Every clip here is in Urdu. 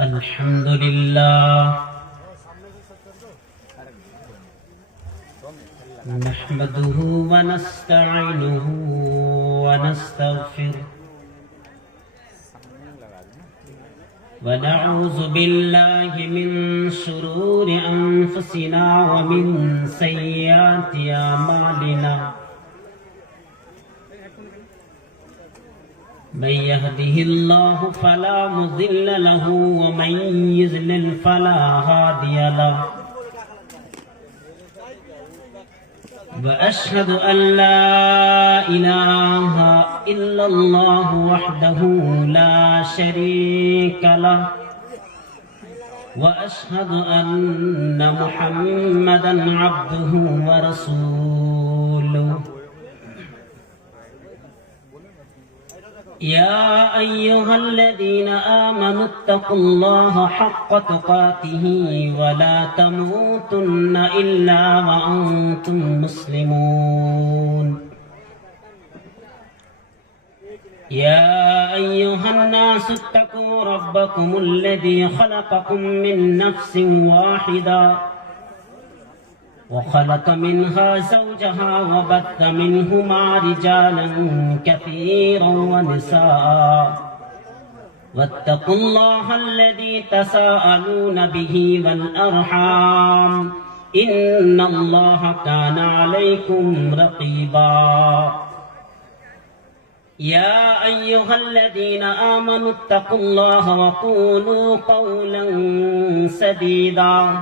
الحمد لله نحمده ونستعينه ونستغفره ونعوذ بالله من شرور أنفسنا ومن سيئات أعمالنا من يهده الله فلا مضل له ومن يضلل فلا هادي له وأشهد أن لا إله إلا الله وحده لا شريك له وأشهد أن محمدا عبده ورسوله يا أيها الذين آمنوا اتقوا الله حق تقاته ولا تموتن إلا وأنتم مسلمون يا أيها الناس اتقوا ربكم الذي خلقكم من نفس واحدة وخلق منها زوجها وبث منهما رجالا كثيرا ونساء واتقوا الله الذي تساءلون به والأرحام إن الله كان عليكم رقيبا يا أيها الذين آمنوا اتقوا الله وقولوا قولا سديدا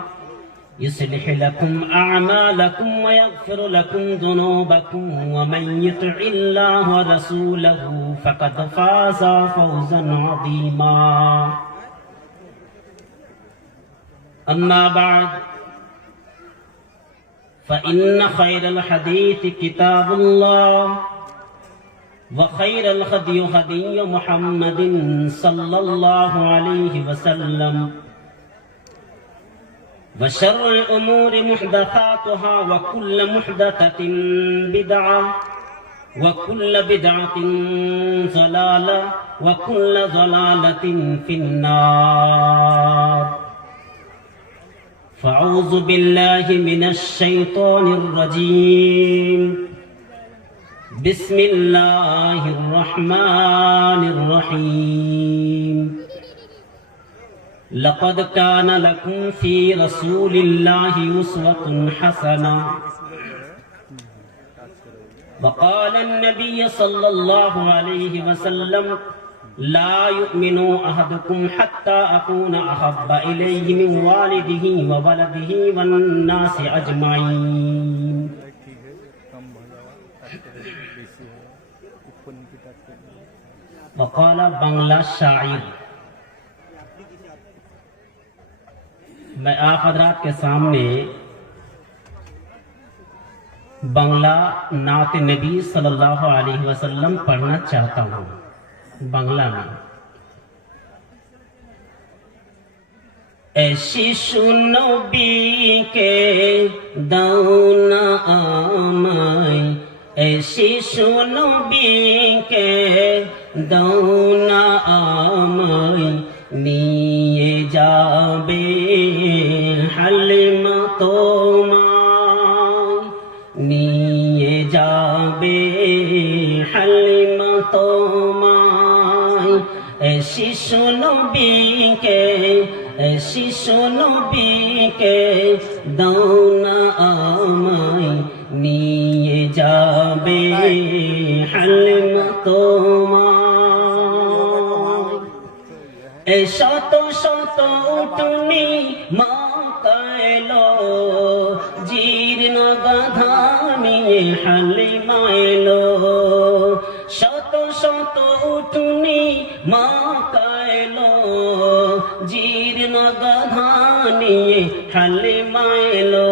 يصلح لكم أعمالكم ويغفر لكم ذنوبكم ومن يطع الله ورسوله فقد فاز فوزا عظيما أما بعد فإن خير الحديث كتاب الله وخير الهدي هدي محمد صلى الله عليه وسلم وشر الأمور محدثاتها وكل محدثة بدعة وكل بدعة ضلالة وكل ضلالة في النار فأعوذ بالله من الشيطان الرجيم بسم الله الرحمن الرحيم لقد كان لكم في رسول الله أسوة حسنة وقال النبي صلى الله عليه وسلم لا يؤمن أحدكم حتى أكون أحب إليه من والده وولده والناس أجمعين وقال بنگلہ شاعر میں آپ حضرات کے سامنے بنگلہ نعت نبی صلی اللہ علیہ وسلم پڑھنا چاہتا ہوں بنگلہ میں ایشی نبی کے دون آمائی ایشی نبی کے دون آمائی نیے جابے حلمتو مائی نیے جابے حلمتو مائی ایسی نبی کے دون آمائی نیے جابے حلمتو مائی شত شت উটনি মা কাইলো জীর্ণ গাধা নিয়ে হালিমা এলো শত শত উটনি মা কাইলো জীর্ণ গাধা নিয়ে হালিমা এলো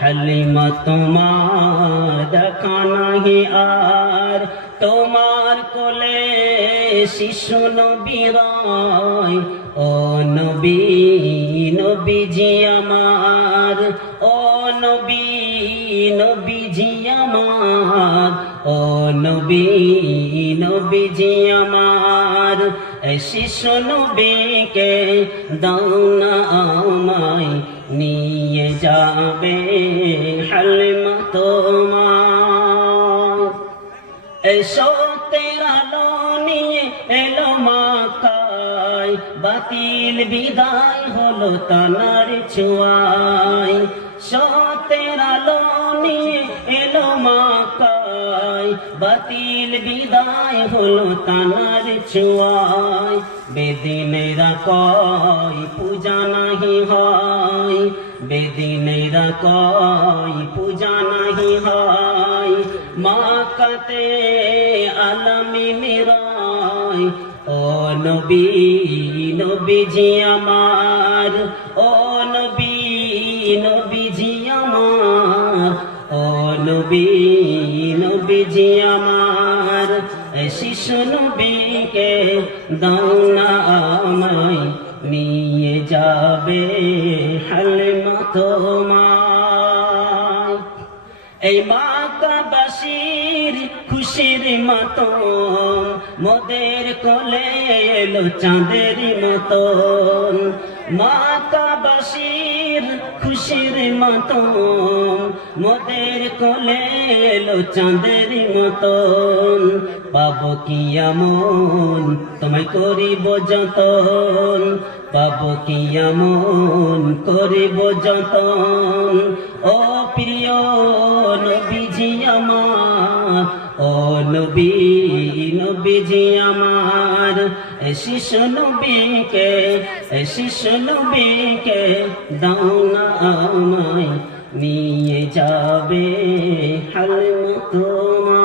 হালিমা তোমার দেখা নাহি আর তোমার কোলে শিশু নবী রায় ও নবী নবীজি আমার ও নবী নবীজি আমার ও নবী নবীজি আমার শিশু নবীকে দাও না আমায় নিয়ে যাবে হালিমা তোমার। এসো তেরা লো নিয়ে এলো মাকায়, বাতিল বিদায় হলো তানার ছোঁয়ায়। তেরা লো নিয়ে এলো মাকায়, বাতিল বিদায় হলো তানার ছোঁয়ায়। বেদিনেরা কয় পূজা নাহি হয়, বেদিনেরা কয় পূজা নাহি হয়। মাকাতে আলামিন রায়, ও নবী নবীজি আমার, ও নবী নবীজি আমার, ও নবী নবীজি আমার। শিশু নবীকে দাও না আমায় নিয়ে যাবে হালিমা তোমার। এই মাকাবাসীর খুশির মতন মোদের কোলে এলো চাঁদের মতন। মাকাবাসীর খুশির মতন মোদের কোলে এলো চাঁদের মতন। পাবো কি এমন তোমায় করিব যতন, পাবো কি এমন করিব যতন। ও প্রিয় নবীজি আমার, ও নবী নবীজি আমার। শিশু নবীকে শিশু নবীকে দাও না আমায় নিয়ে যাবে হালিমা তোমার।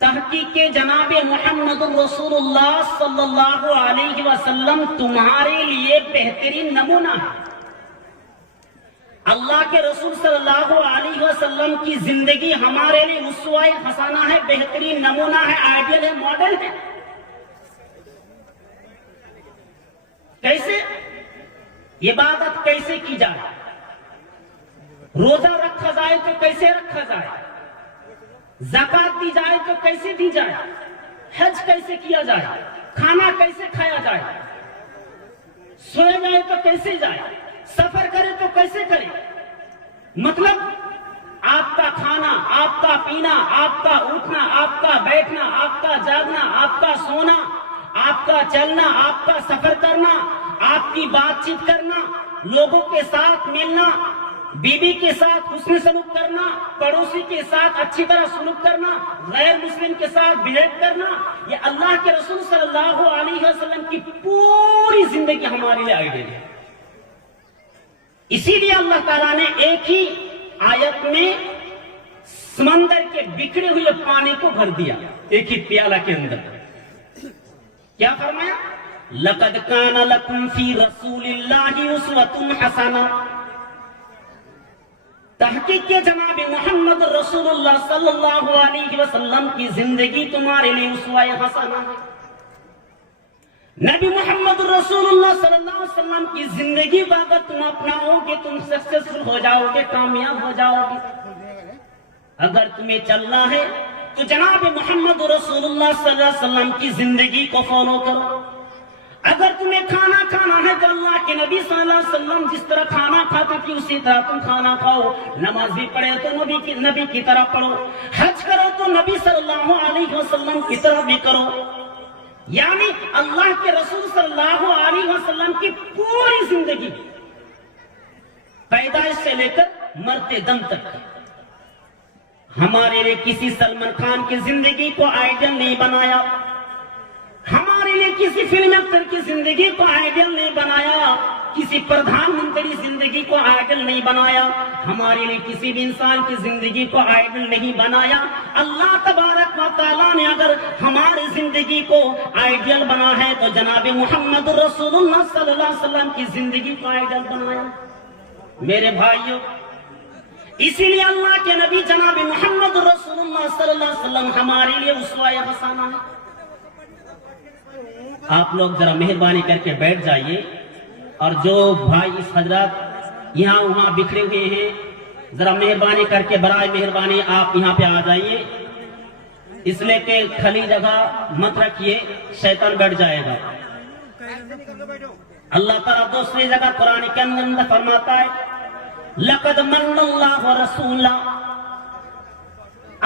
تحقیق جناب محمد رسول اللہ صلی اللہ علیہ وسلم تمہارے لیے بہترین نمونہ ہے. اللہ کے رسول صلی اللہ علیہ وسلم کی زندگی ہمارے لیے اسوہ حسنہ ہے، بہترین نمونہ ہے، آئیڈیل ہے، ماڈل ہے. کیسے عبادت کیسے کی جائے، روزہ رکھا جائے تو کیسے رکھا جائے، زکات دی جائے تو کیسے دی جائے، حج کیسے کیا جائے، کھانا کیسے کھایا جائے، سویا جائے تو کیسے جائے، سفر کرے تو کیسے کرے. مطلب آپ کا کھانا، آپ کا پینا، آپ کا اٹھنا، آپ کا بیٹھنا، آپ کا جاگنا، آپ کا سونا، آپ کا چلنا، آپ کا سفر کرنا، آپ کی بات چیت کرنا، لوگوں کے ساتھ ملنا، بیوی کے ساتھ حسن سلوک کرنا، پڑوسی کے ساتھ اچھی طرح سلوک کرنا، غیر مسلم کے ساتھ بہیو کرنا، یہ اللہ کے رسول صلی اللہ علیہ وسلم کی پوری زندگی ہمارے لیے آئیڈیل ہے. اسی لیے اللہ تعالیٰ نے ایک ہی آیت میں سمندر کے بکھرے ہوئے پانی کو بھر دیا ایک ہی پیالہ کے اندر. کیا فرمایا؟ لَقَدْ كَانَ لَكُمْ فِي رَسُولِ اللَّهِ أُسْوَةٌ حَسَنَةٌ. تحقیق کے جناب محمد رسول اللہ صلی اللہ علیہ وسلم کی زندگی تمہارے لیے اسوہ حسنہ ہے. نبی محمد رسول اللہ صلی اللہ علیہ وسلم کی زندگی کو اگر تم اپناؤ گے تم سکسیسفل ہو جاؤ گے، کامیاب ہو جاؤ گے. اگر تمہیں چلنا ہے تو جناب محمد رسول اللہ صلی اللہ علیہ وسلم کی زندگی کو فالو کرو. اگر تمہیں کھانا کھانا ہے تو اللہ کے نبی صلی اللہ علیہ وسلم جس طرح کھانا کھاتے تھے اسی طرح تم کھانا کھاؤ. نماز بھی پڑھے تو نبی کی طرح پڑھو، حج کرو تو نبی صلی اللہ علیہ وسلم کی طرح بھی کرو. یعنی اللہ کے رسول صلی اللہ علیہ وسلم کی پوری زندگی پیدائش سے لے کر مرتے دم تک ہمارے لیے کسی سلمان خان کی زندگی کو آئیڈیل نہیں بنایا، ہمارے لیے کسی فلم ایکٹر کی زندگی کو آئیڈیل نہیں بنایا، کسی پردھان منتری زندگی کو آئیڈیل نہیں بنایا، ہمارے لیے کسی بھی انسان کی زندگی کو آئیڈیل نہیں بنایا. اللہ تبارک و تعالیٰ نے اگر ہماری زندگی کو آئیڈیل بنا ہے تو جناب محمد رسول اللہ صلی اللہ علیہ وسلم کی زندگی کو آئیڈیل بنایا. میرے بھائیوں، اسی لیے اللہ کے نبی جناب محمد رسول اللہ صلی اللہ علیہ وسلم ہمارے لیے اسوہ حسنہ ہے. آپ لوگ ذرا مہربانی کر کے بیٹھ جائیے، اور جو بھائی اس حضرات یہاں وہاں بکھرے ہوئے ہیں ذرا مہربانی کر کے برائے مہربانی آپ یہاں پہ آ جائیے، اس لیے کہ کھلی جگہ مت رکھیے، شیطان بیٹھ جائے گا. اللہ تعالیٰ دوسری جگہ قرآن کے اندر فرماتا ہے لَقَدْ مَنَّ اللَّهُ رَسُولًا.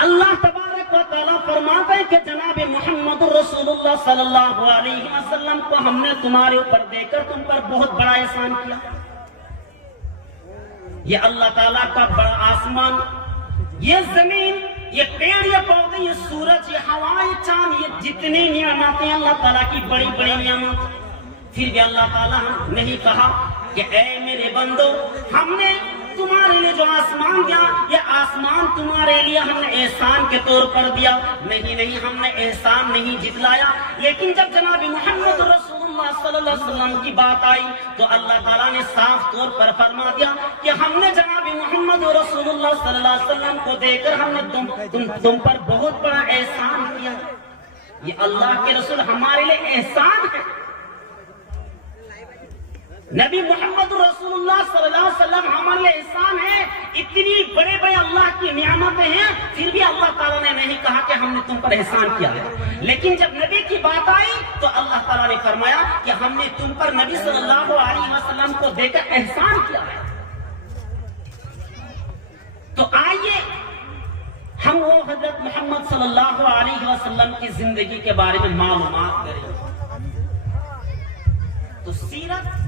اللہ تبارک و تعالیٰ فرماتا ہے کہ جناب محمد رسول اللہ صلی اللہ علیہ وسلم کو ہم نے تمہارے اوپر دے کر تم پر بہت بڑا احسان کیا. یہ اللہ تعالیٰ کا بڑا آسمان، یہ زمین، یہ پیڑ، یہ پودے، یہ سورج، یہ ہوا، یہ چاند، یہ جتنی نعمتیں اللہ تعالیٰ کی بڑی بڑی نعمت، پھر بھی اللہ تعالیٰ نے نہیں کہا کہ اے میرے بندو ہم نے تمہارے لیے جو آسمان دیا یہ آسمان تمہارے لیے ہم نے احسان کے طور پر دیا. نہیں، ہم نے احسان نہیں جتلایا. لیکن جب جناب محمد رسول اللہ صلی اللہ علیہ وسلم کی بات آئی تو اللہ تعالیٰ نے صاف طور پر فرما دیا کہ ہم نے جناب محمد رسول اللہ صلی اللہ علیہ وسلم کو دے کر ہم نے تم پر بہت بڑا احسان کیا. یہ اللہ کے رسول ہمارے لیے احسان ہے. نبی محمد رسول اللہ صلی اللہ علیہ وسلم ہمارے لیے احسان ہے. اتنی بڑے بڑے اللہ کی نعمتیں ہیں پھر بھی اللہ تعالیٰ نے نہیں کہا کہ ہم نے تم پر احسان کیا ہے. لیکن جب نبی کی بات آئی تو اللہ تعالیٰ نے فرمایا کہ ہم نے تم پر نبی صلی اللہ علیہ وسلم کو دے کر احسان کیا ہے. تو آئیے ہم وہ حضرت محمد صلی اللہ علیہ وسلم کی زندگی کے بارے میں معلومات کریں. تو سیرت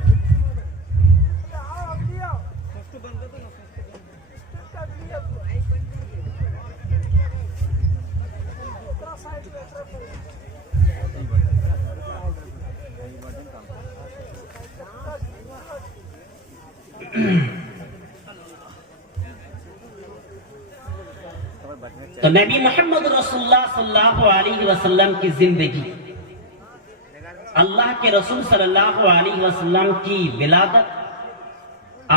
تو نبی محمد رسول اللہ صلی اللہ علیہ وسلم کی زندگی، اللہ کے رسول صلی اللہ علیہ وسلم کی ولادت،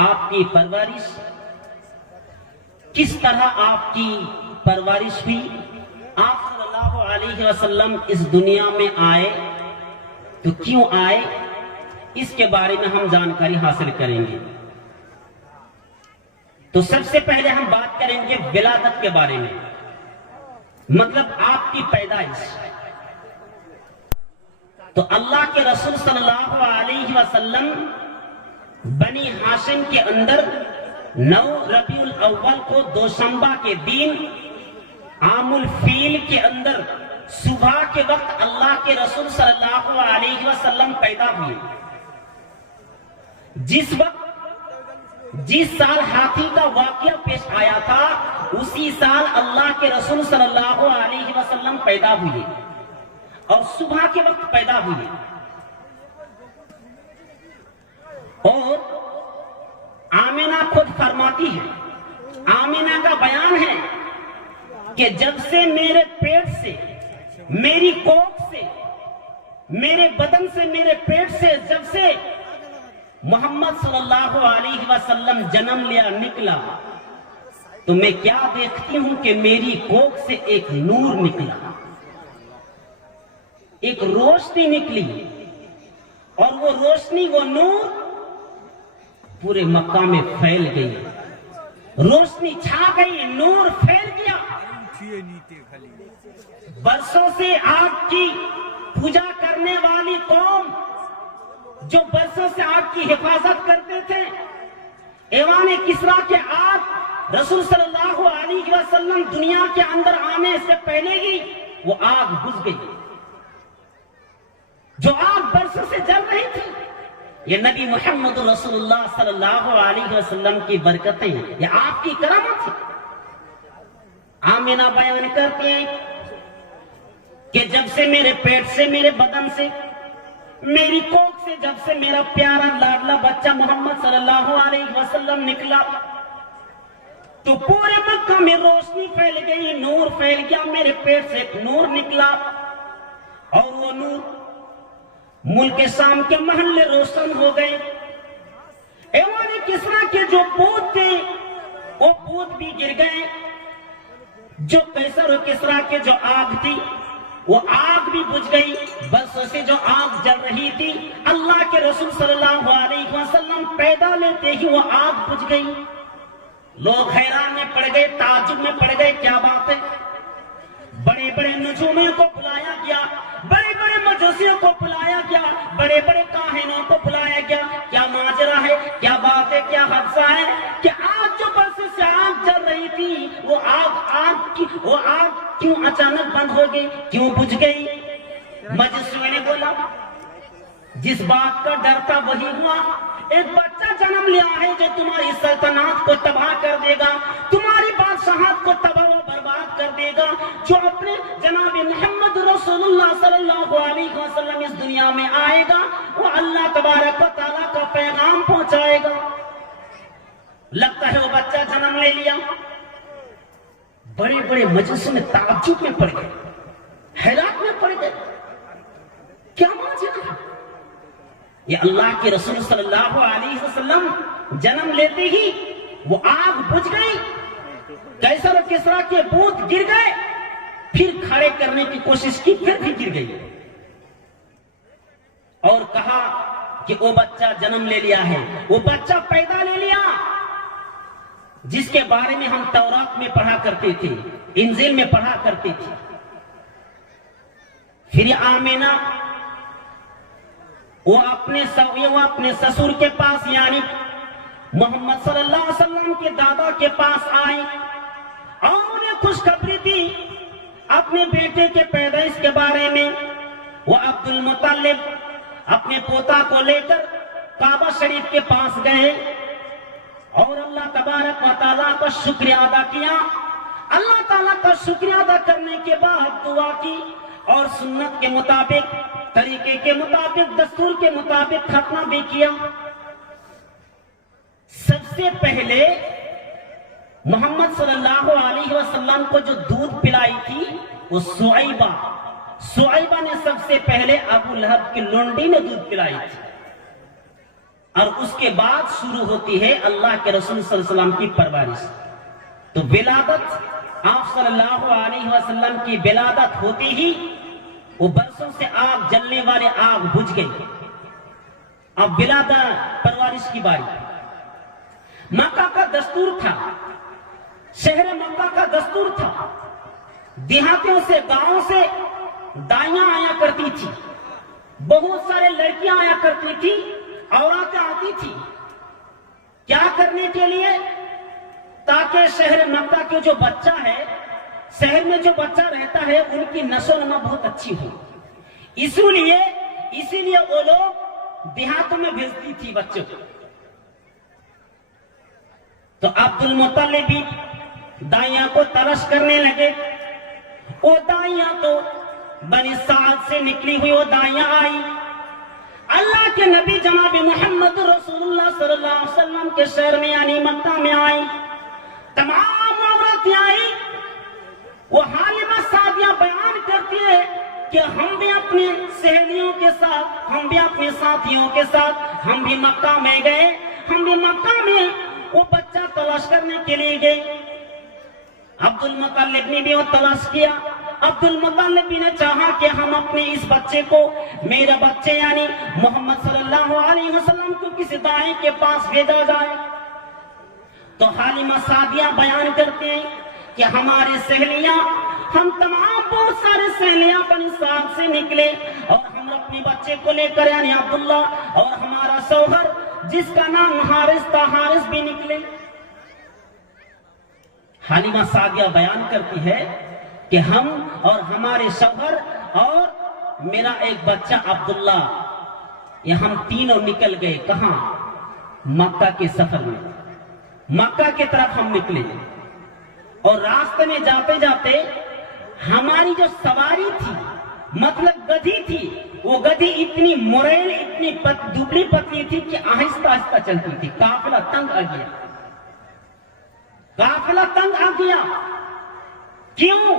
آپ کی پرورش، کس طرح آپ کی پرورش ہوئی، آپ صلی اللہ علیہ وسلم اس دنیا میں آئے تو کیوں آئے، اس کے بارے میں ہم جانکاری حاصل کریں گے۔ تو سب سے پہلے ہم بات کریں گے ولادت کے بارے میں، مطلب آپ کی پیدائش۔ تو اللہ کے رسول صلی اللہ علیہ وسلم بنی ہاشم کے اندر 9 ربیع الاول کو دوشنبہ کے دن عام الفیل کے اندر صبح کے وقت اللہ کے رسول صلی اللہ علیہ وسلم پیدا ہوئے۔ جس سال ہاتھی کا واقعہ پیش آیا تھا، اسی سال اللہ کے رسول صلی اللہ علیہ وسلم پیدا ہوئے اور صبح کے وقت پیدا ہوئے۔ اور آمینہ خود فرماتی ہے، آمینہ کا بیان ہے کہ جب سے میرے پیٹ سے، میری کوکھ سے، میرے بدن سے، میرے پیٹ سے جب سے محمد صلی اللہ علیہ وسلم جنم لیا، نکلا، تو میں کیا دیکھتی ہوں کہ میری کوکھ سے ایک نور نکلا، ایک روشنی نکلی، اور وہ روشنی، وہ نور پورے مکہ میں پھیل گئی، روشنی چھا گئی، نور پھیل گیا۔ برسوں سے آگ کی پوجا کرنے والی قوم، جو برسوں سے آگ کی حفاظت کرتے تھے، ایوان کسریٰ کے آگ رسول صلی اللہ علیہ وسلم دنیا کے اندر آنے سے پہلے ہی وہ آگ بجھ گئی۔ جو آگ برسوں سے جل رہی تھی، یہ نبی محمد رسول اللہ صلی اللہ علیہ وسلم کی برکتیں، یہ آپ کی کرامت ہے۔ آمینہ بیان کرتے ہیں کہ جب سے میرے پیٹ سے، میرے بدن سے، میری کوکھ سے جب سے میرا پیارا لاڈلا بچہ محمد صلی اللہ علیہ وسلم نکلا، تو پورے مکہ میں روشنی پھیل گئی، نور پھیل گیا، میرے پیٹ سے ایک نور نکلا، اور وہ نور ملک شام کے محلے روشن ہو گئے۔ ایوان کسریٰ کے جو پوت تھے، وہ پوت بھی گر گئے، جو قیصر و کسریٰ کے جو آگ تھی، وہ آگ بھی بجھ گئی، برسوں سے جو آگ جل رہی تھی، اللہ کے رسول صلی اللہ علیہ وسلم پیدا لیتے ہی وہ آگ بجھ گئی۔ لوگ حیران میں پڑ گئے، تعجب میں پڑ گئے، کیا بات ہے؟ بڑے بڑے نجوموں کو بلایا گیا، بڑے بڑے مجوسیوں کو بلایا گیا، بڑے بڑے کاہنوں کو بلایا گیا، کیا ماجرا ہے، کیا بات ہے، کیا حادثہ ہے کہ آج جو برسوں سے آگ جل رہی تھی، وہ آگ کیوں اچانک بند ہو گئی، کیوں بجھ گئی؟ مجوسیوں نے بولا، جس بات کا ڈر تھا وہی ہوا، ایک بچہ جنم لیا ہے جو تمہاری سلطنت کو تباہ کر دے گا، تمہاری بادشاہت کو تباہ و برباد کر دے گا، جو اپنے جناب محمد رسول اللہ صلی اللہ علیہ وسلم اس دنیا میں آئے گا، وہ اللہ تبارک و تعالیٰ کا پیغام پہنچائے گا۔ لگتا ہے وہ بچہ جنم لے لیا۔ بڑے بڑے مجلسوں میں تعجب میں پڑ گئے، حیرت میں پڑ گئے، کیا ماجرا ہے؟ یہ اللہ کے رسول صلی اللہ علیہ وسلم جنم لیتے ہی وہ آگ بجھ گئی، قیصر و کسریٰ کے پوت گر گئے، پھر کھڑے کرنے کی کوشش کی، پھر بھی گر گئی، اور کہا کہ وہ بچہ جنم لے لیا ہے، وہ بچہ پیدا لے لیا، جس کے بارے میں ہم تورات میں پڑھا کرتے تھے، انجیل میں پڑھا کرتے تھے۔ پھر آمینہ وہ اپنے سسر کے پاس، یعنی محمد صلی اللہ علیہ وسلم کے دادا کے پاس آئی، اور انہیں خوشخبری دی اپنے بیٹے کے پیدائش کے بارے میں۔ وہ عبد المطلب اپنے پوتا کو لے کر کعبہ شریف کے پاس گئے، اور اللہ تبارک و تعالیٰ کا شکریہ ادا کیا۔ اللہ تعالیٰ کا شکریہ ادا کرنے کے بعد دعا کی، اور سنت کے مطابق، طریقے کے مطابق، دستور کے مطابق ختنہ بھی کیا۔ سب سے پہلے محمد صلی اللہ علیہ وسلم کو جو دودھ پلائی تھی وہ سعیبہ نے سب سے پہلے ابو لہب کی لونڈی نے دودھ پلائی تھی، اور اس کے بعد شروع ہوتی ہے اللہ کے رسول صلی اللہ علیہ وسلم کی پرورش۔ تو ولادت آپ صلی اللہ علیہ وسلم کی ولادت ہوتی ہی وہ برسوں سے آگ جلنے والے آگ بجھ گئی۔ اب ولادت پرورش کی باری۔ مکہ کا دستور تھا، شہر مکہ کا دستور تھا، دیہاتوں سے گاؤں سے دائیاں آیا کرتی تھی، بہت سارے لڑکیاں آیا کرتی تھی، عورتیں آتی تھی، کیا کرنے کے لیے؟ تاکہ شہر مکہ کے جو بچہ ہے، شہر میں جو بچہ رہتا ہے ان کی نسل و نما بہت اچھی ہو، اسی لیے وہ لوگ دیہاتوں میں بھیجتی تھی بچوں کو۔ تو عبد المطلب بھی دائیاں کو تلاش کرنے لگے، وہ دائیاں تو بنی سعد سے نکلی ہوئی وہ دائیاں آئی، اللہ کے نبی جناب محمد رسول اللہ صلی اللہ علیہ وسلم کے شہر میں یعنی مکہ میں آئی، تمام عورتیں آئی۔ وہ حلیمہ سعدیہ بیان کرتی ہے کہ ہم بھی اپنے سہیلیوں کے ساتھ، ہم بھی اپنے ساتھیوں کے ساتھ، ہم بھی مکہ میں گئے، ہم بھی مکہ میں وہ بچہ تلاش کرنے کے لیے گئے۔ عبد المطلب نے بھی وہ تلاش کیا، عبد المطلب نے چاہا کہ ہم اپنے اس بچے کو، میرا بچے یعنی محمد صلی اللہ علیہ وسلم کو کسی دائی کے پاس بھیجا جائے۔ تو حلیمہ سعدیہ بیان کرتے ہیں کہ ہماری سہیلیاں، ہم تمام بہت سارے سہیلیاں بنی سعد سے نکلے اور ہم اپنے بچے کو لے کر یعنی عبداللہ اور ہمارا شوہر جس کا نام حارث تھا، حارث بھی نکلے۔ حلیمہ سعدیہ بیان کرتی ہے کہ ہم اور ہمارے شوہر اور میرا ایک بچہ عبداللہ، یہ ہم تینوں نکل گئے کہاں؟ مکہ کے سفر میں، مکہ کی طرف ہم نکلے، اور راستے میں جاتے جاتے ہماری جو سواری تھی، مطلب گدھی تھی، وہ گدھی اتنی موریل، اتنی دبلی پتلی تھی کہ آہستہ آہستہ چلتی تھی، قافلہ تنگ آ گیا، قافلہ تنگ آ گیا۔ کیوں؟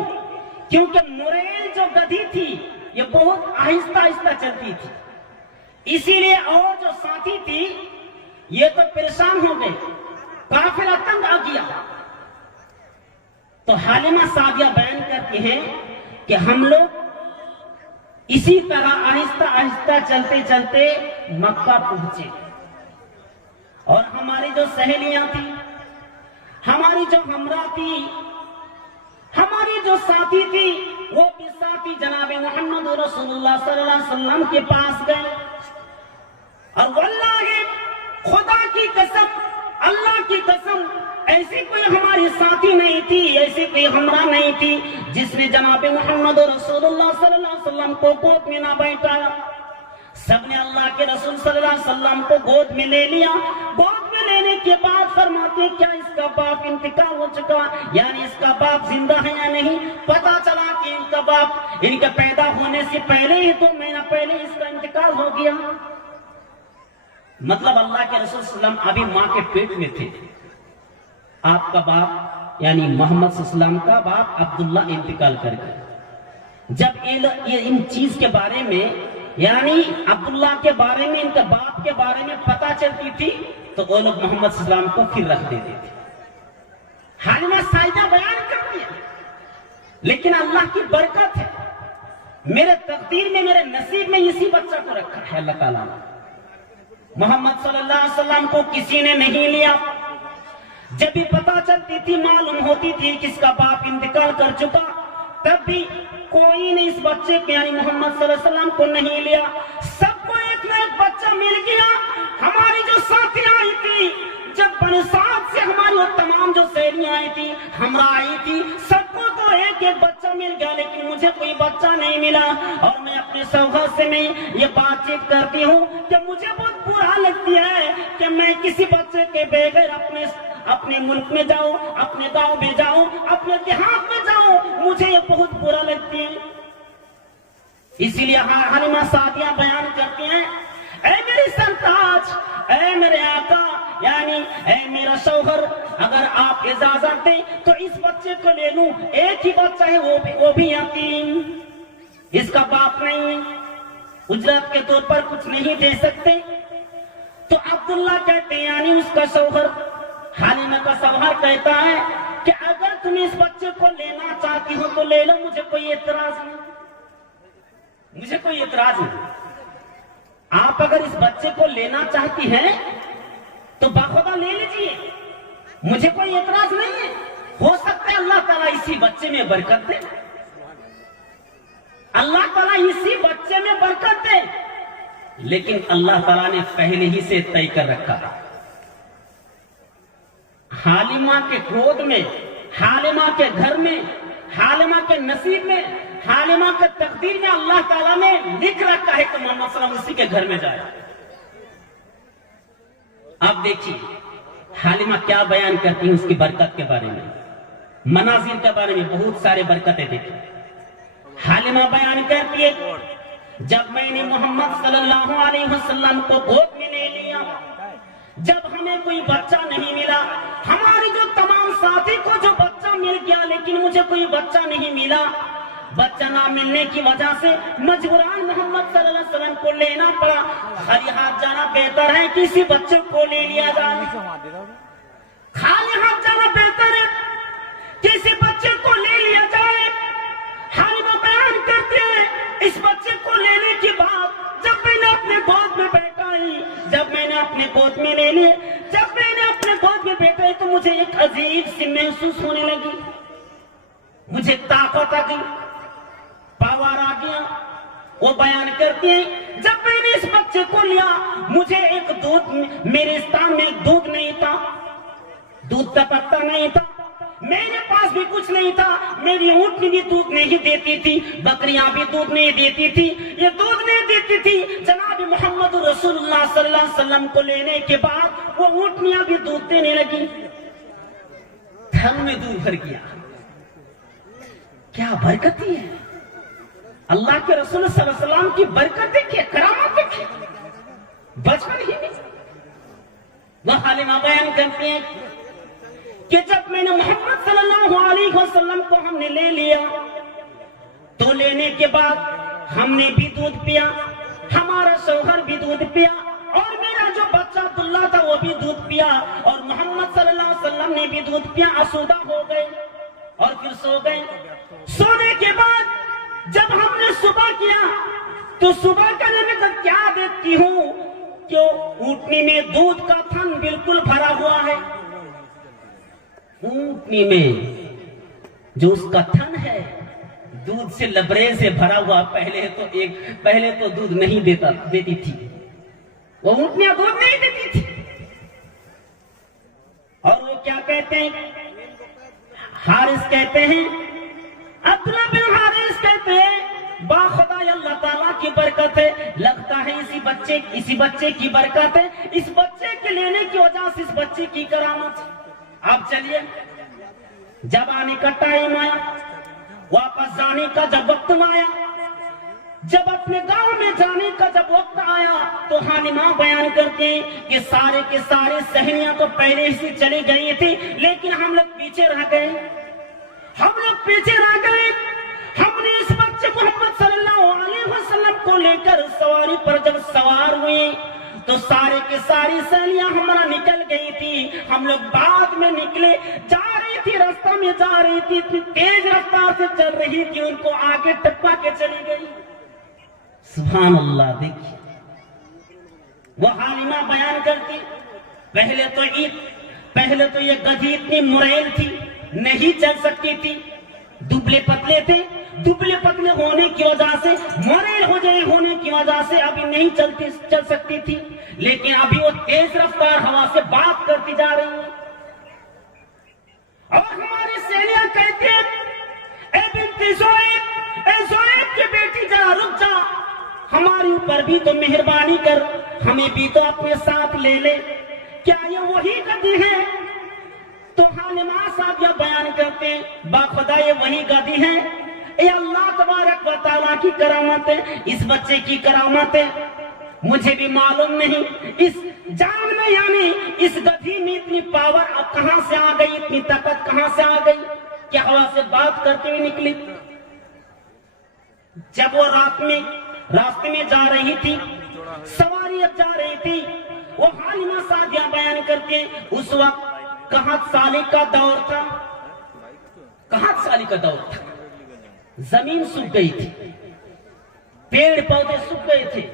کیونکہ موریل جو گدھی تھی یہ بہت آہستہ آہستہ چلتی تھی، اسی لیے اور جو ساتھی تھی یہ تو پریشان ہو گئے، قافلہ تنگ آ گیا۔ تو حلیمہ سعدیہ بیان کرتی ہیں کہ ہم لوگ اسی طرح آہستہ آہستہ چلتے چلتے مکہ پہنچے، اور ہماری جو سہیلیاں تھی، ہماری جو ہمراہ تھی، ہماری جو ساتھی تھی، وہ بھی ساتھی جناب محمد رسول اللہ صلی اللہ علیہ وسلم کے پاس گئے، اور واللہ خدا کی قسم، اللہ کی قسم، ایسی کوئی ہماری ساتھی نہیں تھی، ایسی کوئی ہمراہ نہیں تھی جس نے جناب محمد رسول اللہ صلی اللہ علیہ وسلم کو گود میں نہ بیٹھایا۔ سب نے اللہ کے رسول صلی اللہ علیہ وسلم کو گود میں لے لیا۔ گود میں لینے کے بعد فرماتے کیا اس کا باپ انتقال ہو چکا، یعنی اس کا باپ زندہ ہے یا نہیں؟ پتا چلا کہ ان کا باپ ان کے پیدا ہونے سے پہلے ہی 2 مہینہ پہلے اس کا انتقال ہو گیا۔ مطلب اللہ کے رسول صلی اللہ علیہ وسلم ابھی ماں کے پیٹ میں تھے، آپ کا باپ یعنی محمد صلی اللہ علیہ وسلم کا باپ عبداللہ انتقال کر گئے۔ جب یہ ان چیز کے بارے میں یعنی عبداللہ کے بارے میں، ان کے باپ کے بارے میں پتا چلتی تھی تو وہ لوگ محمد صلی اللہ علیہ وسلم کو پھر رکھ دیتے تھے۔ حلیمہ سعدیہ بیان کرتی ہے لیکن اللہ کی برکت ہے، میرے تقدیر میں، میرے نصیب میں اسی بچہ کو رکھا ہے اللہ تعالیٰ نے۔ محمد صلی اللہ علیہ وسلم کو کسی نے نہیں لیا، جب بھی پتا چلتی تھی، معلوم ہوتی تھی کہ اس کا باپ انتقال کر چکا، تب بھی کوئی نے اس بچے کے یعنی محمد صلی اللہ علیہ وسلم کو نہیں لیا۔ سب کو ایک نہ ایک بچہ مل گیا۔ ہماری جو ساتھی آئی تھی، جب بنی سعد سے ہماری وہ تمام جو سہیلیاں آئی تھی، ہمراہ آئی تھی، سب کو تو ایک ایک بچہ مل گیا، لیکن مجھے کوئی بچہ نہیں ملا۔ اور میں اپنے شوہر سے میں یہ بات چیت کرتی ہوں کہ مجھے بہت برا لگتی ہے کہ میں کسی بچے کے بغیر اپنے ملک میں جاؤں، اپنے گاؤں میں جاؤں، اپنے دیہات میں جاؤں، مجھے یہ بہت برا لگتی ہے۔ اسی لیے حلیمہ سعدیہ بیان کرتے ہیں اے میری سرتاج، اے میرے آقا، یعنی اے میرا شوہر، اگر آپ اجازت دیں تو اس بچے کو لے لوں، ایک ہی بچہ ہے، وہ بھی یتیم، اس کا باپ نہیں ہے، اجرت کے طور پر کچھ نہیں دے سکتے۔ تو عبداللہ کہتے ہیں، یعنی اس کا شوہر، حلیمہ کا شوہر کہتا ہے کہ اگر تم اس بچے کو لینا چاہتی ہو تو لے لو، مجھے کوئی اعتراض نہیں، مجھے کوئی اعتراض نہیں۔ آپ اگر اس بچے کو لینا چاہتی ہیں تو باخدا لے لیجئے، مجھے کوئی اعتراض نہیں ہے، ہو سکتا ہے اللہ تعالیٰ اسی بچے میں برکت دے، اللہ تعالیٰ اسی بچے میں برکت دے، لیکن اللہ تعالیٰ نے پہلے ہی سے طے کر رکھا تھا۔ حلیمہ کے گود میں، حلیمہ کے گھر میں، حلیمہ کے نصیب میں، حلیمہ کے تقدیر میں اللہ تعالیٰ نے لکھ رکھا ہے کہ محمد صلی اللہ علیہ وسلم اسی کے گھر میں جائے۔ اب دیکھیے حلیمہ کیا بیان کرتی ہیں اس کی برکت کے بارے میں، مناظر کے بارے میں بہت سارے برکتیں دیکھیں۔ حلیمہ بیان کرتی ہے، جب میں نے محمد صلی اللہ علیہ وسلم کو گود میں لے لیا، جب ہمیں کوئی بچہ نہیں ملا، ہمارے جو تمام ساتھی کو جو بچہ مل گیا لیکن مجھے کوئی بچہ نہیں ملا، بچہ نہ ملنے کی وجہ سے مجبوراً محمد صلی اللہ علیہ وسلم کو لینا پڑا۔ خالی ہاتھ جانا بہتر ہے، کسی بچے کو لے لیا جائے، خالی ہاتھ جانا بہتر ہے، کسی بچے کو لے لیا جائے۔ حلیمہ بیان کرتے ہیں، اس بچے کو لینے کے بعد جب میں نے اپنے گود میں بیٹھائی، جب میں نے اپنے گود میں لے لیے، جب میں نے اپنے گود میں بیٹھائی تو مجھے ایک عجیب سی محسوس ہونے لگی، مجھے طاقت آ گئی، پاور آ گیا۔ وہ بیان کرتے ہیں، جب میں نے اس بچے کو لیا، مجھے ایک دودھ، میرے استان میں ایک دودھ نہیں تھا، دودھ کا پتہ نہیں تھا، میرے پاس بھی کچھ نہیں تھا، میری اونٹنی بھی دودھ نہیں دیتی تھی، بکریاں بھی دودھ نہیں دیتی تھی، یہ دودھ نہیں دیتی تھی۔ جناب محمد رسول اللہ صلی اللہ علیہ وسلم کو لینے کے بعد وہ اونٹنیاں بھی دودھ دینے لگی، گھر میں دودھ بھر گیا۔ کیا برکت ہے اللہ کے رسول صلی اللہ علیہ وسلم کی برکت دیکھیے، کرامت دیکھیے، بچپن ہی نہیں۔ وہ حلیمہ بیان کرتی ہیں کہ جب میں نے محمد صلی اللہ علیہ وسلم کو ہم نے لے لیا تو لینے کے بعد ہم نے بھی دودھ پیا، ہمارا شوہر بھی دودھ پیا، اور میرا جو بچہ عبداللہ تھا وہ بھی دودھ پیا، اور محمد صلی اللہ علیہ وسلم نے بھی دودھ پیا، آسودہ ہو گئے اور پھر سو گئے۔ سونے کے بعد جب ہم نے صبح کیا تو صبح کرنے میں جب کیا دیکھتی ہوں کہ اونٹنی میں دودھ کا تھن بالکل بھرا ہوا ہے، اونٹنی میں جو اس کا تھن ہے دودھ سے لبریز سے بھرا ہوا۔ پہلے تو دودھ نہیں دیتی تھی، وہ اونٹنیاں دودھ نہیں دیتی تھی۔ اور وہ کیا کہتے ہیں، حارث کہتے ہیں، عبداللہ بن حارث کہتے ہیں، باخدا اللہ تعالیٰ کی برکت ہے، لگتا ہے اسی بچے کی برکت ہے، اس بچے کے لینے کی وجہ سے اس بچے کی کرامت۔ اب چلیے، جب آنے کا ٹائم آیا، واپس جانے کا جب وقت آیا، جب اپنے گاؤں میں جانے کا جب وقت آیا تو حلیمہ بیان کرتے ہیں کہ سارے کے سارے سہیلیاں تو پہلے سے چلی گئی تھی، لیکن ہم لوگ پیچھے رہ گئے، ہم لوگ پیچھے رہ گئے۔ ہم نے اس بچے محمد صلی اللہ علیہ وسلم کو لے کر سواری پر جب سوار ہوئے تو سارے کے ساری سہیلیاں ہمارا نکل گئی تھی، ہم لوگ بعد میں نکلے، جا رہی تھی، راستہ میں جا رہی تھی، تیز رفتار سے چل رہی تھی، ان کو آگے ٹپا کے چلی گئی۔ سبحان اللہ، دیکھیے وہ حلیمہ بیان کرتی، پہلے تو یہ گدھی اتنی مریل تھی، نہیں چل سکتی تھی، دبلے پتلے تھے، دبلے پتلے ہونے کی وجہ سے، مریل ہونے کی وجہ سے ابھی نہیں چل سکتی تھی، لیکن ابھی وہ تیز رفتار ہوا سے بات کرتی جا رہی ہے۔ اور ہماری سہیلیاں کہتے ہیں، اے بنت زویب، اے زویب کی بیٹی ذرا رک جا، ہمارے اوپر بھی تو مہربانی کر، ہمیں بھی تو اپنے ساتھ لے لے، کیا یہ وہی گدھی ہے؟ تو حلیمہ صاحب یہ بیان کرتے ہیں، باخدا یہ وہی گدھی ہے، اے اللہ تبارک و تعالیٰ کی کرامت ہے، اس بچے کی کرامت ہے۔ مجھے بھی معلوم نہیں اس جان میں یعنی اس گدھی میں اتنی پاور اب کہاں سے آ گئی، اتنی طاقت کہاں سے آ گئی کہ ہوا سے بات کرتے ہوئے نکلی۔ جب وہ راستے میں جا رہی تھی، سواری اب جا رہی تھی، وہ حلیمہ سعدیہ بیان کرتے اس وقت قحط سالی کا دور تھا، قحط سالی کا دور تھا، زمین سوکھ گئی تھی، پیڑ پودے سوکھ گئے تھے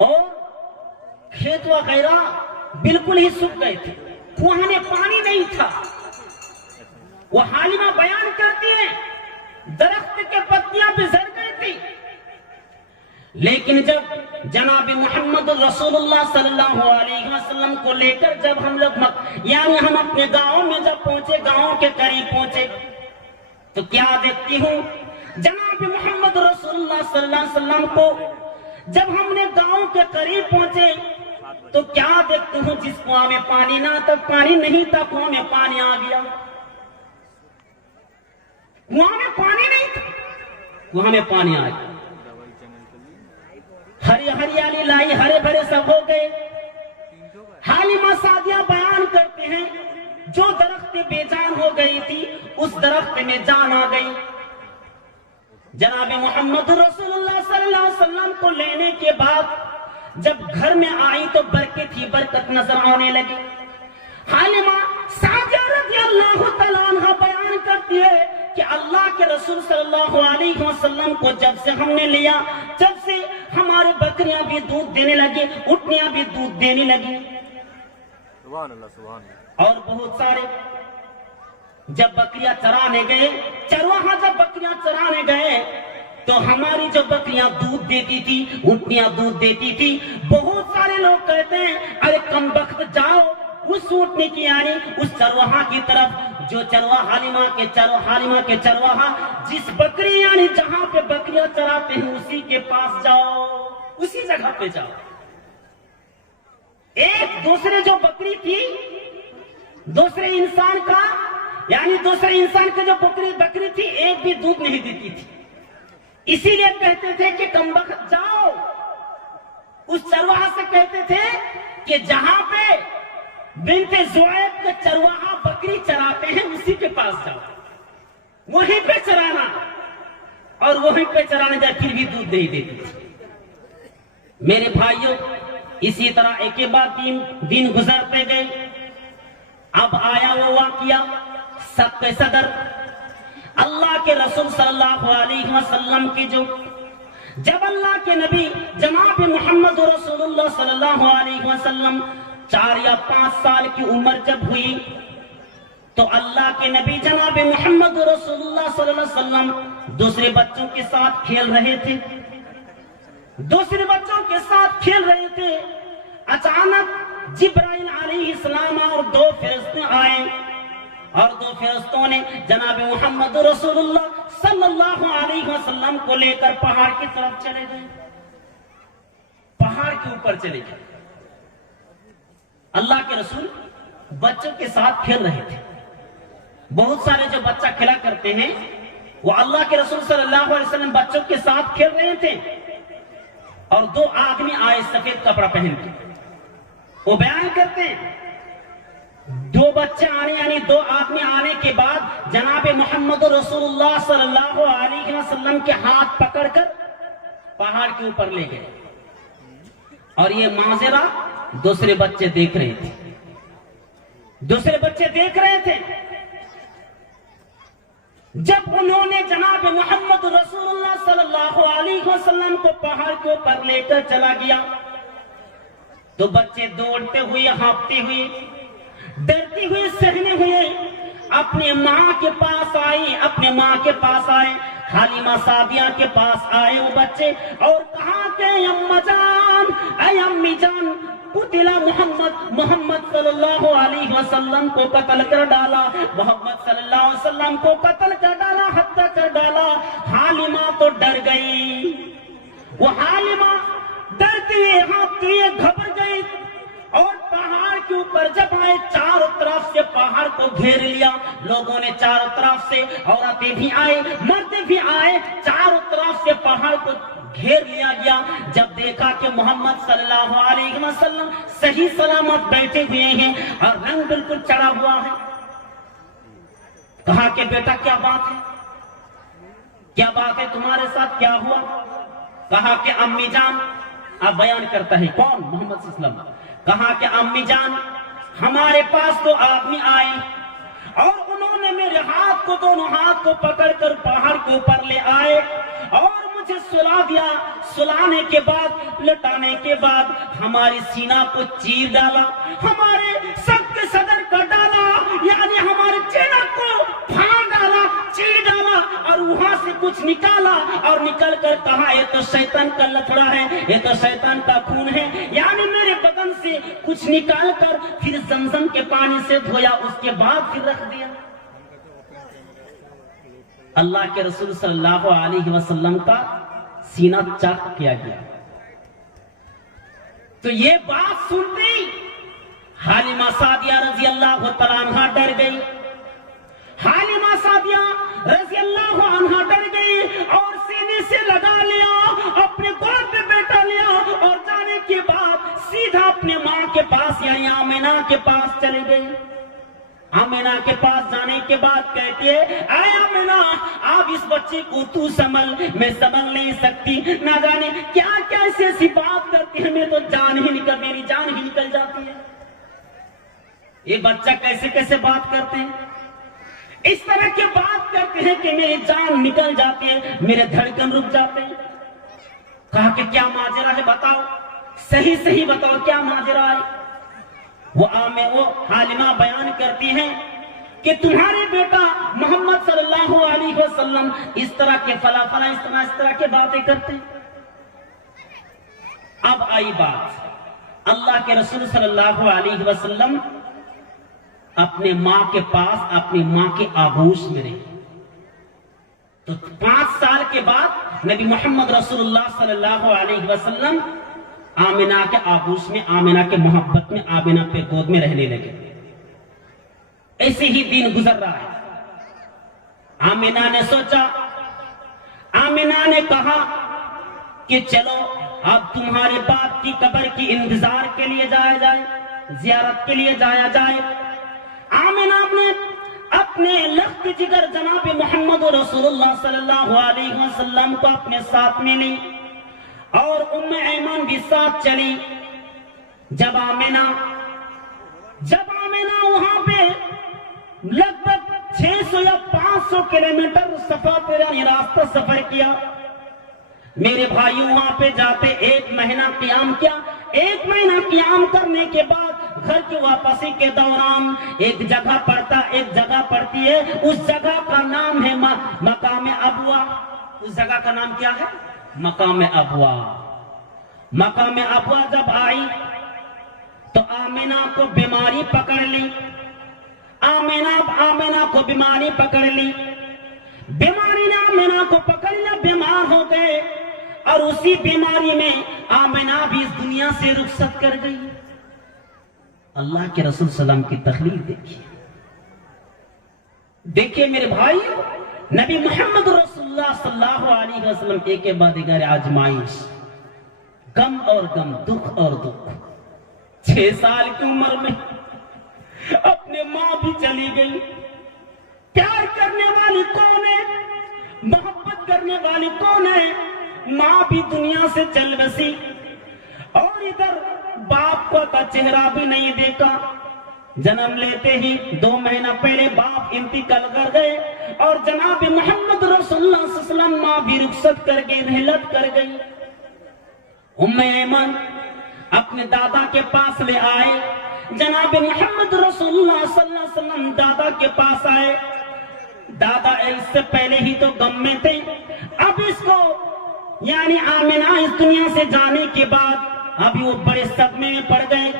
اور کھیت وغیرہ بالکل ہی سوکھ گئے تھے، کنواں میں پانی نہیں تھا۔ وہ حلیمہ بیان کرتی ہے درخت کے پتیاں بھی جھڑ گئی تھی، لیکن جب جناب محمد رسول اللہ صلی اللہ علیہ وسلم کو لے کر جب ہم لوگ یعنی ہم اپنے گاؤں میں جب پہنچے، گاؤں کے قریب پہنچے، تو کیا دیکھتی ہوں جناب محمد رسول اللہ صلی اللہ علیہ وسلم کو جب ہم نے گاؤں کے قریب پہنچے تو کیا دیکھتی ہوں جس کنواں میں پانی نہ تھا، پانی نہیں تھا، کنواں میں پانی آ گیا۔ کنواں میں پانی نہیں تھا، کنواں میں پانی آ گیا، ہریالی لائی، ہرے بھرے سب ہو گئے۔ حلیمہ سعدیہ بیان کرتے ہیں جو درخت بے جان ہو گئی تھی اس درخت میں جان آ گئی۔ جناب محمد رسول اللہ صلی اللہ علیہ وسلم کو لینے کے بعد جب گھر میں آئی تو برکت ہی برکت نظر آنے لگی۔ حلیمہ سعدیہ رضی اللہ تعالیٰ عنہ بیان کرتی ہے کہ اللہ کے رسول صلی اللہ علیہ وسلم کو جب سے ہم نے لیا، جب سے ہمارے بکریاں بھی دودھ دینے لگی، اٹھنیاں بھی دودھ دینے لگی، سبحان اللہ سبحان اللہ۔ اور بہت سارے جب بکریاں چرانے گئے، چرواہا جب بکریاں چرانے گئے تو ہماری جو بکریاں دودھ دیتی تھی، اٹھنیاں دودھ دیتی تھی، بہت سارے لوگ کہتے ہیں ارے کم بخت جاؤ اس اٹھنے کی یعنی اس چرواہا کی طرف جو حلیمہ کے چرواہا جس بکری یعنی جہاں پہ بکریاں چراتے ہیں اسی کے پاس جاؤ، اسی جگہ پہ جاؤ۔ ایک دوسرے جو بکری تھی دوسرے انسان کا یعنی دوسرے انسان کی جو بکری تھی ایک بھی دودھ نہیں دیتی تھی، اسی لیے کہتے تھے کہ کم بخت جاؤ، اس چرواہا سے کہتے تھے کہ جہاں پہ بنت زعیب کے چرواہا بکری چراتے ہیں اسی کے پاس جاؤ، وہیں پہ چرانا، اور وہیں پہ چرانے جائے پھر بھی دودھ نہیں دیتی تھی۔ میرے بھائیوں اسی طرح ایک بعد دن گزرتے گئے، اب آیا وہ واقعہ سب کے صدر اللہ کے رسول صلی اللہ علیہ وسلم کی جب اللہ کے نبی جناب محمد رسول اللہ صلی اللہ علیہ وسلم 4 یا 5 سال کی عمر جب ہوئی تو اللہ کے نبی جناب محمد رسول اللہ صلی اللہ علیہ وسلم دوسرے بچوں کے ساتھ کھیل رہے تھے، اچانک جبرائیل علیہ السلام اور 2 فرشتے آئے اور 2 فرشتوں نے جناب محمد رسول اللہ صلی اللہ علیہ وسلم کو لے کر پہاڑ کی طرف چلے گئے، پہاڑ کے اوپر چلے گئے۔ اللہ کے رسول بچوں کے ساتھ کھیل رہے تھے، بہت سارے جو بچہ کھیلا کرتے ہیں وہ اللہ کے رسول صلی اللہ علیہ وسلم بچوں کے ساتھ کھیل رہے تھے، اور 2 آدمی آئے سفید کپڑا پہن کے، وہ بیان کرتے ہیں 2 بچے آنے یعنی 2 آدمی آنے کے بعد جناب محمد رسول اللہ صلی اللہ علیہ وسلم کے ہاتھ پکڑ کر پہاڑ کے اوپر لے گئے، اور یہ مناظرہ دوسرے بچے دیکھ رہے تھے۔ جب انہوں نے جناب محمد رسول اللہ صلی اللہ علیہ وسلم کو پہاڑ کے اوپر لے کر چلا گیا تو بچے دوڑتے ہوئے، ہانپتے ہوئے، ڈرتے ہوئے، سہنے ہوئے اپنے ماں کے پاس آئے، حلیمہ سعدیہ کے پاس آئے وہ بچے، اور کہا کہ اے امی جان قتل محمد صلی اللہ علیہ وسلم کو قتل کر ڈالا، محمد صلی اللہ علیہ وسلم کو قتل کر ڈالا، حتہ کر ڈالا۔ حلیمہ تو ڈر گئی، وہ حلیمہ ڈرتے ہوئے ہانپتے ہوئے گھبر گئی، اور پہاڑ کے اوپر جب آئے چاروں طرف سے پہاڑ کو گھیر لیا، لوگوں نے چاروں طرف سے، عورتیں بھی آئے، مرد بھی آئے، چاروں طرف سے پہاڑ کو گھیر لیا گیا. جب دیکھا کہ محمد صلی اللہ علیہ وسلم صحیح سلامت بیٹھے ہوئے ہیں اور رنگ بالکل چڑھا ہوا ہے, کہا کہ بیٹا کیا بات ہے, کیا بات ہے تمہارے ساتھ, کیا ہوا؟ کہا کہ امی جان, اب بیان کرتا ہے کون؟ محمد صلی اللہ علیہ وسلم. کہا کہ امی جان, ہمارے پاس تو آدمی آئے اور انہوں نے میرے ہاتھ کو, دونوں ہاتھ کو پکڑ کر پہاڑ کے اوپر لے آئے اور مجھے سلا دیا. سلانے کے بعد, لٹانے کے بعد ہماری سینہ کو چیر ڈالا, ہمارے سب کے صدر کا ڈالا, یعنی ہمارے چہرہ کو پھاڑ ڈالا, چیر ڈالا اور وہاں سے کچھ نکالا اور نکل کر کہا یہ تو شیطان کا لتڑا ہے, یہ تو شیطان کا خون ہے. یعنی میرے بدن سے کچھ نکال کر پھر زمزم کے پانی سے دھویا, اس کے بعد پھر رکھ دیا. اللہ کے رسول صلی اللہ علیہ وسلم کا سینہ چاک کیا گیا. تو یہ بات سنتے ہی حلیمہ سعدیہ رضی اللہ تعالیٰ عنہ ڈر گئی. حلیمہ سعدیہ رضی اللہ عنہ ڈر گئی اور سینے سے لگا لیا, اپنے گود میں بیٹھا لیا اور جانے کے بعد سیدھا اپنے ماں کے پاس یعنی آمنہ کے پاس چلے گئی. آمنہ کے پاس جانے کے بعد کہتی ہے, اے آمنہ آپ اس بچے کو تو سنبھل, میں سنبھل نہیں سکتی, نہ جانے کیا کیا ایسی بات کرتی ہے, میں تو میری جان ہی نکل جاتی ہے. یہ بچہ کیسے کیسے بات کرتے ہیں, اس طرح کی بات کرتے ہیں کہ میری جان نکل جاتی ہے, میرے دھڑکن رک جاتے ہیں. کہا کہ کیا ماجرا ہے, بتاؤ, صحیح بتاؤ کیا ماجرا ہے. وہ حلیمہ بیان کرتی ہیں کہ تمہارے بیٹا محمد صلی اللہ علیہ وسلم اس طرح کے فلا اس طرح کے باتیں کرتے ہیں. اب آئی بات, اللہ کے رسول صلی اللہ علیہ وسلم اپنے ماں کے پاس اپنی ماں کے آغوش میں رہے. تو 5 سال کے بعد نبی محمد رسول اللہ صلی اللہ علیہ وسلم آمنہ کے آغوش میں, آمنہ کے محبت میں, آمنہ پہ گود میں رہنے لگے. ایسے ہی دن گزر رہا ہے. آمنہ نے سوچا, آمنہ نے کہا کہ چلو اب تمہارے باپ کی قبر کی انتظار کے لیے جایا جائے, زیارت کے لیے جایا جائے. آمنہ نے اپنے لخت جگر جناب محمد رسول اللہ صلی اللہ علیہ وسلم کو اپنے ساتھ میں لی اور ام ایمن بھی ساتھ چلی. جب آمنہ وہاں پہ لگ بھگ 600 یا 500 کلومیٹر سفر یعنی راستہ سفر کیا. میرے بھائیوں وہاں پہ جاتے 1 مہینہ قیام کیا. 1 مہینہ قیام کرنے کے بعد گھر کی واپسی کے دوران ایک جگہ پڑتی ہے. اس جگہ کا نام ہے مقام ابوا. اس جگہ کا نام کیا ہے؟ مقام ابوا. مقام ابوا جب آئی تو آمنہ کو بیماری پکڑ لی. آمنہ کو بیماری پکڑ لی. بیماری نے آمنہ کو پکڑ لیا, بیمار ہو گئے اور اسی بیماری میں آمنہ بھی اس دنیا سے رخصت کر گئی. اللہ کے رسول صلی اللہ علیہ وسلم کی تخلیق دیکھیے میرے بھائی, نبی محمد رسول اللہ صلی اللہ علیہ وسلم ایک کے بعد ایک آزمائش, غم اور غم, دکھ اور دکھ. 6 سال کی عمر میں اپنے ماں بھی چلی گئی. پیار کرنے والی کون ہے, محبت کرنے والی کون ہے؟ ماں بھی دنیا سے چل بسی اور ادھر باپ کو کا چہرہ بھی نہیں دیکھا. جنم لیتے ہی 2 مہینہ پہلے باپ انتقال کر گئے اور جناب محمد رسول اللہ صلی اللہ علیہ وسلم ماں بھی رخصت کر گئی, رحلت کر گئی. ام ایمن اپنے دادا کے پاس لے آئے. جناب محمد رسول اللہ صلی اللہ علیہ وسلم دادا کے پاس آئے. دادا اس سے پہلے ہی تو غم میں تھے, اب اس کو یعنی آمنہ اس دنیا سے جانے کے بعد ابھی وہ بڑے صدمے میں پڑ گئے.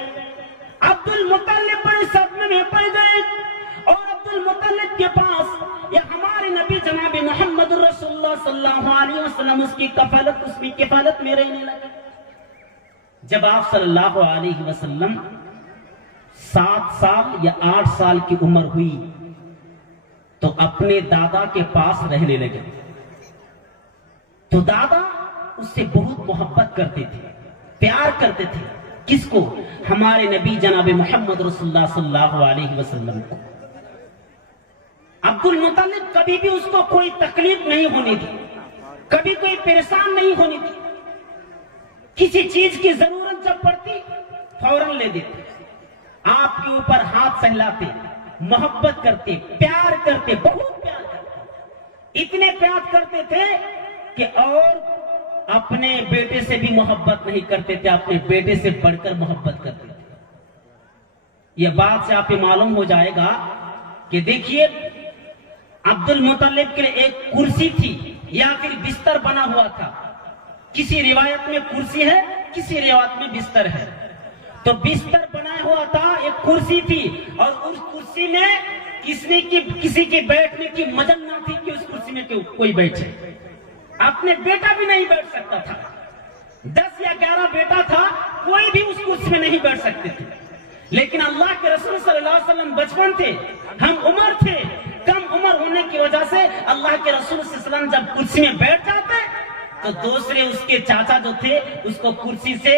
عبد المطلب بڑے صدمے میں پڑ گئے اور عبد المطلب کے پاس یا ہمارے نبی جناب محمد رسول اللہ صلی اللہ علیہ وسلم اس کی کفالت میں رہنے لگے. جب آپ صلی اللہ علیہ وسلم 7 سال یا 8 سال کی عمر ہوئی تو اپنے دادا کے پاس رہنے لگے. تو دادا اس سے بہت محبت کرتے تھے، پیار کرتے تھے. کس کو؟ ہمارے نبی جناب محمد رسول اللہ صلی اللہ علیہ وسلم کو. عبد المطلب کبھی بھی اس کو کوئی تکلیف نہیں ہونی تھی، کبھی کوئی پریشان نہیں ہونی تھی. کسی چیز کی ضرورت جب پڑتی فوراً لے دیتے، آپ کے اوپر ہاتھ پھیلاتے، محبت کرتے، پیار کرتے، بہت پیار کرتے. اتنے پیار کرتے تھے کہ اور اپنے بیٹے سے بھی محبت نہیں کرتے تھے، اپنے بیٹے سے بڑھ کر محبت کرتے تھے. یہ بات سے آپ کو معلوم ہو جائے گا کہ دیکھیے عبد المطلب کے لیے ایک کرسی تھی یا پھر بستر بنا ہوا تھا. کسی روایت میں کرسی ہے، کسی روایت میں بستر ہے. تو بستر بنا ہوا تھا، ایک کرسی تھی، اور اس کرسی میں کسی کے بیٹھنے کی مجال نہ تھی کہ اس کرسی میں کوئی بیٹھے. اپنے بیٹا بھی نہیں بیٹھ سکتا تھا. 10 یا 11 بیٹا تھا، کوئی بھی اس کرسی میں نہیں بیٹھ سکتے تھے. لیکن اللہ کے رسول صلی اللہ علیہ وسلم بچپن تھے، ہم عمر تھے. کم عمر ہونے کی وجہ سے اللہ کے رسول صلی اللہ علیہ وسلم جب کرسی میں بیٹھ جاتے تو دوسرے اس کے چاچا جو تھے اس کو کرسی سے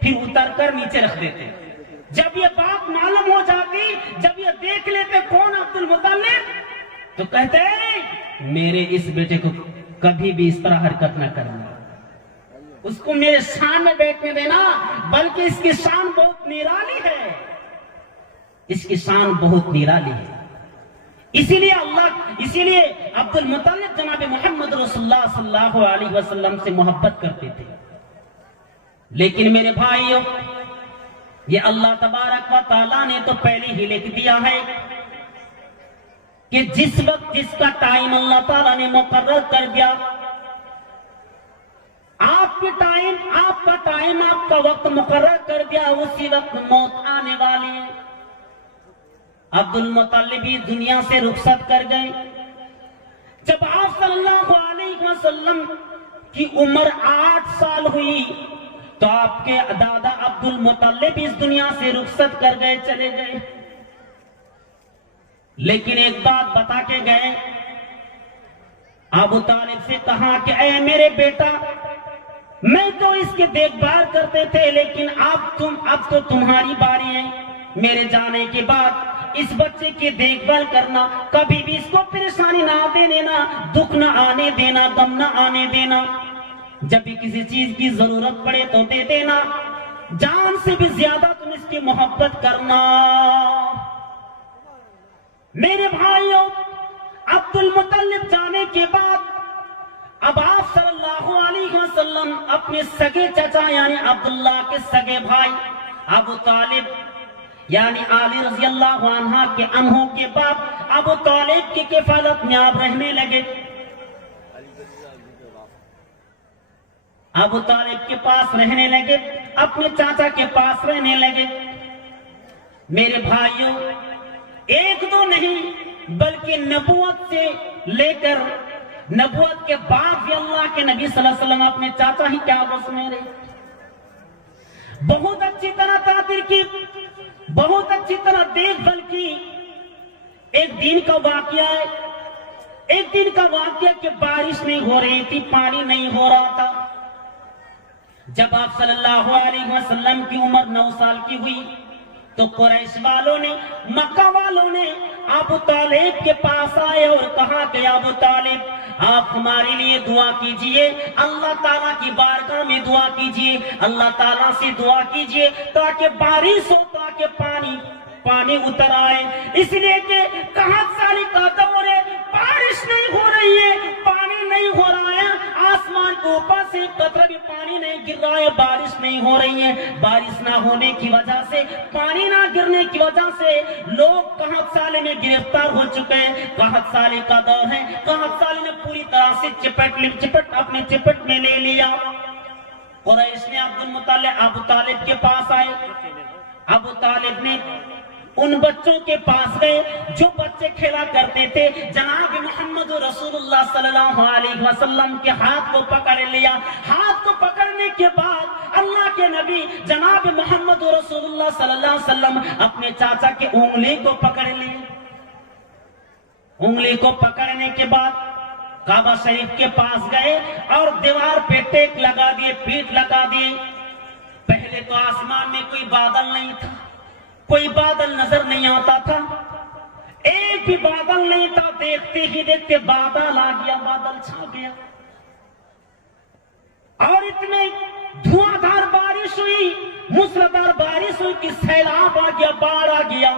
پھر اتر کر نیچے رکھ دیتے. جب یہ بات معلوم ہو جاتی، جب یہ دیکھ لیتے کون عبد المطلب، تو کہتے میرے اس بیٹے کو کبھی بھی اس طرح حرکت نہ کرنا، اس کو میرے شان میں بیٹھنے دینا، بلکہ اس کی شان بہت نرالی ہے، اس کی شان بہت نرالی ہے. اسی لیے عبد المطلب جناب محمد رسول اللہ صلی اللہ علیہ وسلم سے محبت کرتے تھے. لیکن میرے بھائیوں، یہ اللہ تبارک و تعالیٰ نے تو پہلے ہی لکھ دیا ہے کہ جس وقت جس کا ٹائم اللہ تعالیٰ نے مقرر کر دیا، آپ کا ٹائم آپ کا وقت مقرر کر دیا، اسی وقت موت آنے والی ہے. عبد المطلب بھی دنیا سے رخصت کر گئے. جب آپ صلی اللہ علیہ وسلم کی عمر 8 سال ہوئی تو آپ کے دادا عبد المطلب اس دنیا سے رخصت کر گئے، چلے گئے. لیکن ایک بات بتا کے گئے، ابو طالب سے کہا کہ اے میرے بیٹا، میں تو اس کی دیکھ بھال کرتے تھے، لیکن اب تو تمہاری باری ہے. میرے جانے کے بعد اس بچے کی دیکھ بھال کرنا، کبھی بھی اس کو پریشانی نہ آنے دینا، دکھ نہ آنے دینا، غم نہ آنے دینا. جب بھی کسی چیز کی ضرورت پڑے تو دے دینا، جان سے بھی زیادہ تم اس کی محبت کرنا. میرے بھائیوں، عبد المطلب جانے کے بعد اب آپ صلی اللہ علیہ وسلم اپنے سگے چچا یعنی عبداللہ کے سگے بھائی ابو طالب یعنی علی رضی اللہ عنہ کے انہوں کے باپ ابو طالب کی کفالت میں آپ رہنے لگے. ابو طالب کے پاس رہنے لگے، اپنے چاچا کے پاس رہنے لگے. میرے بھائیوں، ایک دو نہیں بلکہ نبوت سے لے کر نبوت کے بعد بھی اللہ کے نبی صلی اللہ علیہ وسلم اپنے چاچا ہی کیا بس میں رہے. بہت اچھی طرح تعبیر کی، بہت اچھی طرح دیکھ بھال کی. ایک دن کا واقعہ ہے، ایک دن کا واقعہ کہ بارش نہیں ہو رہی تھی، پانی نہیں ہو رہا تھا. جب آپ صلی اللہ علیہ وسلم کی عمر 9 سال کی ہوئی تو قریش والوں نے، مکہ والوں نے ابو طالب کے پاس آئے اور کہا کہ ابو طالب آپ ہمارے لیے دعا کیجئے، اللہ تعالیٰ کی بارگاہ میں دعا کیجئے، اللہ تعالیٰ سے دعا کیجئے تاکہ بارش ہو، تاکہ پانی اتر آئے. اس لیے کہ قحط سالی کا دور ہے، بارش نہیں ہو رہی ہے، پانی نہیں ہو رہا ہے، آسمان کے اوپر سے قطرہ بھی پانی نہیں گر رہا ہے، بارش نہیں ہو رہی ہے. بارش نہ ہونے کی وجہ سے، پانی نہ گرنے کی وجہ سے لوگ قحط سالی میں گرفتار ہو چکے ہیں. قحط سالی کا دور ہے، قحط سالی نے پوری طرح سے اپنے چپٹ میں لے لیا. قریش نے ابو طالب کے پاس آئے. ابو طالب نے ان بچوں کے پاس گئے جو بچے کھیلا کرتے تھے، جناب محمد رسول اللہ صلی اللہ علیہ وسلم کے ہاتھ کو پکڑ لیا. ہاتھ کو پکڑنے کے بعد اللہ کے نبی جناب محمد رسول اللہ صلی اللہ علیہ وسلم اپنے چاچا کے انگلی کو پکڑ لیے. انگلی کو پکڑنے کے بعد کعبہ شریف کے پاس گئے اور دیوار پہ ٹیک لگا دیے، پیٹ لگا دیے۔ پہلے تو آسمان میں کوئی بادل نہیں تھا، کوئی بادل نظر نہیں آتا تھا، ایک بھی بادل نہیں تھا۔ دیکھتے ہی دیکھتے بادل آ گیا، بادل چھا گیا، اور اتنے دھواں دھار بارش ہوئی، موسلادھار بارش ہوئی کہ سیلاب آ گیا، باڑھ آ گیا۔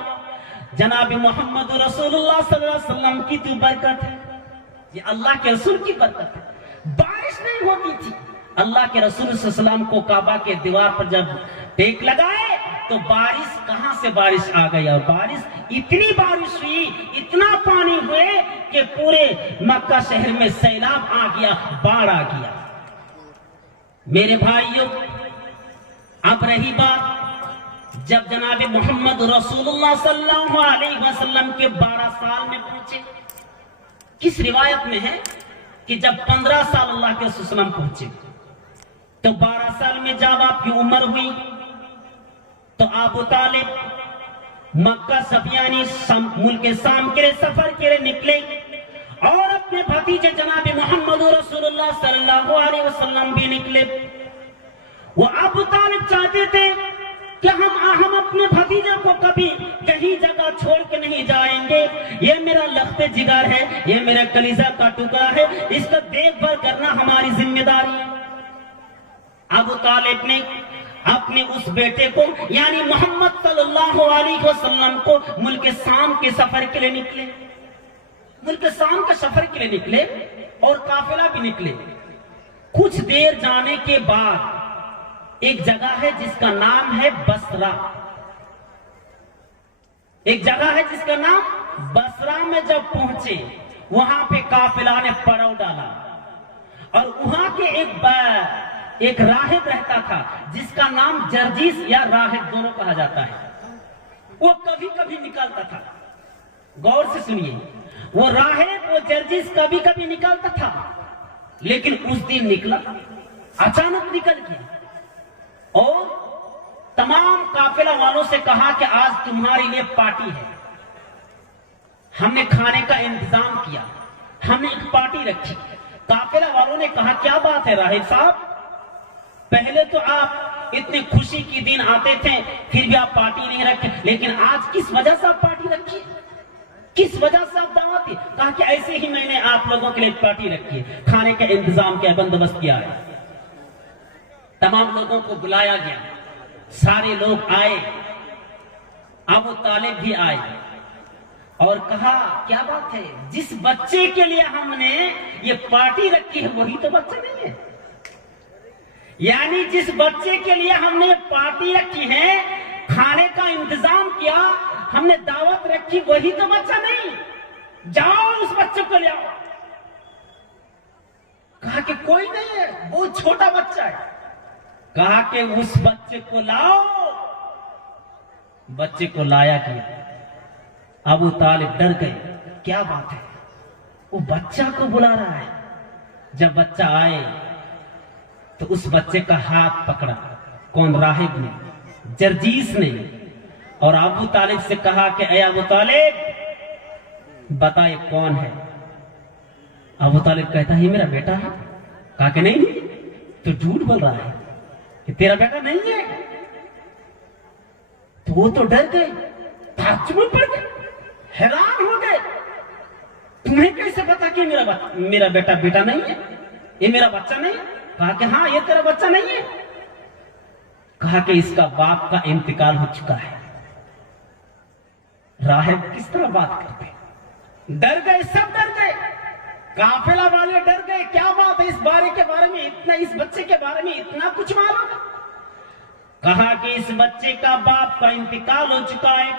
جناب محمد رسول اللہ صلی اللہ علیہ وسلم کی تو برکت ہے، یہ اللہ کے رسول کی برکت ہے۔ بارش نہیں ہوتی تھی، اللہ کے رسول صلی اللہ علیہ وسلم کو کعبہ کے دیوار پر جب ٹیک لگائے تو بارش کہاں سے بارش آ گئی، اور بارش اتنی بارش ہوئی، اتنا پانی ہوئے کہ پورے مکہ شہر میں سیلاب آ گیا، باڑھ آ گیا۔ میرے بھائیوں، اب رہی بات جب جناب محمد رسول اللہ صلی اللہ علیہ وسلم کے 12 سال میں پہنچے۔ کس روایت میں ہے کہ جب 15 سال اللہ کے رسول صلی اللہ علیہ وسلم پہنچے تو 12 سال میں جب آپ کی عمر ہوئی تو ابو طالب مکہ سفیانی ملک شام کے لیے سفر کے لیے نکلے اور اپنے بھتیجے جناب محمد رسول اللہ صلی اللہ علیہ وسلم بھی نکلے۔ وہ ابو طالب چاہتے تھے کہ ہم اپنے بھتیجے کو کبھی کہیں جگہ چھوڑ کے نہیں جائیں گے، یہ میرا لخت جگر ہے، یہ میرا کلیجہ کا ٹکڑا ہے، اس کا دیکھ بھال کرنا ہماری ذمہ داری ہے۔ ابو طالب نے اپنے اس بیٹے کو یعنی محمد صلی اللہ علیہ وسلم کو ملک شام کے سفر کے لیے نکلے، ملک شام کے سفر کے لیے نکلے اور قافلہ بھی نکلے۔ کچھ دیر جانے کے بعد ایک جگہ ہے جس کا نام ہے بصرہ، ایک جگہ ہے جس کا نام بصرہ میں جب پہنچے وہاں پہ قافلہ نے پڑاؤ ڈالا، اور وہاں کے ایک راہب رہتا تھا جس کا نام جرجیس یا راہب دونوں کہا جاتا ہے۔ وہ کبھی کبھی نکلتا تھا، غور سے سنیے، وہ راہب وہ جرجیس کبھی کبھی نکلتا تھا، لیکن اس دن نکلا، اچانک نکل گیا اور تمام قافلہ والوں سے کہا کہ آج تمہارے لیے پارٹی ہے، ہم نے کھانے کا انتظام کیا، ہم نے ایک پارٹی رکھی۔ قافلہ والوں نے کہا کیا بات ہے راہب صاحب، پہلے تو آپ اتنے خوشی کی دن آتے تھے پھر بھی آپ پارٹی نہیں رکھے، لیکن آج کس وجہ سے آپ پارٹی رکھی، کس وجہ سے آپ دعوت دی؟ کہا کہ ایسے ہی میں نے آپ لوگوں کے لیے پارٹی رکھی ہے، کھانے کا انتظام کیا، بندوبست کیا ہے۔ تمام لوگوں کو بلایا گیا، سارے لوگ آئے، ابو طالب بھی آئے اور کہا کیا بات ہے، جس بچے کے لیے ہم نے یہ پارٹی رکھی ہے وہی تو بچہ نہیں ہے، یعنی جس بچے کے لیے ہم نے پارٹی رکھی ہے، کھانے کا انتظام کیا، ہم نے دعوت رکھی، وہی تو بچہ نہیں، جاؤ اس بچے کو لے آؤ۔ کہا کہ کوئی نہیں ہے، بہت چھوٹا بچہ ہے۔ کہا کہ اس بچے کو لاؤ، بچے کو لایا گیا۔ ابو طالب ڈر گئے، کیا بات ہے، وہ بچہ کو بلا رہا ہے۔ جب بچہ آئے تو اس بچے کا ہاتھ پکڑا، کون، راہب نے، جرجیس نے، اور ابو طالب سے کہا کہ اے ابو طالب بتائے کون ہے۔ ابو طالب کہتا ہے یہ میرا بیٹا ہے۔ کہا کہ نہیں تو جھوٹ بول رہا ہے کہ تیرا بیٹا نہیں ہے۔ تو وہ تو ڈر گئے، تعجب میں پڑ گئے، حیران ہو گئے، تمہیں کیسے پتا کہ میرا بیٹا نہیں ہے، یہ میرا بچہ نہیں ہے؟ کہا کہ ہاں یہ تیرا بچہ نہیں ہے۔ کہا کہ اس کا باپ کا انتقال ہو چکا ہے۔ راہب کس طرح بات کرتے، ڈر گئے، سب ڈر گئے، قافلہ والے ڈر گئے، کیا بات ہے، اس بارے میں اتنا، اس بچے کے بارے میں اتنا کچھ معلوم ہے؟ کہا کہ اس بچے کا باپ کا انتقال ہو چکا ہے،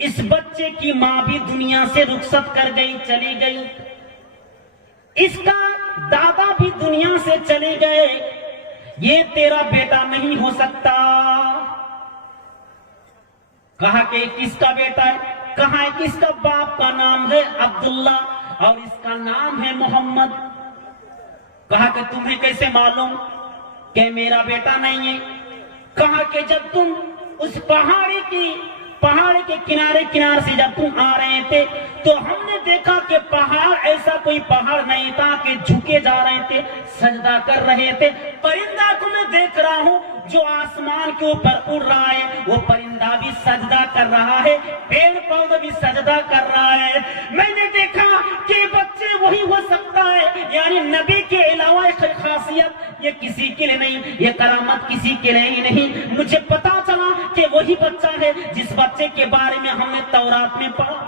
اس بچے کی ماں بھی دنیا سے رخصت کر گئی، چلی گئی، اس کا دادا بھی دنیا سے چلے گئے، یہ تیرا بیٹا نہیں ہو سکتا۔ کہا کہ کس کا بیٹا ہے؟ کہا ہے کہ اس کا باپ کا نام ہے عبداللہ اور اس کا نام ہے محمد۔ کہا کہ تمہیں کیسے معلوم کہ میرا بیٹا نہیں ہے؟ کہا کہ جب تم اس پہاڑی کی پہاڑ کے کنارے کنارے سے جب تم آ رہے تھے تو ہم نے دیکھا کہ پہاڑ ایسا کوئی پہاڑ نہیں تھا کہ جھکے جا رہے تھے، سجدہ کر رہے تھے۔ پرندہ کو میں دیکھ رہا ہوں جو آسمان کے اوپر اڑ رہا ہے، وہ پرندہ بھی سجدہ کر رہا ہے، پیڑ پودا بھی سجدہ کر رہا ہے۔ میں نے دیکھا کہ بچے وہی ہو سکتا ہے، یعنی نبی کے علاوہ خاصیت یہ کسی کے لیے نہیں، یہ کرامت کسی کے لیے ہی نہیں۔ مجھے پتا چلا کہ وہی بچہ ہے جس بچے کے بارے میں ہم نے تورات میں پڑھا۔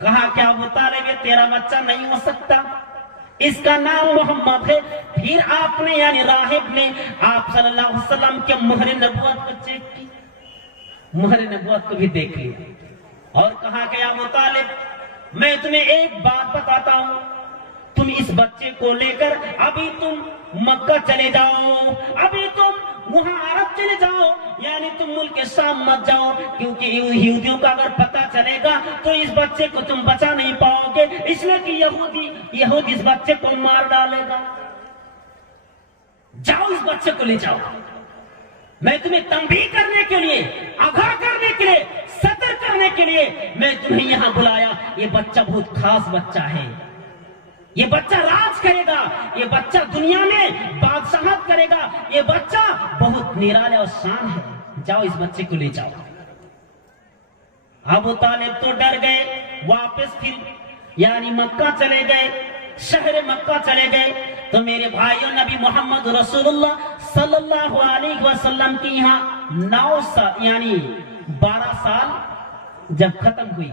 کہا کیا ابو طالب یہ تیرا بچہ نہیں ہو سکتا، اس کا نام محمد ہے۔ پھر آپ نے یعنی راہب نے آپ صلی اللہ علیہ وسلم کے مہر نبوت کو چیک کی، مہر نبوت کو بھی دیکھ لیا اور کہا کہ ابو طالب میں تمہیں ایک بات بتاتا ہوں، تم اس بچے کو لے کر ابھی تم مکہ چلے جاؤ، ابھی تم وہاں عرب چلے جاؤ، یعنی تم ملک شام مت جاؤ، کیونکہ یہودیوں کا اگر پتہ چلے گا تو اس بچے کو تم بچا نہیں پاؤ گے، اس لیے کہ یہود اس بچے کو مار ڈالے گا۔ جاؤ اس بچے کو لے جاؤ، میں تمہیں تنبیہ کرنے کے لیے، آگاہ کرنے کے لیے، سترک کرنے کے لیے میں تمہیں یہاں بلایا۔ یہ بچہ بہت خاص بچہ ہے، یہ بچہ راج کرے گا، یہ بچہ دنیا میں بادشاہت کرے گا، یہ بچہ بہت نرالا اور شان ہے، جاؤ اس بچے کو لے جاؤ۔ ابو طالب تو ڈر گئے، واپس پھر یعنی مکہ چلے گئے، شہر مکہ چلے گئے۔ تو میرے بھائیوں نبی محمد رسول اللہ صلی اللہ علیہ وسلم کی یہاں 9 سال یعنی 12 سال جب ختم ہوئی،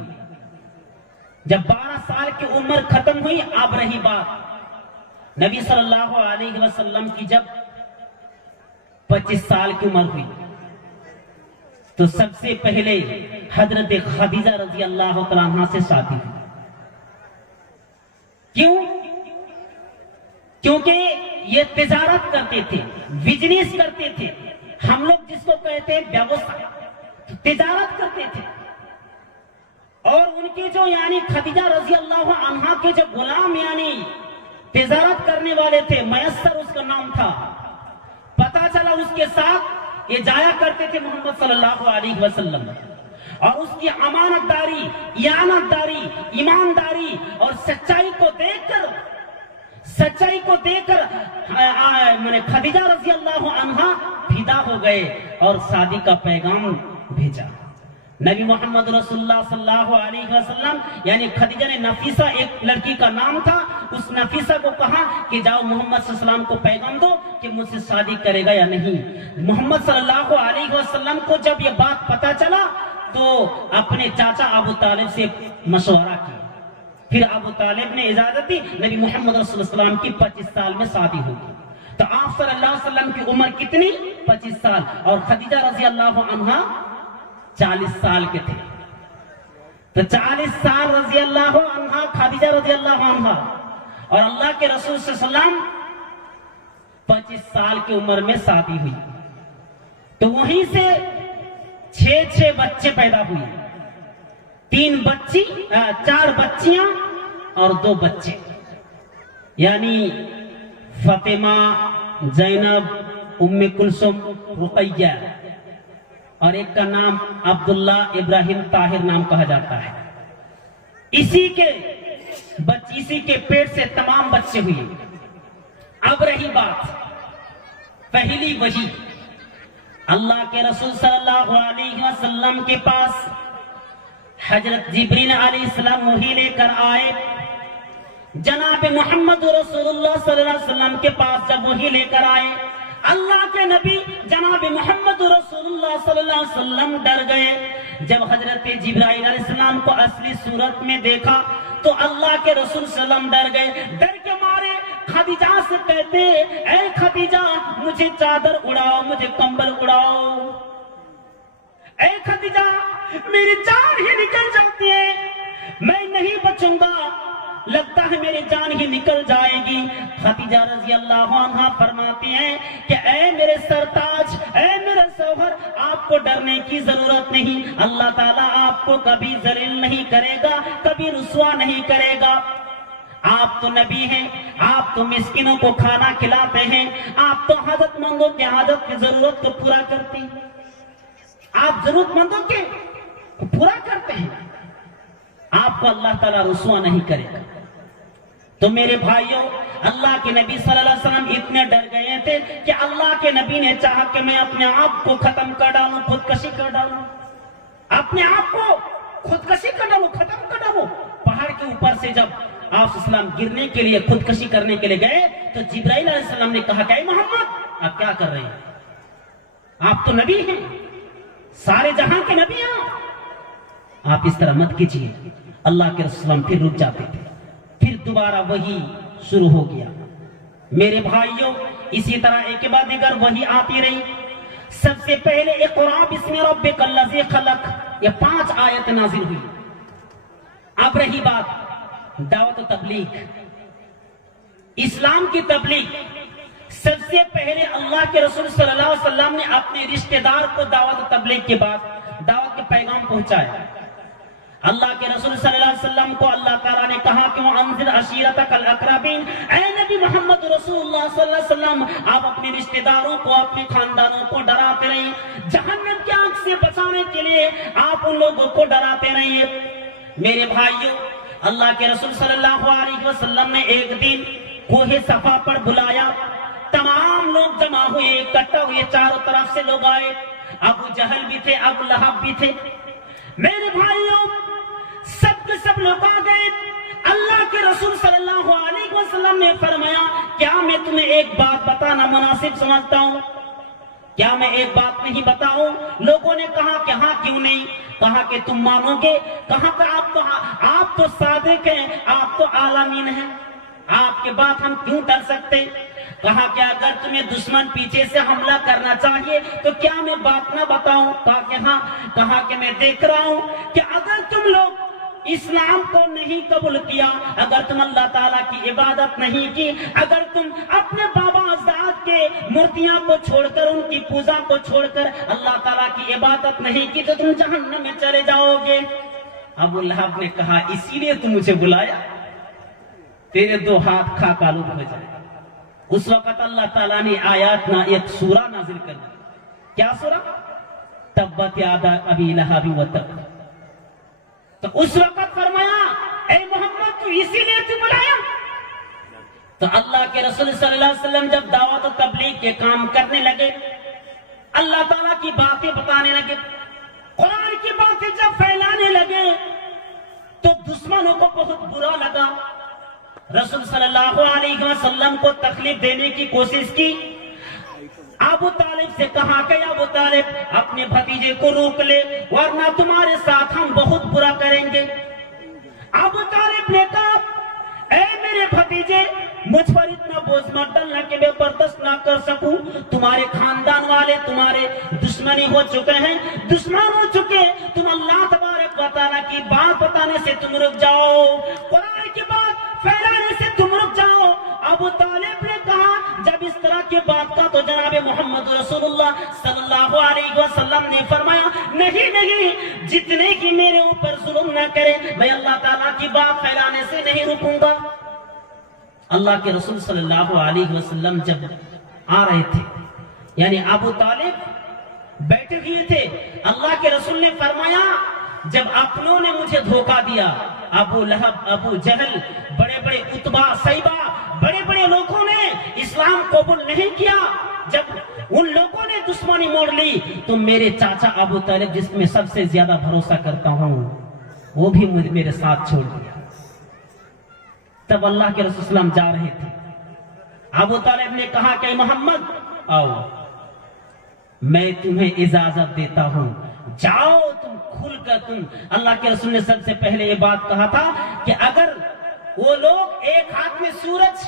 جب 12 سال کی عمر ختم ہوئی، اب رہی بات نبی صلی اللہ علیہ وسلم کی جب 25 سال کی عمر ہوئی تو سب سے پہلے حضرت خدیجہ رضی اللہ تعالیٰ عنہا سے شادی ہوئی۔ کیوں؟ کیونکہ یہ تجارت کرتے تھے، بزنس کرتے تھے، ہم لوگ جس کو کہتے ہیں بیوسا، تجارت کرتے تھے۔ اور ان کے جو یعنی خدیجہ رضی اللہ عنہا کے جو غلام یعنی تجارت کرنے والے تھے، میسر اس کا نام تھا، پتا چلا اس کے ساتھ یہ جایا کرتے تھے محمد صلی اللہ علیہ وسلم، اور اس کی امانت داری، ایانت داری، ایمانداری اور سچائی کو دیکھ کر خدیجہ رضی اللہ عنہا فدا ہو گئے اور شادی کا پیغام بھیجا۔ نبی محمد رسول اللہ صلی اللہ علیہ وسلم یعنی خدیجہ نے نفیسہ ایک لڑکی کا نام تھا، اس نفیسہ کو کہا کہ جاؤ محمد صلی اللہ علیہ وسلم کو پیغام دو کہ مجھ سے شادی کرے گا یا نہیں۔ محمد صلی اللہ علیہ وسلم کو جب یہ بات پتا چلا تو اپنے چاچا ابو طالب سے مشورہ کیا، پھر ابو طالب نے اجازت دی، نبی محمد رسول اللہ صلی اللہ علیہ وسلم کی 25 سال میں شادی ہوگی۔ تو آپ صلی اللہ علیہ وسلم کی عمر کتنی؟ 25 سال، اور خدیجہ رضی اللہ عنہا 40 سال کے تھے۔ تو 40 سال رضی اللہ عنہا خدیجہ رضی اللہ عنہا، اور اللہ کے رسول صلی اللہ علیہ وسلم 25 سال کی عمر میں شادی ہوئی۔ تو وہیں سے 6 بچے پیدا ہوئے، 4 بچیاں اور 2 بچے، یعنی فاطمہ، زینب، ام کلثوم، رقیہ، اور ایک کا نام عبداللہ ابراہیم طاہر نام کہا جاتا ہے۔ اسی کے پیٹ سے تمام بچے ہوئے۔ اب رہی بات پہلی وحی، اللہ کے رسول صلی اللہ علیہ وسلم کے پاس حضرت جبریل علیہ السلام وحی لے کر آئے۔ جناب محمد رسول اللہ صلی اللہ علیہ وسلم کے پاس جب وحی لے کر آئے، اللہ کے نبی جناب محمد رسول اللہ صلی اللہ علیہ وسلم ڈر گئے۔ جب حضرت جبرائیل علیہ السلام کو اصلی صورت میں دیکھا تو اللہ کے رسول صلی اللہ علیہ وسلم ڈر گئے، ڈر کے مارے خدیجہ سے کہتے، اے خدیجہ مجھے چادر اڑاؤ، مجھے کمبل اڑاؤ، اے خدیجہ میری جان ہی نکل جاتی ہے، میں نہیں بچوں گا، لگتا ہے میری جان ہی نکل جائے گی۔ خدیجہ رضی اللہ عنہا فرماتی ہیں کہ اے میرے سرتاج، اے میرے شوہر، آپ کو ڈرنے کی ضرورت نہیں، اللہ تعالیٰ آپ کو کبھی ذلیل نہیں کرے گا، کبھی رسوا نہیں کرے گا۔ آپ تو نبی ہیں، آپ تو مسکینوں کو کھانا کھلاتے ہیں، آپ تو حاجت مندوں کی حاجت کی ضرورت کو پورا کرتے ہیں، آپ ضرورت مندوں کے پورا کرتے ہیں، آپ کو اللہ تعالیٰ رسوا نہیں کرے گا۔ تو میرے بھائیوں، اللہ کے نبی صلی اللہ علیہ وسلم اتنے ڈر گئے تھے کہ اللہ کے نبی نے چاہا کہ میں اپنے آپ کو ختم کر ڈالوں، خودکشی کر ڈالوں، اپنے آپ کو خودکشی کر ڈالوں، ختم کر ڈالوں۔ پہاڑ کے اوپر سے جب آپ السلام گرنے کے لیے، خودکشی کرنے کے لیے گئے تو جبرائیل علیہ السلام نے کہا کہ اے محمد آپ کیا کر رہے ہیں؟ آپ تو نبی ہیں، سارے جہاں کے نبی ہیں، آپ اس طرح مت کیجیے۔ اللہ کے رسول پھر رک جاتے تھے، پھر دوبارہ وہی شروع ہو گیا۔ میرے بھائیوں، اسی طرح ایک کے بعد دیگر وہی آتی رہی۔ سب سے پہلے اقرأ بسم ربک الذی خلق، یہ 5 آیت نازل ہوئی۔ اب رہی بات دعوت و تبلیغ، اسلام کی تبلیغ۔ سب سے پہلے اللہ کے رسول صلی اللہ علیہ وسلم نے اپنے رشتہ دار کو دعوت و تبلیغ کے بعد دعوت کے پیغام پہنچایا۔ اللہ کے رسول صلی اللہ علیہ وسلم کو اللہ تعالیٰ نے کہا کہ وَأَنذِرْ عَشِيرَتَكَ الْأَقْرَبِينَ، اے نبی محمد رسول اللہ صلی اللہ علیہ وسلم، آپ اپنے رشتہ داروں کو، اپنے خاندانوں کو ڈراتے رہیے، جہنم کی آگ سے بچانے کے لیے آپ ان لوگوں کو ڈراتے رہیے۔ میرے بھائیوں، اللہ کے رسول صلی اللہ علیہ وسلم نے ایک دن کوہ صفا پر بلایا، تمام لوگ جمع ہوئے، اکٹھا ہوئے، چاروں طرف سے لوگ آئے، ابو جہل بھی تھے، ابو لہب بھی تھے۔ میرے بھائیوں، سب کے سب لوگ آ گئے۔ اللہ کے رسول صلی اللہ علیہ وسلم نے فرمایا کیا میں تمہیں ایک بات بتانا مناسب سمجھتا ہوں؟ کیا میں ایک بات نہیں بتاؤں؟ لوگوں نے کہا کہ ہاں کیوں نہیں؟ کہا کہ تم مانو گے؟ کہا کہ آپ تو صادق ہیں، آپ تو عالمین ہیں، آپ کے بات ہم کیوں ڈر سکتے؟ کہا کہ اگر تمہیں دشمن پیچھے سے حملہ کرنا چاہیے تو کیا میں بات نہ بتاؤں؟ کہا کہ ہاں۔ کہا کہ میں دیکھ رہا ہوں کہ اگر تم لوگ اسلام کو نہیں قبول کیا، اگر تم اللہ تعالیٰ کی عبادت نہیں کی، اگر تم اپنے بابا اجداد کے مورتیاں کو چھوڑ کر، ان کی پوجا کو چھوڑ کر اللہ تعالیٰ کی عبادت نہیں کی تو تم جہنم میں چلے جاؤ گے۔ ابو لہب نے کہا اسی لیے تم مجھے بلایا؟ تیرے 2 ہاتھ خاک آلود ہو جائے۔ اس وقت اللہ تعالیٰ نے آیات ایک سورہ نازل کر دی۔ کیا سورہ؟ تبت یادا ابی لہب وتب۔ تو اس وقت فرمایا اے محمد تو اسی لیے تو بلایا؟ تو اللہ کے رسول صلی اللہ علیہ وسلم جب دعوت و تبلیغ کے کام کرنے لگے، اللہ تعالیٰ کی باتیں بتانے لگے، قرآن کی باتیں جب پھیلانے لگے تو دشمنوں کو بہت برا لگا۔ رسول صلی اللہ علیہ وسلم کو تکلیف دینے کی کوشش کی۔ ابو طالب سے کہا کہ ابو طالب اپنے بھتیجے کو روک لے ورنہ تمہارے ساتھ ہم بہت برا کریں گے۔ ابو طالب نے کہا اے میرے بھتیجے، مجھ پر اتنا بوجھ مت ڈالنا کہ میں برداشت نہ کر سکوں۔ تمہارے خاندان والے تمہارے دشمنی ہو چکے ہیں، دشمن ہو چکے، تم اللہ تبارک و تعالیٰ کی بات بتانے سے تم رک جاؤ، قرآن کی بات پھیلانے سے تم رک جاؤ۔ ابو طالب نے کہا جب اس طرح کی بات کا تو جناب محمد رسول اللہ صلی اللہ علیہ وسلم نے فرمایا نہیں نہیں، جتنے کی میرے اوپر ظلم نہ کرے، میں اللہ تعالیٰ کی بات پھیلانے سے نہیں رکوں گا۔ اللہ کے رسول صلی اللہ علیہ وسلم جب آ رہے تھے، یعنی ابو طالب بیٹھے ہوئے تھے، اللہ کے رسول نے فرمایا جب اپنوں نے مجھے دھوکہ دیا، ابو لہب، ابو جہل، بڑے بڑے عتبہ، شیبہ، بڑے بڑے لوگوں نے اسلام قبول نہیں کیا، جب ان لوگوں نے دشمنی موڑ لی تو میرے چاچا ابو طالب جس میں سب سے زیادہ بھروسہ کرتا ہوں وہ بھی میرے ساتھ چھوڑ دیا۔ تب اللہ کے رسول صلی اللہ علیہ وسلم جا رہے تھے، ابو طالب نے کہا کہ محمد آؤ، میں تمہیں اجازت دیتا ہوں، جاؤ تم کھل کر۔ تم اللہ کے رسول نے سب سے پہلے یہ بات کہا تھا کہ اگر وہ لوگ ایک ہاتھ میں سورج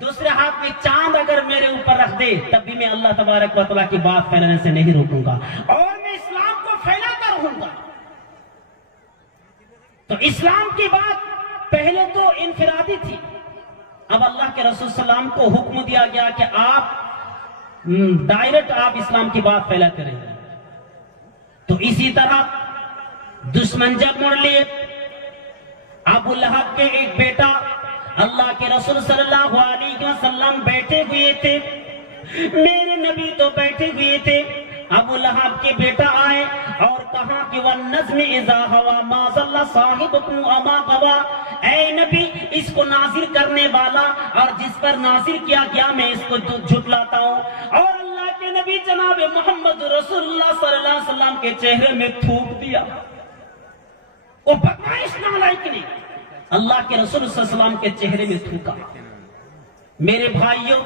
دوسرے ہاتھ میں چاند اگر میرے اوپر رکھ دے تب بھی میں اللہ تبارک و تعالیٰ کی بات پھیلانے سے نہیں روکوں گا اور میں اسلام کو پھیلاتا رہوں گا۔ تو اسلام کی بات پہلے تو انفرادی تھی، اب اللہ کے رسول صلی اللہ علیہ وسلم کو حکم دیا گیا کہ آپ ڈائریکٹ آپ اسلام کی بات پھیلا کریں۔ تو اسی طرح دشمن جب مڑ لیے، ابو لہب کے ایک بیٹا اللہ کے رسول صلی اللہ علیہ وسلم بیٹھے ہوئے تھے، میرے نبی تو بیٹھے ہوئے تھے، ابو لہب کے بیٹا آئے اور کہا کہ وَالنَّجْمِ إِذَا هَوَى مَا ضَلَّ صَاحِبُكُمْ وَمَا غَوَى، اے نبی اس کو نازل کرنے والا اور جس پر نازل کیا گیا میں اس کو جھٹلاتا ہوں. اور اللہ کے نبی جناب محمد رسول اللہ صلی اللہ علیہ وسلم کے چہرے میں تھوک دیا. وہ بدمعاش نالائق نے اللہ کے رسول صلی اللہ علیہ وسلم کے چہرے میں تھوکا. میرے بھائیوں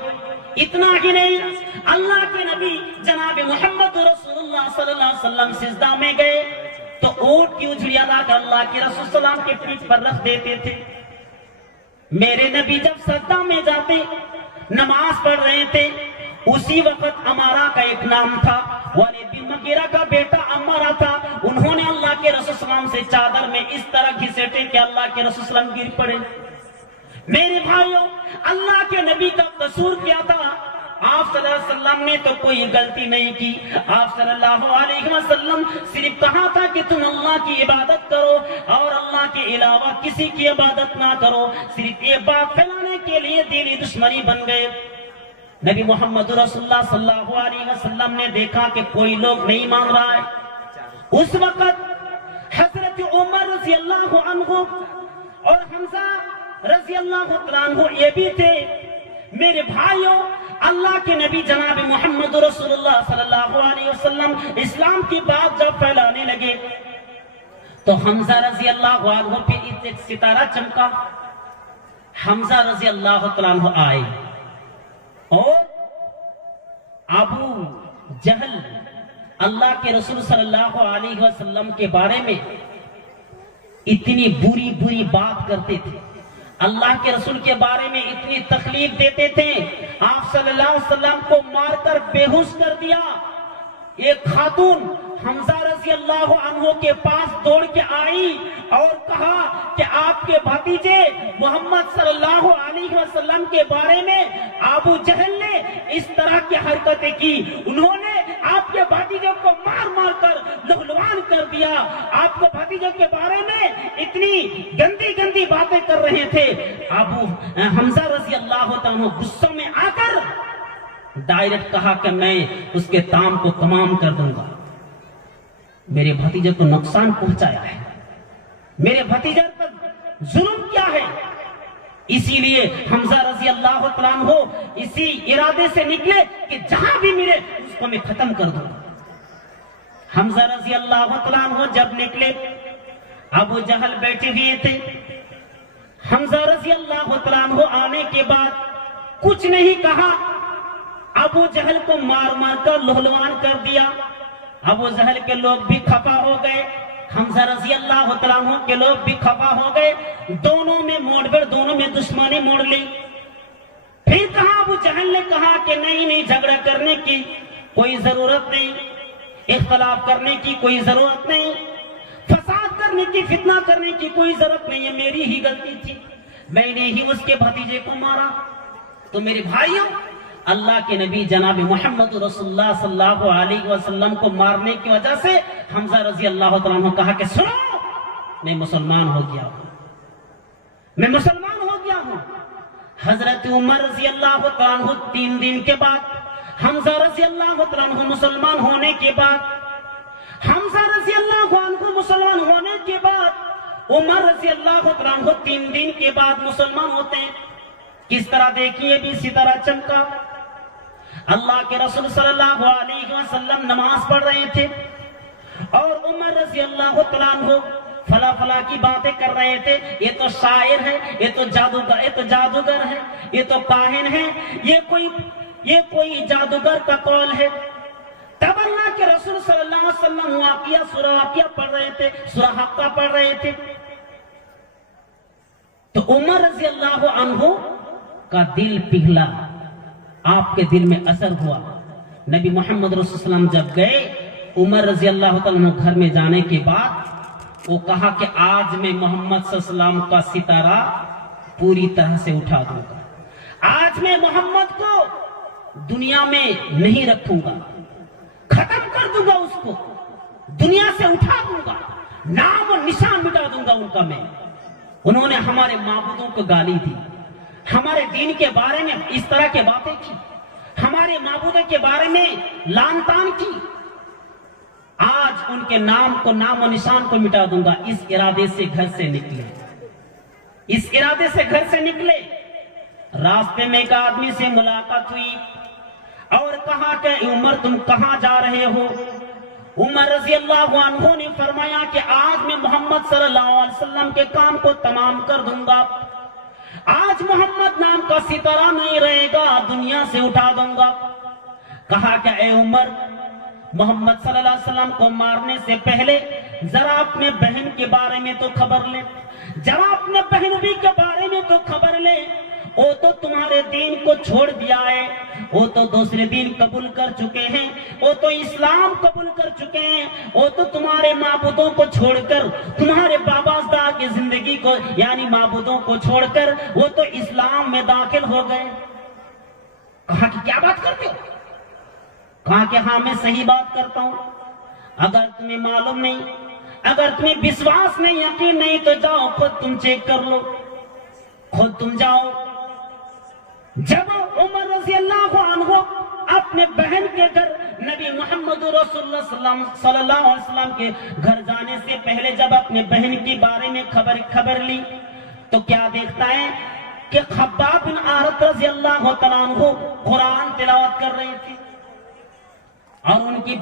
اتنا ہی نہیں، اللہ کے نبی جناب محمد رسول اللہ صلی اللہ علیہ وسلم سجدہ میں گئے تو اونٹ کی اجڑیاں لا کر اللہ کے رسول صلی اللہ علیہ وسلم کے پیٹھ پر رکھ دیتے تھے. میرے نبی جب سجدہ میں جاتے نماز پڑھ رہے تھے، اسی وقت امارہ کا ایک نام تھا، والد بن مغیرہ کا بیٹا امارہ تھا. انہوں نے اللہ کے رسول صلی اللہ علیہ وسلم سے چادر میں اس طرح گھسیٹے کہ اللہ کے رسول صلی اللہ علیہ وسلم گر پڑے. میرے بھائیوں اللہ کے نبی کا قصور کیا تھا؟ آپ صلی اللہ علیہ وسلم نے تو کوئی غلطی نہیں کی. آپ صلی اللہ علیہ وسلم صرف کہا تھا کہ تم اللہ کی عبادت کرو اور اللہ کے علاوہ کسی کی عبادت نہ کرو. صرف یہ بات پھیلانے کے لیے دینی دشمنی بن گئے. نبی محمد رسول اللہ صلی اللہ علیہ وسلم نے دیکھا کہ کوئی لوگ نہیں مان رہا ہے. اس وقت حضرت عمر رضی اللہ عنہ اور حمزہ رضی اللہ عنہ یہ بھی تھے. میرے بھائیوں اللہ کے نبی جناب محمد رسول اللہ صلی اللہ علیہ وسلم اسلام کی بات جب پھیلانے لگے تو حمزہ رضی اللہ عنہ پہ ایک ستارہ چمکا. حمزہ رضی اللہ عنہ آئے اور ابو جہل اللہ کے رسول صلی اللہ علیہ وسلم کے بارے میں اتنی بری بری بات کرتے تھے، اللہ کے رسول کے بارے میں اتنی تکلیف دیتے تھے. آپ صلی اللہ علیہ وسلم کو مار کر بے ہوش کر دیا. ایک خاتون حمزہ رضی اللہ عنہ کے پاس دوڑ کے آئی اور کہا کہ آپ کے بھتیجے محمد صلی اللہ علیہ وسلم کے بارے میں ابو جہل نے اس طرح کی حرکتیں کی. انہوں نے آپ کے بھتیجے کو مار مار کر لہلوان کر دیا. آپ کے بھتیجے کے بارے میں اتنی گندی گندی باتیں کر رہے تھے. ابو حمزہ رضی اللہ عنہ غصے میں آ کر ڈائریکٹ کہا کہ میں اس کے تام کو تمام کر دوں گا. میرے بھتیجے کو نقصان پہنچایا ہے، میرے بھتیجے پر ظلم کیا ہے، اسی لیے حمزہ رضی اللہ عنہ اسی ارادے سے نکلے کہ جہاں بھی ملے اس کو میں ختم کر دوں. حمزہ رضی اللہ عنہ جب نکلے ابو جہل بیٹھے ہوئے تھے. حمزہ رضی اللہ عنہ آنے کے بعد کچھ نہیں کہا، ابو جہل کو مار مار کر لہلوان کر دیا. ابو جہل کے لوگ بھی خفا ہو گئے، حمزہ رضی اللہ عنہ کے لوگ بھی خفا ہو گئے. دونوں میں موڑبڑ، دونوں میں دشمنی موڑ لی. پھر کہا ابو جہل نے کہا کہ نہیں جھگڑا کرنے کی کوئی ضرورت نہیں، اختلاف کرنے کی کوئی ضرورت نہیں، فساد کرنے کی، فتنہ کرنے کی کوئی ضرورت نہیں ہے. میری ہی غلطی تھی، میں نے ہی اس کے بھتیجے کو مارا. تو میرے بھائیوں اللہ کے نبی جناب محمد رسول اللہ صلی اللہ علیہ وسلم کو مارنے کی وجہ سے حمزہ رضی اللہ عنہ نے کہا کہ سنو میں مسلمان ہو گیا ہوں، میں مسلمان ہو گیا ہوں. حضرت عمر رضی اللہ عنہ 3 دن کے بعد حمزہ رضی اللہ عنہ مسلمان ہونے کے بعد حمزہ رضی اللہ عنہ مسلمان ہونے کے بعد عمر رضی اللہ عنہ 3 دن کے بعد مسلمان ہوتے ہیں. کس طرح دیکھیے بھی ستارہ چمکا. اللہ کے رسول صلی اللہ علیہ وسلم نماز پڑھ رہے تھے اور عمر رضی اللہ عنہ فلا کی باتیں کر رہے تھے. یہ تو شاعر ہے، یہ تو جادوگر ہے، یہ تو کاہن ہے، یہ کوئی جادوگر کا قول ہے. تب اللہ کے رسول صلی اللہ علیہ وسلم سورہ واقعہ پڑھ رہے تھے، سورہ حقہ پڑھ رہے تھے. تو عمر رضی اللہ عنہ کا دل پگھلا، آپ کے دل میں اثر ہوا. نبی محمد رسول اللہ علیہ وسلم جب گئے عمر رضی اللہ عنہ گھر میں جانے کے بعد وہ کہا کہ آج میں محمد صلی اللہ علیہ وسلم کا ستارہ پوری طرح سے اٹھا دوں گا. آج میں محمد کو دنیا میں نہیں رکھوں گا، ختم کر دوں گا، اس کو دنیا سے اٹھا دوں گا، نام و نشان مٹا دوں گا ان کا میں. انہوں نے ہمارے معبودوں کو گالی دی، ہمارے دین کے بارے میں اس طرح کے باتیں کی، ہمارے معبودوں کے بارے میں لعن طعن کی. ان کے نام کو نام و نشان کو مٹا دوں گا. اس ارادے سے گھر سے نکلے, اس ارادے سے گھر سے نکلے. راستے میں ایک آدمی سے ملاقات ہوئی اور کہا کہ عمر تم کہاں جا رہے ہو؟ عمر رضی اللہ عنہ نے فرمایا کہ آج میں محمد صلی اللہ علیہ وسلم کے کام کو تمام کر دوں گا. آج محمد نام کا ستارہ نہیں رہے گا, دنیا سے اٹھا دوں گا. کہا کہ اے عمر, محمد صلی اللہ علیہ وسلم کو مارنے سے پہلے ذرا اپنے بہن کے بارے میں تو خبر لے, ذرا اپنے بہن بھی کے بارے میں تو خبر لے. وہ تو تمہارے دین کو چھوڑ دیا ہے, وہ تو دوسرے دین قبول کر چکے ہیں, وہ تو اسلام قبول کر چکے ہیں, وہ تو تمہارے معبودوں کو چھوڑ کر, تمہارے بابا اجداد کی زندگی کو یعنی معبودوں کو چھوڑ کر وہ تو اسلام میں داخل ہو گئے. کہا کہ کیا بات کرتے ہو؟ کہا کہ ہاں میں صحیح بات کرتا ہوں. اگر تمہیں معلوم نہیں, اگر تمہیں وشواس نہیں, یقین نہیں تو جاؤ خود تم چیک کر لو, خود تم جاؤ. جب عمر رضی اللہ عنہ اپنے بہن کے گھر نبی محمد رسول اللہ صلی اللہ علیہ وسلم کے گھر جانے سے پہلے جب اپنے بہن کے بارے میں خبر لی تو کیا دیکھتا ہے کہ خباب بن عارت رضی اللہ تعالیٰ عنہ قرآن تلاوت کر رہے تھے اور ان کی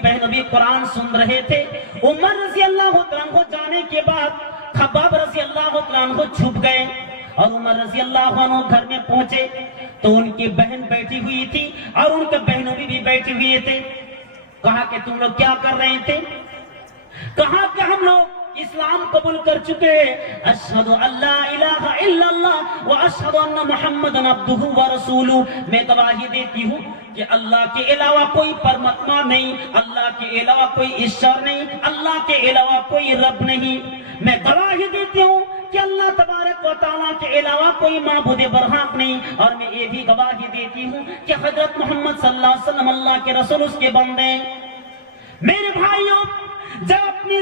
بہن بھی قرآن سن رہے تھے. عمر رضی اللہ تعالیٰ عنہ جانے کے بعد خباب رضی اللہ تعالیٰ عنہ چھپ گئے اور عمر رضی اللہ عنہ گھر میں پہنچے تو ان کی بہن بیٹھی ہوئی تھی اور ان کے بہنوں بھی بیٹھی ہوئے تھے. کہا کہ تم لوگ کیا کر رہے تھے؟ کہا کہ ہم لوگ اسلام قبول کر چکے, اشہد ان لا الہ الا اللہ و اشہد ان محمد عبدہ و رسولہ. میں گواہی دیتی ہوں کہ اللہ کے علاوہ کوئی پرماتما نہیں, اللہ کے علاوہ کوئی ایشور نہیں, اللہ کے علاوہ کوئی رب نہیں. میں گواہی دیتی ہوں کہ اللہ تبارک و تعالیٰ کے علاوہ کوئی معبود برحق نہیں, اور میں یہ بھی گواہی دیتی ہوں کہ حضرت محمد صلی اللہ علیہ وسلم اللہ کے رسول, اس کے بندے. میرے بھائیوں, جب اپنی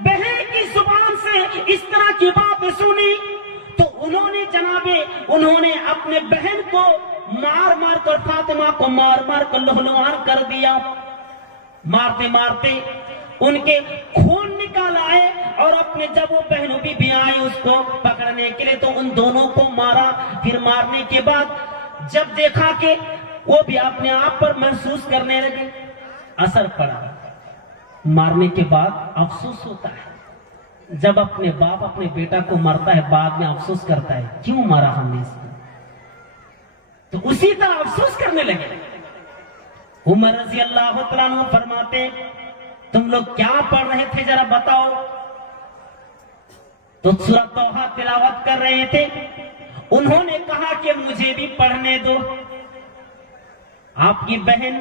بہن کی زبان سے اس طرح کی باتیں سنی تو انہوں نے اپنے بہن کو مار مار کر, فاطمہ کو مار مار کر لہلوار کر دیا. مارتے مارتے ان کے خون نکال آئے اور اپنے جب وہ بہنوں بھی آئے اس کو پکڑنے کے لیے تو ان دونوں کو مارا. پھر مارنے کے بعد جب دیکھا کہ وہ بھی اپنے آپ پر محسوس کرنے لگے, اثر پڑا. مارنے کے بعد افسوس ہوتا ہے, جب اپنے باپ اپنے بیٹا کو مرتا ہے بعد میں افسوس کرتا ہے کیوں مارا ہم نے اس کو, تو اسی طرح افسوس کرنے لگے. عمر رضی اللہ تعالیٰ عنہ فرماتے تم لوگ کیا پڑھ رہے تھے ذرا بتاؤ؟ تو سورہ توحہ تلاوت کر رہے تھے. انہوں نے کہا کہ مجھے بھی پڑھنے دو. آپ کی بہن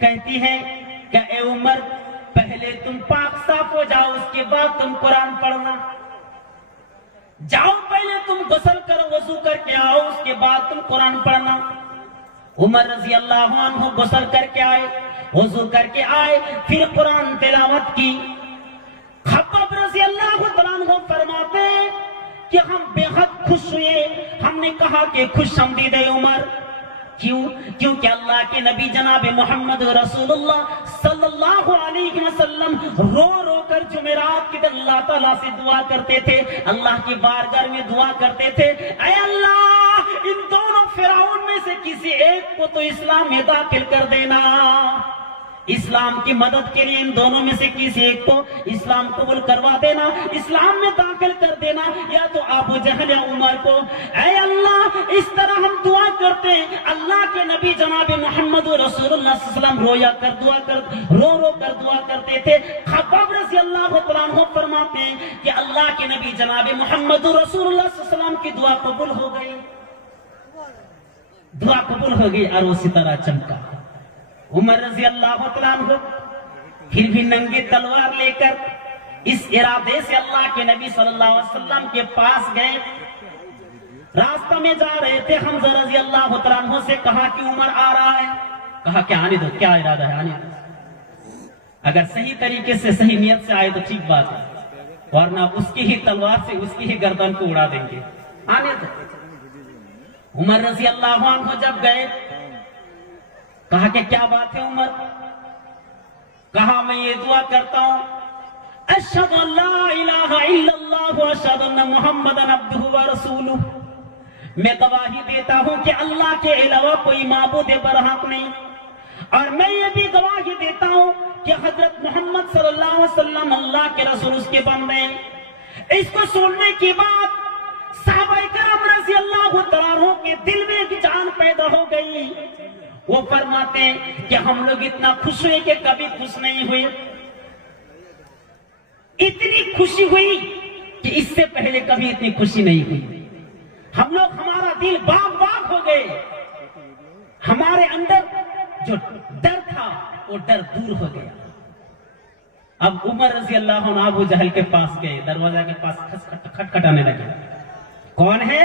کہتی ہے کہ اے عمر, پہلے تم پاک صاف ہو جاؤ, اس کے بعد تم قرآن پڑھنا. جاؤ پہلے تم غسل کرو, وضو کر کے آؤ, اس کے بعد تم قرآن پڑھنا. عمر رضی اللہ عنہ غسل کر کے آئے, وضو کر کے آئے, پھر قرآن تلاوت کی. خباب رضی اللہ عنہ فرماتے کہ ہم بے حد خوش ہوئے. ہم نے کہا کہ خوش آمدید ہے عمر. کیونکہ اللہ کے نبی جناب محمد رسول اللہ صلی اللہ علیہ وسلم رو رو کر جمعرات کے دن اللہ تعالیٰ سے دعا کرتے تھے, اللہ کی بارگاہ میں دعا کرتے تھے, اے اللہ ان دونوں فرعون میں سے کسی ایک کو تو اسلام میں داخل کر دینا. اسلام کی مدد کے لیے ان دونوں میں سے کسی ایک کو اسلام قبول کروا دینا, اسلام میں داخل کر دینا, یا تو ابو جہل یا عمر کو. اے اللہ اس طرح ہم دعا کرتے ہیں. اللہ کے نبی جناب محمد رسول اللہ صلی اللہ علیہ وسلم رو رو کر دعا کرتے تھے. خباب رضی اللہ عنہ فرماتے ہیں کہ اللہ کے نبی جناب محمد رسول اللہ صلی اللہ علیہ وسلم کی دعا قبول ہو گئی, دعا قبول ہو گئی اور وہ ستارہ چمکا. عمر رضی اللہ عنہ پھر بھی ننگی تلوار لے کر اس ارادے سے اللہ کے نبی صلی اللہ علیہ وسلم کے پاس گئے. راستہ میں جا رہے تھے, حمزہ رضی اللہ عنہ سے کہا کہ عمر آ رہا ہے. کہا کہ آنے دو, کیا ارادہ ہے, آنے دو. اگر صحیح طریقے سے صحیح نیت سے آئے تو ٹھیک بات ہے, ورنہ اس کی ہی تلوار سے اس کی ہی گردن کو اڑا دیں گے. آنے دو. عمر رضی اللہ عنہ جب گئے, کہا کہ کیا بات ہے عمر؟ کہا میں یہ دعا کرتا ہوں اشہد ان لا الہ الا اللہ و اشہد ان محمدن عبدہ و رسولہ، میں گواہی دیتا ہوں کہ اللہ کے علاوہ کوئی معبود برحق نہیں، اور میں یہ بھی گواہی دیتا ہوں کہ حضرت محمد صلی اللہ علیہ وسلم اللہ کے رسول اس کے بندے ہیں۔ اس کو سننے کے بعد صحابہ کرام رضی اللہ تعالیٰ عنہ کے دل میں ایک جان پیدا ہو گئی۔ وہ فرماتے ہیں کہ ہم لوگ اتنا خوش ہوئے کہ کبھی خوش نہیں ہوئے، اتنی خوشی ہوئی کہ اس سے پہلے کبھی اتنی خوشی نہیں ہوئی۔ ہم لوگ، ہمارا دل باغ باغ ہو گئے، ہمارے اندر جو ڈر تھا وہ ڈر دور ہو گیا۔ اب عمر رضی اللہ عنہ ابو جہل کے پاس گئے، دروازہ کے پاس کھٹکھٹانے لگے۔ کون ہے؟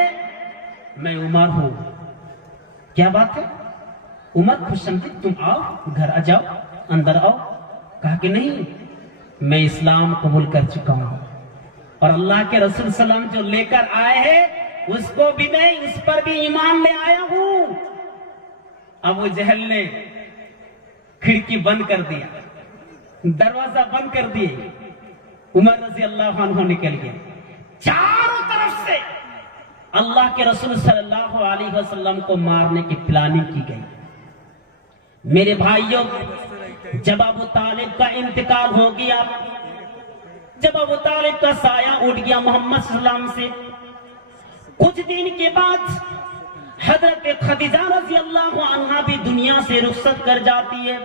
میں عمر ہوں۔ کیا بات ہے؟ عمر خوش آمدید، تم آؤ، گھر آ جاؤ، اندر آؤ۔ کہا کہ نہیں، میں اسلام قبول کر چکا ہوں، اور اللہ کے رسول صلی اللہ علیہ وسلم جو لے کر آئے ہیں اس کو بھی میں، اس پر بھی ایمان لے آیا ہوں۔ ابو جہل نے کھڑکی بند کر دیا، دروازہ بند کر دیے۔ عمر رضی اللہ عنہ نکل گئے۔ چاروں طرف سے اللہ کے رسول صلی اللہ علیہ وسلم کو مارنے کی پلاننگ کی گئی۔ میرے بھائیوں، جب ابو طالب کا انتقال ہو گیا، جب ابو طالب کا سایہ اٹھ گیا محمد صلی اللہ علیہ وسلم سے، کچھ دن کے بعد حضرت خدیجہ رضی اللہ عنہا بھی دنیا سے رخصت کر جاتی ہے۔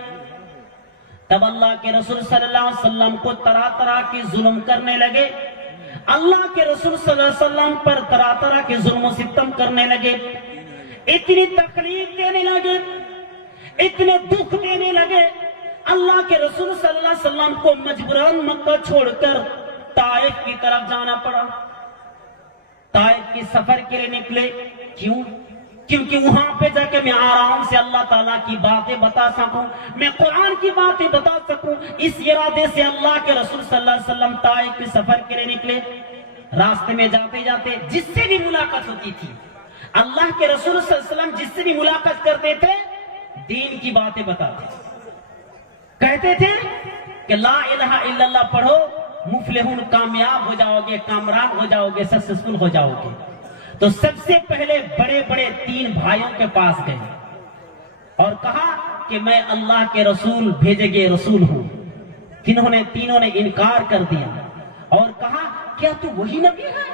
تب اللہ کے رسول صلی اللہ علیہ وسلم کو طرح طرح کی ظلم کرنے لگے، اللہ کے رسول صلی اللہ علیہ وسلم پر طرح طرح کے ظلم و ستم کرنے لگے، اتنی تکلیف دینے لگے، اتنے دکھ دینے لگے۔ اللہ کے رسول صلی اللہ علیہ وسلم کو مجبوراً مکہ چھوڑ کر طائف کی طرف جانا پڑا۔ طائف کی سفر کے لیے نکلے۔ کیوں؟ کیونکہ وہاں پہ جا کے میں آرام سے اللہ تعالیٰ کی باتیں بتا سکوں، میں قرآن کی باتیں بتا سکوں، اس ارادے سے اللہ کے رسول صلی اللہ علیہ وسلم طائف کی سفر کے لیے نکلے۔ راستے میں جاتے جاتے جس سے بھی ملاقات ہوتی تھی، اللہ کے رسول صلی اللہ علیہ وسلم جس سے بھی ملاقات کرتے تھے دین کی باتیں بتاتے، کہتے تھے کہ لا الہ الا اللہ پڑھو، مفلحون، کامیاب ہو جاؤ گے، کامران ہو جاؤ گے، سکسیسفل ہو جاؤ گے۔ تو سب سے پہلے بڑے بڑے 3 بھائیوں کے پاس گئے اور کہا کہ میں اللہ کے رسول بھیجے گئے رسول ہوں۔ تینوں نے انکار کر دیا اور کہا کیا تو وہی نبی ہے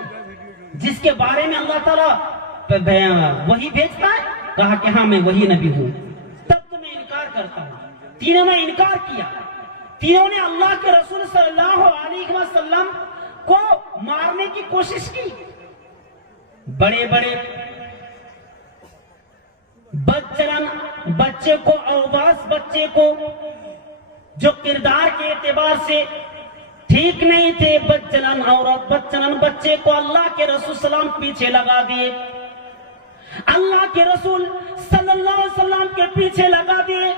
جس کے بارے میں اللہ تعالیٰ وہی بھیجتا ہے؟ کہا کہ ہاں میں وہی نبی ہوں۔ تب تو میں انکار کرتا ہوں۔ تینوں نے انکار کیا۔ تینوں نے اللہ کے رسول صلی اللہ علیہ وسلم کو مارنے کی کوشش کی۔ بڑے بڑے بدچلن بچے کو، اوباس بچے کو، جو کردار کے اعتبار سے ٹھیک نہیں تھے، بدچلن عورت، بدچلن بچے کو اللہ کے رسول صلی اللہ علیہ وسلم پیچھے لگا دیے۔ اللہ کے رسول صلی اللہ علیہ وسلم کے پیچھے لگا دیے۔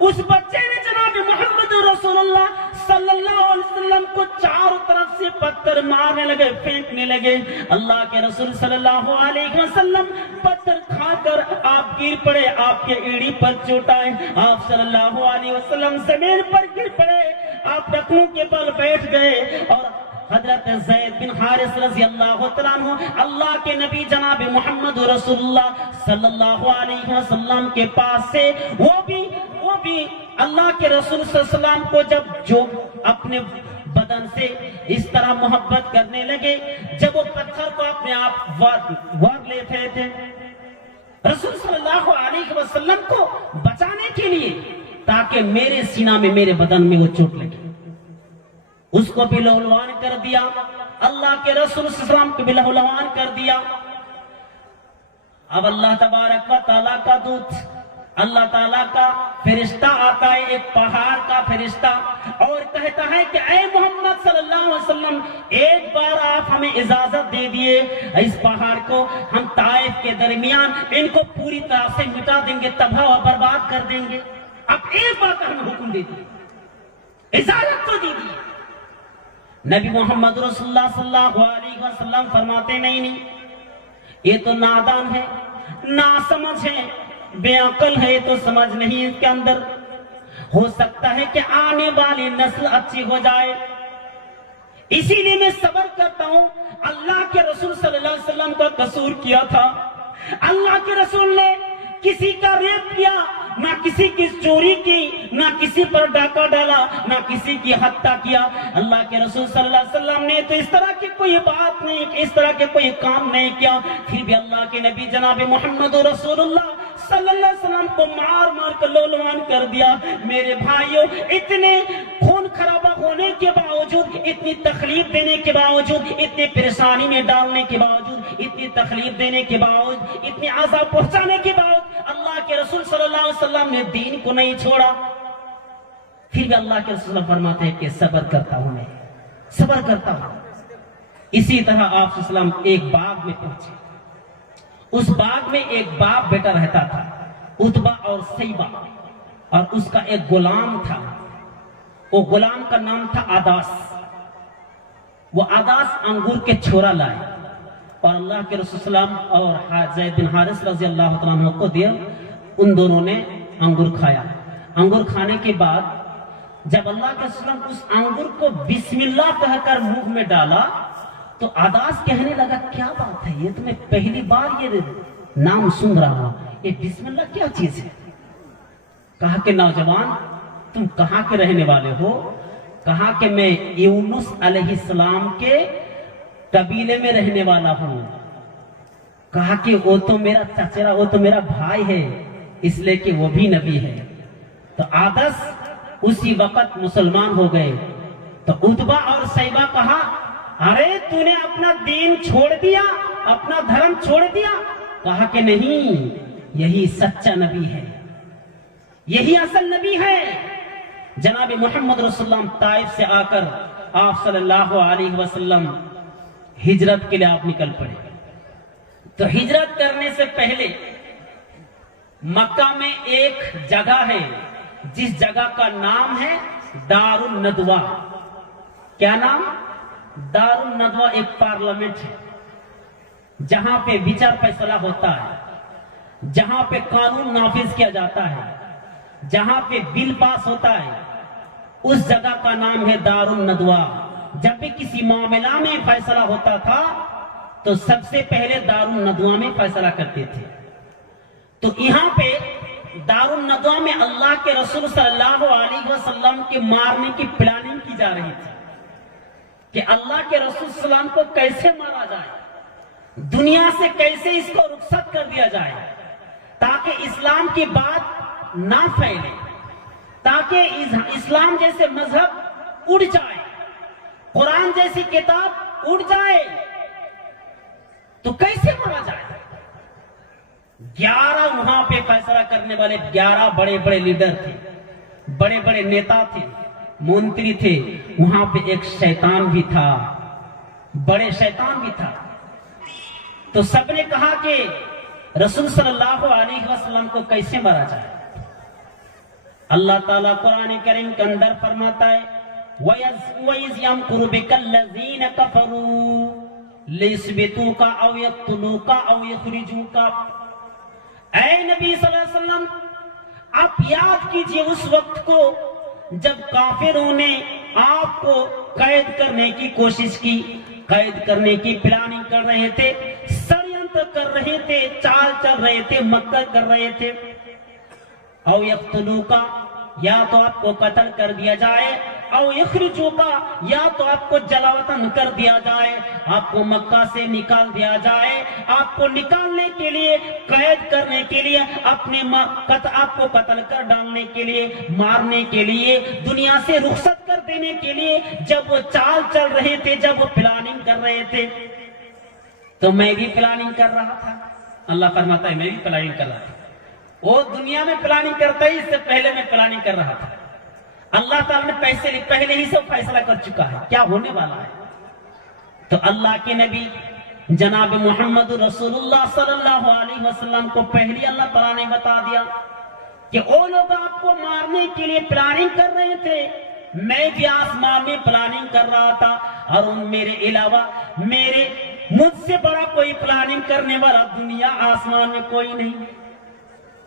اس بچے نے جناب محمد رسول اللہ صلی اللہ علیہ وسلم کو چاروں طرف سے پتھر مارنے لگے، پھینکنے لگے۔ اللہ کے رسول صلی اللہ علیہ وسلم پتھر کھا کر آپ گر پڑے، آپ کے ایڑی پر چوٹ آئے، آپ صلی اللہ علیہ وسلم زمین پر گر پڑے، آپ ٹخنوں کے بل بیٹھ گئے۔ اور حضرت زید بن حارث رضی اللہ تعالیٰ عنہ اللہ کے نبی جناب محمد رسول اللہ صلی اللہ علیہ وسلم کے پاس سے وہ بھی اللہ کے رسول صلی اللہ علیہ وسلم کو جب جو اپنے بدن سے اس طرح محبت کرنے لگے، جب وہ پتھر کو اپنے آپ وار لیتے تھے، رسول صلی اللہ علیہ وسلم کو بچانے کے لیے تاکہ میرے سینہ میں، میرے بدن میں وہ چوٹ لگے، اس کو بھی لہولوان کر دیا۔ اللہ کے رسول صلی اللہ علیہ وسلم کو بھی لہولوان کر دیا۔ اب اللہ تبارک و تعالیٰ کا دودھ، اللہ تعالیٰ کا فرشتہ آتا ہے، ایک پہاڑ کا فرشتہ، اور کہتا ہے کہ اے محمد صلی اللہ علیہ وسلم، ایک بار آپ ہمیں اجازت دے دیے، اس پہاڑ کو ہم طائف کے درمیان ان کو پوری طرح سے مٹا دیں گے، تباہ و برباد کر دیں گے۔ اب ایک بار کا ہمیں حکم دے دیے، اجازت تو دی دی۔ نبی محمد رسول اللہ صلی اللہ علیہ وسلم فرماتے نہیں، یہ تو نادان ہے، ناسمجھ ہے، بے عقل ہے، تو سمجھ نہیں اس کے اندر۔ ہو سکتا ہے کہ آنے والی نسل اچھی ہو جائے، اسی لیے میں صبر کرتا ہوں۔ اللہ کے رسول صلی اللہ علیہ وسلم کا قصور کیا تھا، اللہ کے رسول نے کسی کا ریپ کیا، نہ کسی کی چوری کی، نہ کسی پر ڈاکہ ڈالا، نہ کسی کی ہتیا کیا۔ اللہ کے رسول صلی اللہ علیہ وسلم نے تو اس طرح کی کوئی بات نہیں، اس طرح کے کوئی کام نہیں کیا، پھر بھی اللہ کے نبی جناب محمد رسول اللہ صلی اللہ علیہ وسلم کو مار مار کر لولوان کر دیا۔ میرے بھائیوں، اتنے خون خرابہ ہونے کے باوجود، اتنی تکلیف دینے کے باوجود، اتنی پریشانی میں ڈالنے کے باوجود، اتنی تکلیف دینے کے باوجود، اتنی عذاب پہنچانے کے باوجود اللہ کے رسول صلی اللہ علیہ وسلم نے دین کو نہیں چھوڑا۔ پھر بھی اللہ کے رسول فرماتے ہیں کہ صبر کرتا ہوں، میں صبر کرتا ہوں۔ اسی طرح آپ صلی اللہ علیہ وسلم ایک باغ میں پہنچے، اس باغ میں ایک باپ بیٹا رہتا تھا، عتبہ اور شیبہ، اور اس کا ایک غلام تھا، وہ غلام کا نام تھا عداس۔ وہ عداس انگور کے چھوڑا لائے اور اللہ کے رسول صلی اللہ علیہ وسلم اور زید بن حارث رضی اللہ عنہ کو دیا۔ ان دونوں نے انگور کھایا۔ انگور کھانے کے بعد جب اللہ کے رسول صلی اللہ علیہ وسلم اس انگور کو بسم اللہ کہہ کر منہ میں ڈالا تو عداس کہنے لگا، کیا بات ہے، یہ تو میں پہلی بار یہ نام سن رہا ہوں، یہ بسم اللہ کیا چیز ہے؟ کہا کہ نوجوان، تم کہاں کے رہنے والے ہو؟ کہا کہ میں یونس علیہ السلام کے قبیلے میں رہنے والا ہوں۔ کہا کہ وہ تو میرا چچیرا، وہ تو میرا بھائی ہے، اس لیے کہ وہ بھی نبی ہے۔ تو عداس اسی وقت مسلمان ہو گئے۔ تو عتبہ اور شیبہ کہا، ارے تو نے اپنا دین چھوڑ دیا، اپنا دھرم چھوڑ دیا؟ کہا کہ نہیں، یہی سچا نبی ہے، یہی اصل نبی ہے۔ جناب محمد رسول اللہ طائف سے آ کر آپ صلی اللہ علیہ وسلم ہجرت کے لیے آپ نکل پڑے۔ تو ہجرت کرنے سے پہلے مکہ میں ایک جگہ ہے جس جگہ کا نام ہے دار الندوہ۔ کیا نام؟ دار الندوہ ایک پارلیمنٹ ہے جہاں پہ وچار فیصلہ ہوتا ہے، جہاں پہ قانون نافذ کیا جاتا ہے، جہاں پہ بل پاس ہوتا ہے، اس جگہ کا نام ہے دار الندوہ۔ جب بھی کسی معاملہ میں فیصلہ ہوتا تھا تو سب سے پہلے دار الندوہ میں فیصلہ کرتے تھے۔ تو یہاں پہ دار الندوہ میں اللہ کے رسول صلی اللہ علیہ وسلم کے مارنے کی پلاننگ کی جا رہی تھی کہ اللہ کے رسول صلی اللہ علیہ وسلم کو کیسے مارا جائے، دنیا سے کیسے اس کو رخصت کر دیا جائے تاکہ اسلام کی بات نہ پھیلے، تاکہ اسلام جیسے مذہب اڑ جائے، قرآن جیسی کتاب اڑ جائے۔ تو کیسے مارا جائے؟ 11 وہاں پہ فیصلہ کرنے والے 11 بڑے بڑے لیڈر تھے، بڑے بڑے نیتا تھے، منتری تھے۔ وہاں پہ ایک شیطان بھی تھا، بڑے شیطان بھی تھا۔ تو سب نے کہا کہ رسول صلی اللہ علیہ وسلم کو کیسے مارا جائے؟ اللہ تعالیٰ قرآن کریم کے اندر فرماتا ہے وَإِذْ يَمْكُرُ بِكَ الَّذِينَ كَفَرُوا لِيُثْبِتُوكَ أَوْ يَقْتُلُوكَ أَوْ يُخْرِجُوكَ۔ اے نبی صلی اللہ علیہ وسلم، آپ یاد کیجئے اس وقت کو جب کافروں نے آپ کو قید کرنے کی کوشش کی، قید کرنے کی پلاننگ کر رہے تھے، ષڑیانتر کر رہے تھے، چال چل رہے تھے، مکر کر رہے تھے۔ او یقتلوکا، یا تو آپ کو قتل کر دیا جائے، او یخرجوکا، یا تو آپ کو جلا وطن کر دیا جائے، آپ کو مکہ سے نکال دیا جائے۔ آپ کو نکالنے کے لیے، قید کرنے کے لیے، آپ کو قتل کر ڈالنے کے لیے، مارنے کے لیے، دنیا سے رخصت کر دینے کے لیے جب وہ چال چل رہے تھے، جب وہ پلاننگ کر رہے تھے، تو میں بھی پلاننگ کر رہا تھا۔ اللہ فرماتا ہے میں بھی پلاننگ کر رہا تھا۔ وہ دنیا میں پلاننگ کرتا ہے، اس سے پہلے میں پلاننگ کر رہا تھا۔ اللہ تعالیٰ نے پہلے ہی سب فیصلہ کر چکا ہے کیا ہونے والا ہے۔ تو اللہ کے نبی جناب محمد رسول اللہ صلی اللہ علیہ وسلم کو پہلی اللہ تعالیٰ نے بتا دیا کہ وہ لوگ آپ کو مارنے کے لیے پلاننگ کر رہے تھے، میں بھی آسمان میں پلاننگ کر رہا تھا، اور میرے علاوہ مجھ سے بڑا کوئی پلاننگ کرنے والا دنیا آسمان میں کوئی نہیں۔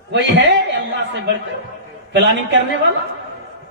کوئی ہے اللہ سے بڑھ کر پلاننگ کرنے والا؟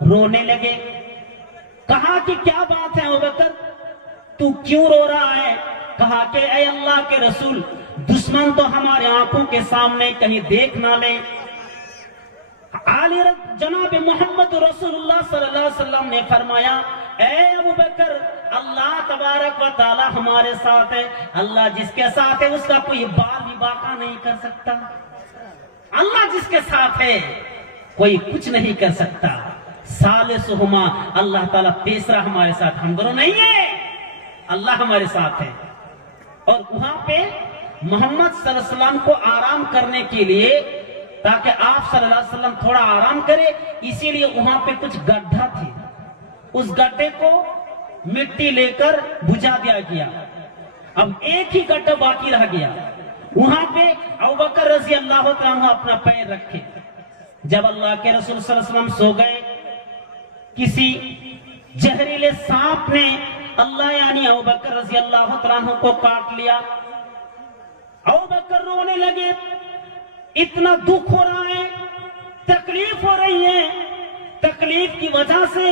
رونے لگے. کہا کہ کیا بات ہے ابو بکر, تو کیوں رو رہا ہے؟ کہا کہ اے اللہ کے رسول, دشمن تو ہمارے آنکھوں کے سامنے کہیں دیکھ نہ لے. جناب محمد رسول اللہ صلی اللہ علیہ وسلم نے فرمایا, اے ابو بکر, اللہ تبارک و تعالی ہمارے ساتھ ہے. اللہ جس کے ساتھ ہے اس کا کوئی بال بھی باقا نہیں کر سکتا. اللہ جس کے ساتھ ہے کوئی کچھ نہیں کر سکتا. ثالثہما, اللہ تعالیٰ تیسرا ہمارے ساتھ, ہم دونوں نہیں ہے, اللہ ہمارے ساتھ ہے. اور وہاں پہ محمد صلی اللہ علیہ وسلم کو آرام کرنے کے لیے, تاکہ آپ صلی اللہ علیہ وسلم تھوڑا آرام کرے, اسی لیے وہاں پہ کچھ گڈھا تھے. اس گڈھے کو مٹی لے کر بجھا دیا گیا. اب ایک ہی گڈھا باقی رہ گیا. وہاں پہ ابوبکر رضی اللہ تعالیٰ عنہ اپنا پیر رکھے. جب اللہ کے رسول صلی اللہ علیہ وسلم سو گئے, کسی زہریلے سانپ نے اللہ یعنی ابوبکر رضی اللہ تعالیٰ عنہ کو کاٹ لیا. ابوبکر رونے لگے, اتنا دکھ ہو رہا ہے, تکلیف ہو رہی ہے, تکلیف کی وجہ سے,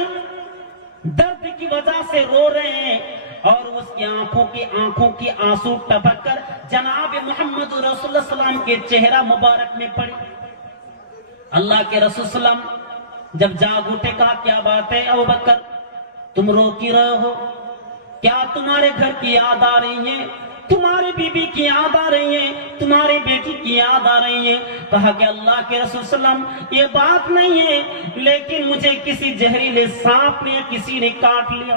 درد کی وجہ سے رو رہے ہیں. اور اس کی آنکھوں کی آنسو ٹپک کر جناب محمد رسول اللہ صلی اللہ علیہ وسلم کے چہرہ مبارک میں پڑے. اللہ کے رسول صلی اللہ علیہ وسلم جب جاگ اٹھے, کہا کیا بات ہے ابوبکر, تم رو کی رہے ہو؟ کیا تمہارے گھر کی یاد آ رہی ہے, تمہاری بیوی کی یاد آ رہی ہے, تمہاری بیٹی کی یاد آ رہی ہے؟ کہا کہ اللہ کے رسول صلی اللہ علیہ وسلم یہ بات نہیں ہے, لیکن مجھے کسی زہریلے سانپ نے کسی نے کاٹ لیا.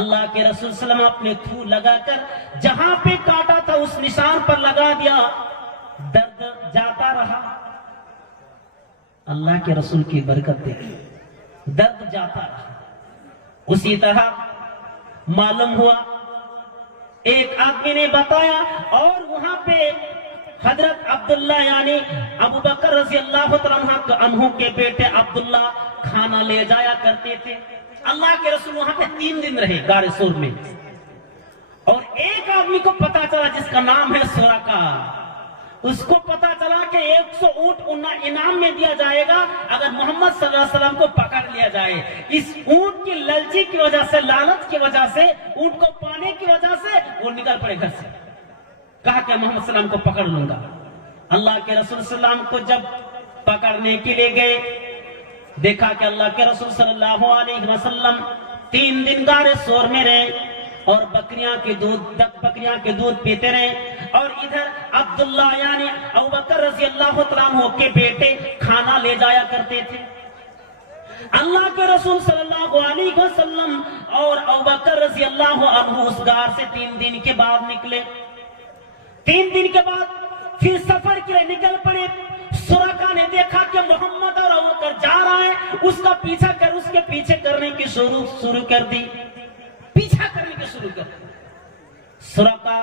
اللہ کے رسول صلی اللہ علیہ وسلم اپنے تھو لگا کر جہاں پہ کاٹا تھا اس نشان پر لگا دیا, درد جاتا رہا. اللہ کے رسول کی برکت دیکھیں, درد جاتا رہا. اسی طرح معلوم ہوا, ایک آدمی نے بتایا, اور وہاں پہ حضرت عبداللہ یعنی ابو بکر رضی اللہ تعالیٰ عنہ کے بیٹے عبداللہ کھانا لے جایا کرتے تھے. اللہ کے رسول وہاں پہ 3 دن رہے غار سور میں. اور ایک آدمی کو پتا چلا جس کا نام ہے سورقہ, اس کو پتا چلا کہ 100 اونٹ انعام میں دیا جائے گا اگر محمد صلی اللہ علیہ وسلم کو پکڑ لیا جائے. اس اونٹ کی لالچی کی وجہ سے, لالچ کی وجہ سے, اونٹ کو پانے کی وجہ سے وہ نکل پڑے گھر سے. کہا کہ محمد صلی اللہ علیہ وسلم کو پکڑ لوں گا. اللہ کے رسول صلی اللہ علیہ وسلم کو جب پکڑنے کے لیے گئے, دیکھا کہ اللہ کے رسول صلی اللہ علیہ وسلم 3 دن غار سور میں رہے, اور بکریاں کے دودھ پیتے رہے. اور ادھر عبداللہ یعنی ابوبکر رضی اللہ تعالیٰ عنہ کے بیٹے کھانا لے جایا کرتے تھے. اللہ کے رسول صلی اللہ علیہ وسلم اور ابوبکر رضی اللہ عنہ اس غار سے 3 دن کے بعد نکلے. 3 دن کے بعد پھر سفر کے لیے نکل پڑے. سورقہ نے دیکھا کہ محمد اور ابوبکر جا رہا ہے, اس کا پیچھا کر, اس کے پیچھے کرنے کی شروع کر دی, پیچھا کرنے کی شروع کر دی. سورقہ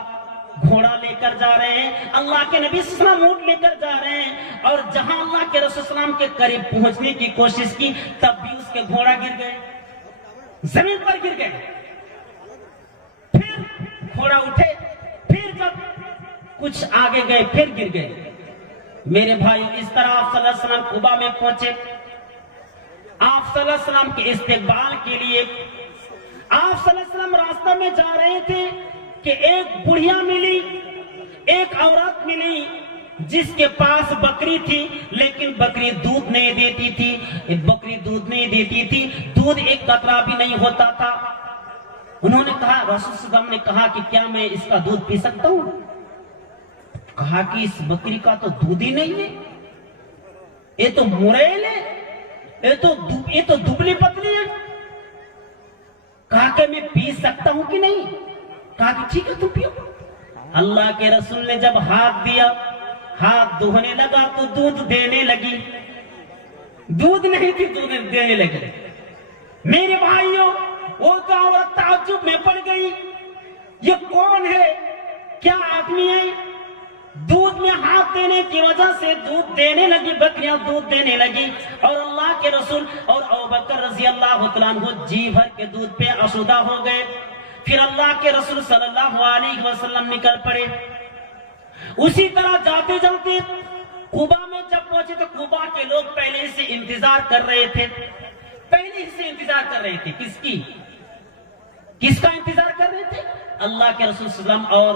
گھوڑا لے کر جا رہے ہیں, اللہ کے نبی صلی اللہ علیہ وسلم اونٹ لے کر جا رہے ہیں, اور جہاں اللہ کے رسول صلی اللہ علیہ وسلم کے قریب پہنچنے کی کوشش کی, تب بھی اس کے گھوڑا گر گئے, زمین پر گر گئے. پھر گھوڑا اٹھے, پھر جب کچھ آگے گئے پھر گر گئے. میرے بھائیو, اس طرح آپ صلی اللہ علیہ وسلم قبا میں پہنچے. آپ صلی اللہ علیہ وسلم کے استقبال کے لیے آپ صلی اللہ علیہ وسلم راستہ میں جا رہے تھے کہ ایک بڑھیا ملی, ایک عورت ملی جس کے پاس بکری تھی, لیکن بکری دودھ نہیں دیتی تھی. بکری دودھ نہیں دیتی تھی, دودھ ایک قطرہ بھی نہیں ہوتا تھا. انہوں نے کہا, رسول صلی اللہ علیہ وسلم نے کہا کہ کیا میں اس کا دودھ پی سکتا ہوں؟ کہا کہ اس بکری کا تو دودھ ہی نہیں ہے, یہ تو موریل ہے, یہ تو دبلی پتلی ہے. کہا کہ میں پی سکتا ہوں کہ نہیں؟ کہا کہ ٹھیک ہے تم پیو. اللہ کے رسول نے جب ہاتھ دیا, ہاتھ دھونے لگا تو دودھ دینے لگی. دودھ نہیں تھی, دودھ دینے لگی. میرے بھائیوں, وہ تو عورت تعجب میں پڑ گئی, یہ کون ہے, کیا آدمی ہے؟ دودھ میں ہاتھ دینے کی وجہ سے دودھ دینے لگی, بکریاں دودھ دینے لگی. اور اللہ کے رسول اور ابوبکر رضی اللہ تعالیٰ عنہ جی بھر کے دودھ پہ آسودہ ہو گئے. پھر اللہ کے رسول صلی اللہ علیہ وسلم نکل پڑے. اسی طرح جاتے جاتے قبا میں جب پہنچے تو قبا کے لوگ پہلے سے انتظار کر رہے تھے. پہلے ہی سے انتظار کر رہے تھے. کس کا انتظار کر رہے تھے؟ اللہ کے رسول صلی اللہ علیہ وسلم اور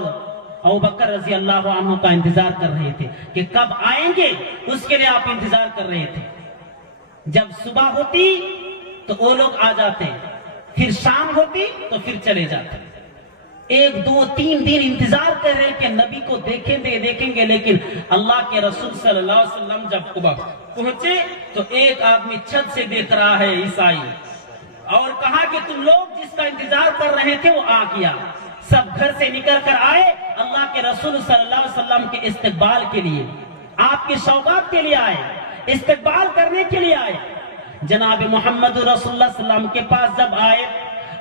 ابوبکر رضی اللہ عنہ کا انتظار کر رہے تھے کہ کب آئیں گے، اس کے لیے آپ انتظار کر رہے تھے. جب صبح ہوتی تو وہ لوگ آ جاتے، پھر شام ہوتی تو پھر چلے جاتے. 1 2 3 دن انتظار کر رہے کہ نبی کو دیکھیں گے، لیکن اللہ کے رسول صلی اللہ علیہ وسلم جب قبا پہنچے تو ایک آدمی چھت سے دیکھ رہا ہے عیسائی، اور کہا کہ تم لوگ جس کا انتظار کر رہے تھے وہ آ گیا. سب گھر سے نکل کر آئے اللہ کے رسول صلی اللہ علیہ وسلم کے استقبال کے لیے، آپ کی سوغات کے لیے آئے، استقبال کرنے کے لیے آئے. جناب محمد رسول اللہ صلی اللہ علیہ وسلم کے پاس جب آئے،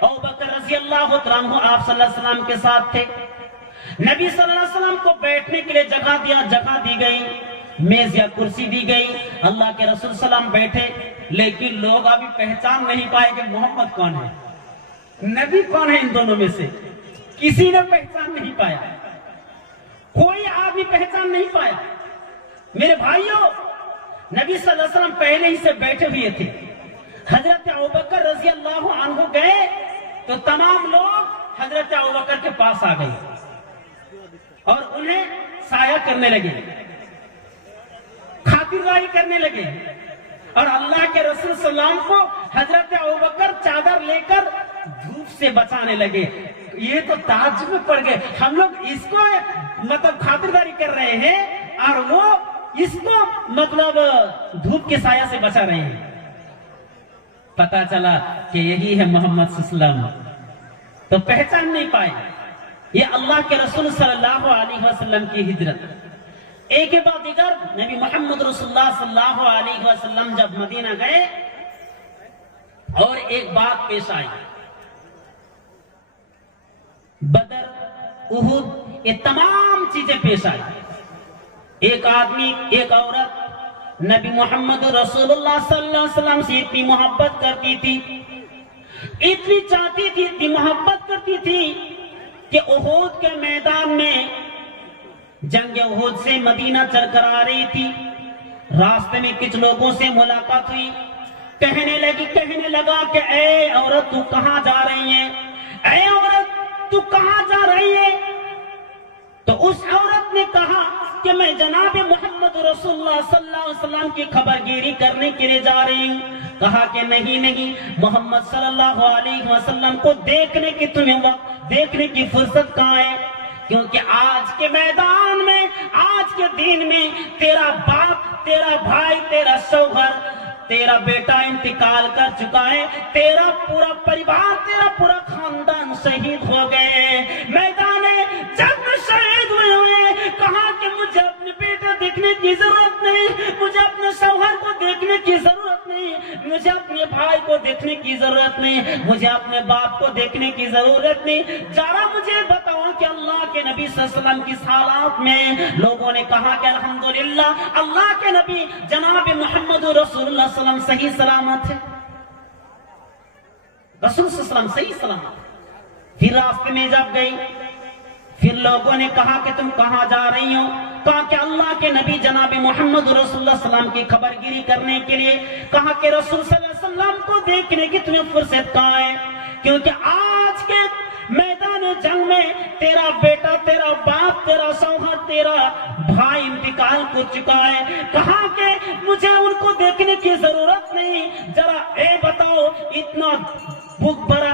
ابوبکر رضی اللہ عنہ آپ صلی اللہ علیہ وسلم کے ساتھ تھے. نبی صلی اللہ علیہ وسلم کو بیٹھنے کے لیے جگہ دی گئی، میز یا کرسی دی گئی. اللہ کے رسول صلی اللہ علیہ وسلم بیٹھے، لیکن لوگ ابھی پہچان نہیں پائے کہ محمد کون ہے، نبی کون ہے. ان دونوں میں سے کسی نے پہچان نہیں پایا، کوئی آدمی پہچان نہیں پایا. میرے بھائیوں، نبی صلی اللہ علیہ وسلم پہلے ہی سے بیٹھے ہوئے تھے. حضرت ابوبکر رضی اللہ عنہ گئے تو تمام لوگ حضرت ابوبکر کے پاس آ گئے اور انہیں سایہ کرنے لگے، خاطرداری کرنے لگے. اور اللہ کے رسول صلی اللہ علیہ وسلم کو حضرت ابوبکر چادر لے کر دھوپ سے بچانے لگے. یہ تو تعجب میں پڑ گئے، ہم لوگ اس کو مطلب خاطرداری کر رہے ہیں اور وہ اس کو مطلب دھوپ کے سایہ سے بچا رہے ہیں. پتا چلا کہ یہی ہے محمد صلی اللہ علیہ وسلم، تو پہچان نہیں پائے. یہ اللہ کے رسول صلی اللہ علیہ وسلم کی ہجرت. ایک کے بعد دیگر نبی محمد رسول اللہ صلی اللہ علیہ وسلم جب مدینہ گئے اور ایک بات پیش آئی، بدر، احد، یہ تمام چیزیں پیش آئی. ایک آدمی، ایک عورت نبی محمد رسول اللہ صلی اللہ علیہ وسلم سے اتنی محبت کرتی تھی، اتنی چاہتی تھی، اتنی محبت کرتی تھی کہ احد کے میدان میں جنگ احد سے مدینہ چل کر آ رہی تھی. راستے میں کچھ لوگوں سے ملاقات ہوئی، کہنے لگا کہ اے عورت تو کہاں جا رہی ہے، اے عورت تو کہاں جا رہی ہے. تو اس عورت نے کہا کہ میں جناب محمد رسول اللہ صلی اللہ علیہ وسلم کی خبر گیری کرنے کے لیے جا رہی ہوں. کہا کہ نہیں، محمد صلی اللہ علیہ وسلم کو دیکھنے کی تمہیں وقت، دیکھنے کی فرصت کہاں ہے، کیونکہ آج کے میدان میں، آج کے دن میں تیرا باپ، تیرا بھائی، تیرا شوہر، تیرا بیٹا انتقال کر چکا ہے، تیرا پورا پریوار، تیرا پورا خاندان شہید ہو گئے. میدان جنگ میں شہید ہوئے. کہا کہ مجھے اپنے بیٹا دیکھنے کی ضرورت نہیں، مجھے اپنے شوہر کو دیکھنے کی ضرورت نہیں، مجھے اپنے بھائی کو دیکھنے کی ضرورت نہیں، مجھے اپنے باپ کو دیکھنے کی ضرورت نہیں. ذرا مجھے بتاؤ کہ اللہ کے نبی صلی اللہ علیہ وسلم کی حالات میں لوگوں نے کہا کہ الحمدللہ اللہ کے نبی جناب محمد رسول اللہ صلی اللہ علیہ وسلم صحیح سلامت ہے. رسول صلی اللہ علیہ وسلم صحیح سلامت. پھر راستے میں جب گئی، پھر لوگوں نے کہا کہ تم کہاں جا رہی ہو. کہا کہ اللہ کے نبی جناب محمد رسول اللہ صلی اللہ علیہ وسلم کی خبر گیری کرنے کے لیے. کہا کہ رسول صلی اللہ علیہ وسلم کو دیکھنے کی تمہیں فرصت کہاں ہے، کیونکہ آج کے میدان جنگ میں تیرا بیٹا، تیرا باپ، تیرا شوہر، تیرا بھائی انتقال کر چکا ہے. کہا کہ مجھے ان کو دیکھنے کی ضرورت نہیں. ذرا اے بتاؤ، اتنا دکھ بھرا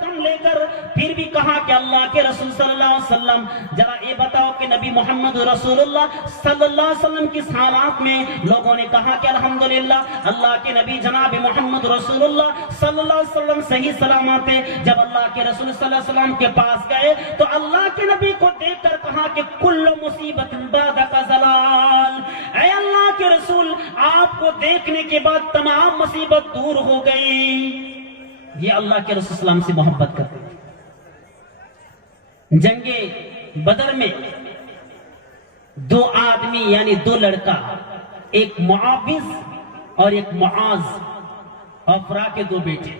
غم لے کر پھر بھی کہا کہ اللہ کے رسول صلی اللہ علیہ وسلم ذرا یہ بتاؤ کہ نبی محمد رسول اللہ صلی اللہ علیہ وسلم کی حالات میں. لوگوں نے کہا کہ الحمدللہ اللہ کے نبی جناب محمد رسول اللہ صلی اللہ علیہ وسلم صحیح سلامت ہے. جب اللہ کے رسول صلی اللہ علیہ وسلم کے پاس گئے تو اللہ کے نبی کو دیکھ کر کہا کہ کل مصیبت بعدک زلال. اے اللہ کے رسول، آپ کو دیکھنے کے بعد تمام مصیبت دور ہو گئی. یہ اللہ کے رسول صلی اللہ علیہ وسلم سے محبت کرتے تھے. جنگ بدر میں 2 آدمی یعنی 2 لڑکا، ایک معاوض اور ایک معاذ، افرا کے 2 بیٹے،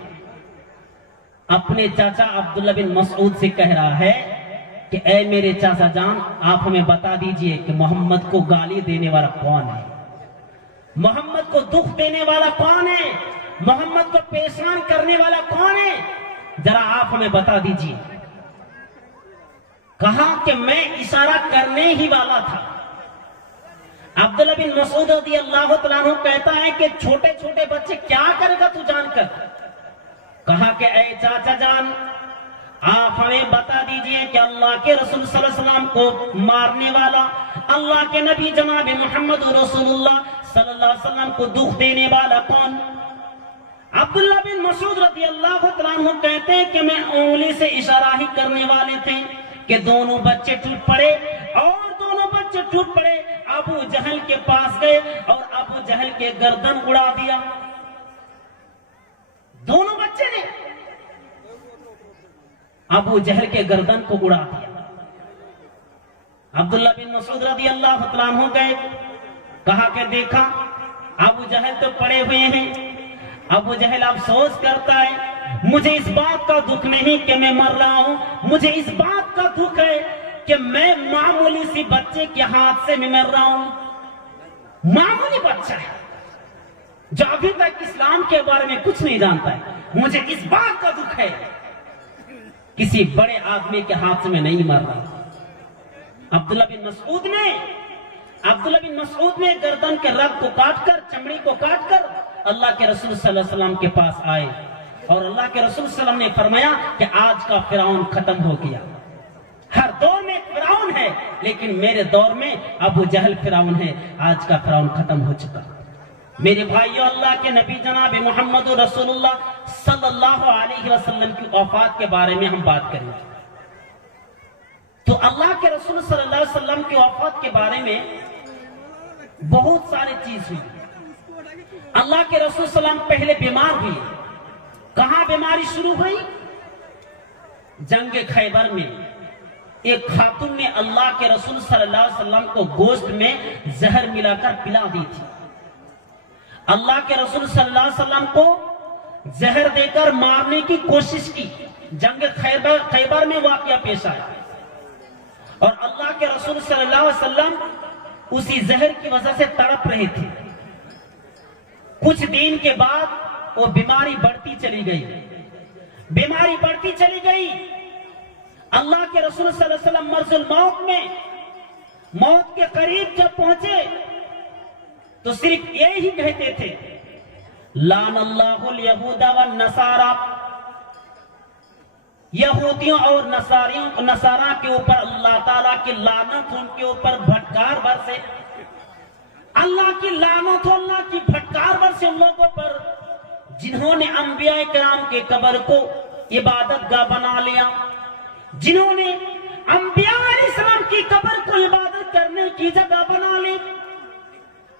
اپنے چاچا عبداللہ بن مسعود سے کہہ رہا ہے کہ اے میرے چاچا جان، آپ ہمیں بتا دیجئے کہ محمد کو گالی دینے والا کون ہے، محمد کو دکھ دینے والا کون ہے، محمد کو پریشان کرنے والا کون ہے؟ ذرا آپ ہمیں بتا دیجیے۔ کہا کہ میں اشارہ کرنے ہی والا تھا۔ عبداللہ بن مسعود رضی اللہ تعالیٰ عنہ کہتا ہے کہ چھوٹے چھوٹے بچے کیا کرے گا تو جان کر؟ کہا کہ اے چاچا جان، آپ ہمیں بتا دیجئے کہ اللہ کے رسول صلی اللہ علیہ وسلم کو مارنے والا، اللہ کے نبی جناب محمد رسول اللہ صلی اللہ علیہ وسلم کو دکھ دینے والا کون؟ عبداللہ بن مسعود رضی اللہ تعالیٰ عنہ کہتے ہیں کہ میں انگلی سے اشارہ ہی کرنے والے تھے کہ دونوں بچے ٹوٹ پڑے، اور دونوں بچے ٹوٹ پڑے، ابو جہل کے پاس گئے اور ابو جہل کے گردن اڑا دیا۔ دونوں بچے نے ابو جہل کے گردن کو اڑا دیا۔ عبداللہ بن مسعود رضی اللہ تعالیٰ عنہ گئے، کہا کہ دیکھا ابو جہل تو پڑے ہوئے ہیں۔ ابو جہل افسوس کرتا ہے، مجھے اس بات کا دکھ نہیں کہ میں مر رہا ہوں، مجھے اس بات کا دکھ ہے کہ میں معمولی سی بچے کے ہاتھ سے مر رہا ہوں۔ معمولی بچہ ہے جو ابھی تک اسلام کے بارے میں کچھ نہیں جانتا ہے، مجھے اس بات کا دکھ ہے کسی بڑے آدمی کے ہاتھ سے میں نہیں مر رہا۔ عبداللہ بن مسعود نے گردن کے رگ کو کاٹ کر، چمڑی کو کاٹ کر اللہ کے رسول صلی اللہ علیہ وسلم کے پاس آئے، اور اللہ کے رسول صلی اللہ علیہ وسلم نے فرمایا کہ آج کا فرعون ختم ہو گیا۔ ہر دور میں فرعون ہے، لیکن میرے دور میں ابو جہل فرعون ہے، آج کا فرعون ختم ہو چکا۔ میرے بھائیو، اللہ کے نبی جناب محمد رسول اللہ صلی اللہ علیہ وسلم کی وفات کے بارے میں ہم بات کریں گے۔ تو اللہ کے رسول صلی اللہ علیہ وسلم کی وفات کے بارے میں بہت سارے چیز ہوئی۔ اللہ کے رسول صلی اللہ علیہ وسلم پہلے بیمار ہوئے۔ کہاں بیماری شروع ہوئی؟ جنگ خیبر میں ایک خاتون نے اللہ کے رسول صلی اللہ علیہ وسلم کو گوشت میں زہر ملا کر پلا دی تھی۔ اللہ کے رسول صلی اللہ علیہ وسلم کو زہر دے کر مارنے کی کوشش کی۔ جنگ خیبر میں واقعہ پیش آیا، اور اللہ کے رسول صلی اللہ علیہ وسلم اسی زہر کی وجہ سے تڑپ رہے تھے۔ کچھ دن کے بعد وہ بیماری بڑھتی چلی گئی۔ اللہ کے رسول صلی اللہ علیہ وسلم مرض الموت میں موت کے قریب جب پہنچے تو صرف یہی کہتے تھے، لعن اللہ الیہود والنصارى، یہودیوں اور نصارہ کے اوپر اللہ تعالیٰ کی لعنت، ان کے اوپر بھٹکار برسے، اللہ کی لعنت، اللہ کی بھٹکار برسے ان لوگوں پر جنہوں نے انبیاء کرام کے قبر کو عبادت گاہ بنا لیا، جنہوں نے انبیاء علیہ السلام کی قبر کو عبادت کرنے کی جگہ بنا لی۔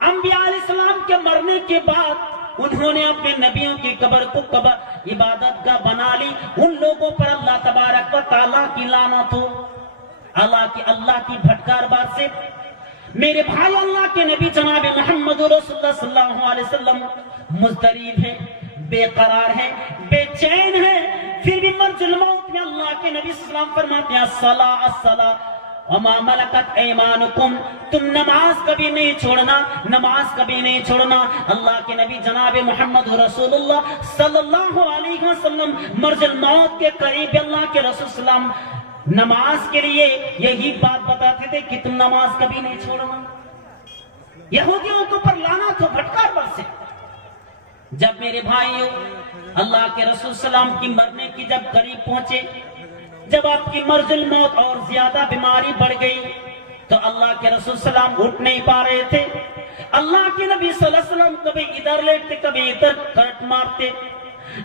انبیاء علیہ السلام کے مرنے کے بعد انہوں نے اپنے نبیوں کی قبر کو عبادت گاہ بنا لی۔ ان لوگوں پر اللہ تبارک و تعالیٰ کی لعنت ہو، اللہ کی بھٹکار بات سے۔ میرے بھائی، اللہ کے نبی جناب محمد رسول اللہ صلی اللہ علیہ وسلم مضطرب ہیں، بے قرار ہیں، بے چین ہیں، پھر بھی مرض الموت میں اللہ کے نبی صلی اللہ علیہ وسلم فرماتے ہیں الصلاۃ الصلاۃ وما ملکت ایمانکم، تم نماز کبھی نہیں چھوڑنا۔ اللہ کے نبی جناب محمد رسول اللہ صلی اللہ علیہ وسلم مرض الموت کے قریب اللہ کے رسول صلی اللہ علیہ وسلم نماز کے لیے یہی بات بتاتے تھے کہ تم نماز کبھی نہیں چھوڑنا۔ یہودیوں کے اوپر لعنت ہو، بھٹکار برسے۔ جب میرے بھائیوں اللہ کے رسول صلی اللہ علیہ وسلم کی مرنے کی جب قریب پہنچے، جب آپ کی مرض الموت اور زیادہ بیماری بڑھ گئی، تو اللہ کے رسول صلی اللہ علیہ وسلم اٹھ نہیں پا رہے تھے۔ اللہ کے نبی صلی اللہ علیہ وسلم کبھی ادھر لیٹتے، کبھی ادھر کرٹ مارتے۔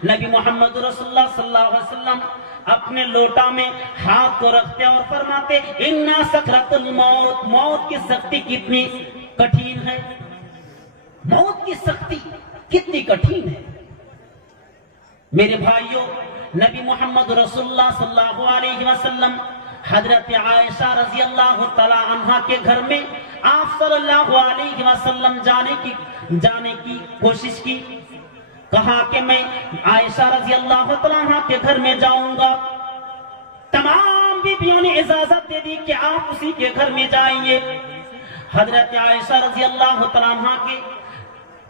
نبی محمد رسول اللہ صلی اللہ علیہ وسلم اپنے لوٹا میں ہاتھ کو رکھتے اور فرماتے اِنَّا سَكْرَةُ الْمَوْتِ، موت کی سختی کتنی کٹھین ہے، موت کی سختی کتنی کٹھین ہے۔ میرے بھائیوں، نبی محمد رسول اللہ صلی اللہ علیہ وسلم حضرت عائشہ رضی اللہ تعالی عنہ کے گھر میں آپ صلی اللہ علیہ وسلم جانے کی کوشش کی۔ کہا کہ میں عائشہ رضی اللہ تعالی عنہ کے گھر میں جاؤں گا۔ تمام بیویوں نے اجازت دے دی کہ آپ اسی کے گھر میں جائیے۔ حضرت عائشہ رضی اللہ تعالی عنہ کے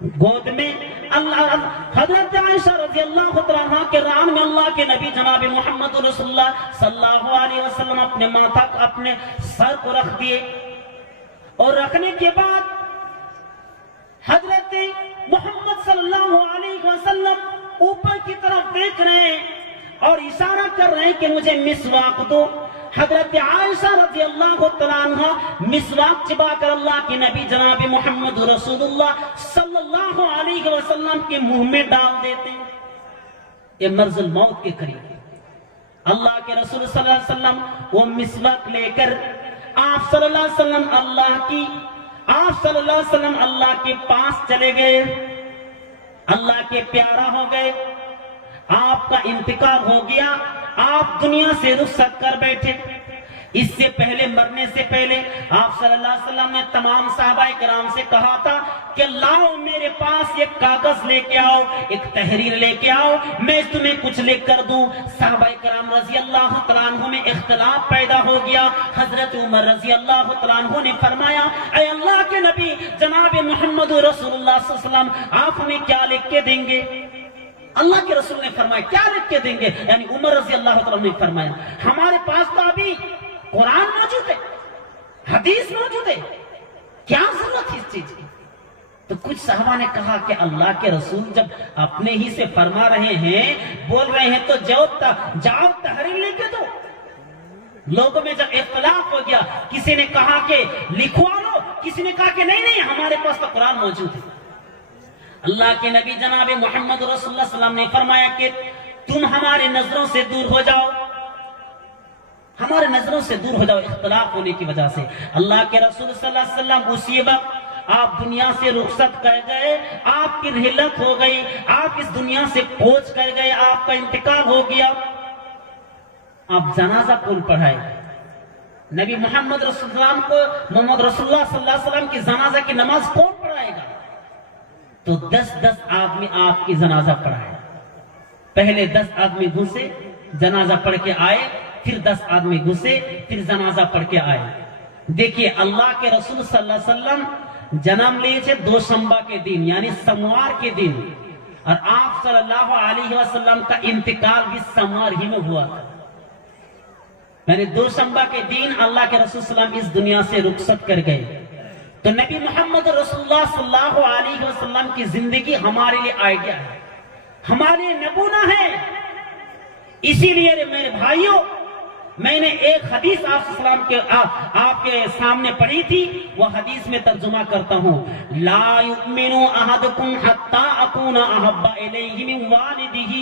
گود میں اللہ حضرت عائشہ رضی اللہ عنہا کے ران میں اللہ کے نبی جناب محمد رسول اللہ صلی اللہ علیہ وسلم اپنے ماتھا اپنے سر کو رکھ دیے، اور رکھنے کے بعد حضرت محمد صلی اللہ علیہ وسلم اوپر کی طرف دیکھ رہے ہیں اور اشارہ کر رہے ہیں کہ مجھے مسواک دو۔ حضرت عائشہ رضی اللہ عنہا مسواک چبا کر اللہ کے نبی جناب محمد رسول اللہ صلی اللہ علیہ وسلم کے منہ میں ڈال دیتے ہیں۔ یہ مرض الموت کے قریب اللہ کے رسول صلی اللہ علیہ وسلم وہ مسواک لے کر آپ صلی اللہ علیہ وسلم اللہ کے پاس چلے گئے، اللہ کے پیارا ہو گئے، آپ کا انتقال ہو گیا، آپ دنیا سے رخصت کر بیٹھے۔ اس سے پہلے مرنے سے پہلے آپ صلی اللہ علیہ وسلم نے تمام صحابہ کرام سے کہا تھا کہ لاؤ میرے پاس ایک کاغذ لے کے آؤ، ایک تحریر لے کے آؤ، میں تمہیں کچھ لکھ کر دوں۔ صحابہ کرام رضی اللہ تعالیٰ عنہ میں اختلاف پیدا ہو گیا۔ حضرت عمر رضی اللہ تعالیٰ عنہ نے فرمایا اے اللہ کے نبی جناب محمد رسول اللہ صلی اللہ علیہ وسلم آپ ہمیں کیا لکھ کے دیں گے؟ اللہ کے رسول نے فرمایا کیا لکھ کے دیں گے؟ یعنی عمر رضی اللہ تعالیٰ نے فرمایا ہمارے پاس تو ابھی قرآن موجود ہے، حدیث موجود ہے، کیا ضرورت ہے اس چیز کی؟ تو کچھ صحابہ نے کہا کہ اللہ کے رسول جب اپنے ہی سے فرما رہے ہیں، بول رہے ہیں، تو جاؤ تحریر لے کے دو۔ لوگوں میں جب اختلاف ہو گیا، کسی نے کہا کہ لکھوا لو، کسی نے کہا کہ نہیں ہمارے پاس تو قرآن موجود ہے۔ اللہ کے نبی جناب محمد رسول اللہ صلی اللہ علیہ وسلم نے فرمایا کہ تم ہمارے نظروں سے دور ہو جاؤ، ہمارے نظروں سے دور ہو جاؤ اختلاف ہونے کی وجہ سے۔ اللہ کے رسول صلی اللہ علیہ وسلم اسی وقت آپ دنیا سے رخصت کر گئے، آپ کی رحلت ہو گئی، آپ اس دنیا سے کوچ کر گئے، آپ کا انتقال ہو گیا۔ آپ جنازہ کون پڑھائے؟ نبی محمد رسول اللہ کو محمد رسول اللہ صلی اللہ علیہ وسلم کی جنازہ کی نماز کون پڑھائے گا؟ تو 10 آدمی آپ کی جنازہ پڑھائے۔ پہلے 10 آدمی گھسے، جنازہ پڑھ کے آئے، پھر 10 آدمی گھسے، پھر جنازہ پڑھ کے آئے۔ دیکھیے اللہ کے رسول صلی اللہ علیہ وسلم جنم لیے تھے دوشنبہ کے دن یعنی سموار کے دن، اور آپ صلی اللہ علیہ وسلم کا انتقال بھی سموار ہی میں ہوا تھا۔ یعنی دوشنبہ کے دن اللہ کے رسول صلی اللہ علیہ وسلم اس دنیا سے رخصت کر گئے۔ تو نبی محمد رسول اللہ صلی اللہ علیہ وسلم کی زندگی ہمارے لیے آئیڈیا ہے، ہمارے لیے نمونہ ہے۔ اسی لیے میرے بھائیوں، میں نے ایک حدیث آپ کے سامنے پڑھی تھی، وہ حدیث میں ترجمہ کرتا ہوں۔ لا یؤمن احدکم حتی اکون احب الیہ من والدہ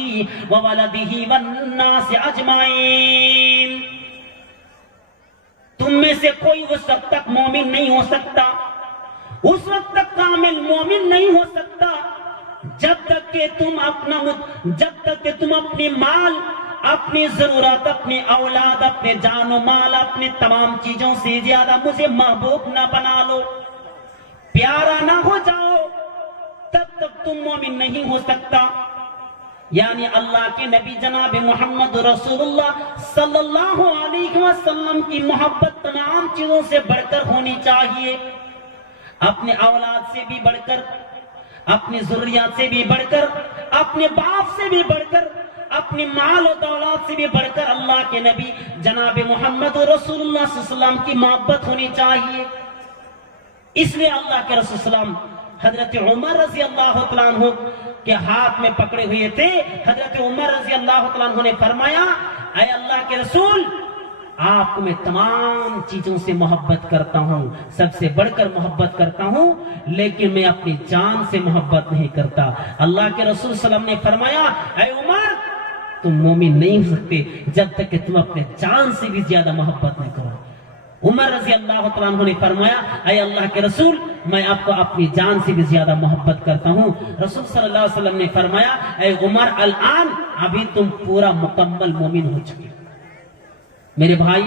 وولدہ والناس اجمعین۔ تم میں سے کوئی اس وقت تک مومن نہیں ہو سکتا، اس وقت تک کامل مومن نہیں ہو سکتا جب تک کہ تم اپنی مال، اپنی ضرورت، اپنی اولاد، اپنے جان و مال، اپنے تمام چیزوں سے زیادہ مجھے محبوب نہ بنا لو، پیارا نہ ہو جاؤ، تب تک تم مومن نہیں ہو سکتا۔ یعنی اللہ کے نبی جناب محمد رسول اللہ صلی اللہ علیہ وسلم کی محبت تمام چیزوں سے بڑھ کر ہونی چاہیے، اپنے اولاد سے بھی بڑھ کر، اپنی ضروریات سے بھی بڑھ کر، اپنے باپ سے بھی بڑھ کر، اپنی مال و دولت سے بھی بڑھ کر اللہ کے نبی جناب محمد رسول اللہ صلی اللہ علیہ وسلم کی محبت ہونی چاہیے۔ اس لیے اللہ کے رسول صلی اللہ علیہ وسلم حضرت عمر رضی اللہ تعالیٰ عنہ کے ہاتھ میں پکڑے ہوئے تھے۔ حضرت عمر رضی اللہ تعالیٰ عنہ نے فرمایا اے اللہ کے رسول، آپ کو میں تمام چیزوں سے محبت کرتا ہوں، سب سے بڑھ کر محبت کرتا ہوں، لیکن میں اپنی جان سے محبت نہیں کرتا۔ اللہ کے رسول صلی اللہ علیہ وسلم نے فرمایا اے عمر، تم مومن نہیں ہو سکتے جب تک کہ تم اپنے جان سے بھی زیادہ محبت نہ کرو۔ عمر رضی اللہ تعالیٰ عنہ نے فرمایا اے اللہ کے رسول، میں آپ کو اپنی جان سے بھی زیادہ محبت کرتا ہوں۔ رسول صلی اللہ علیہ وسلم نے فرمایا اے عمر، الآن ابھی تم پورا مکمل مومن ہو چکے۔ میرے بھائی،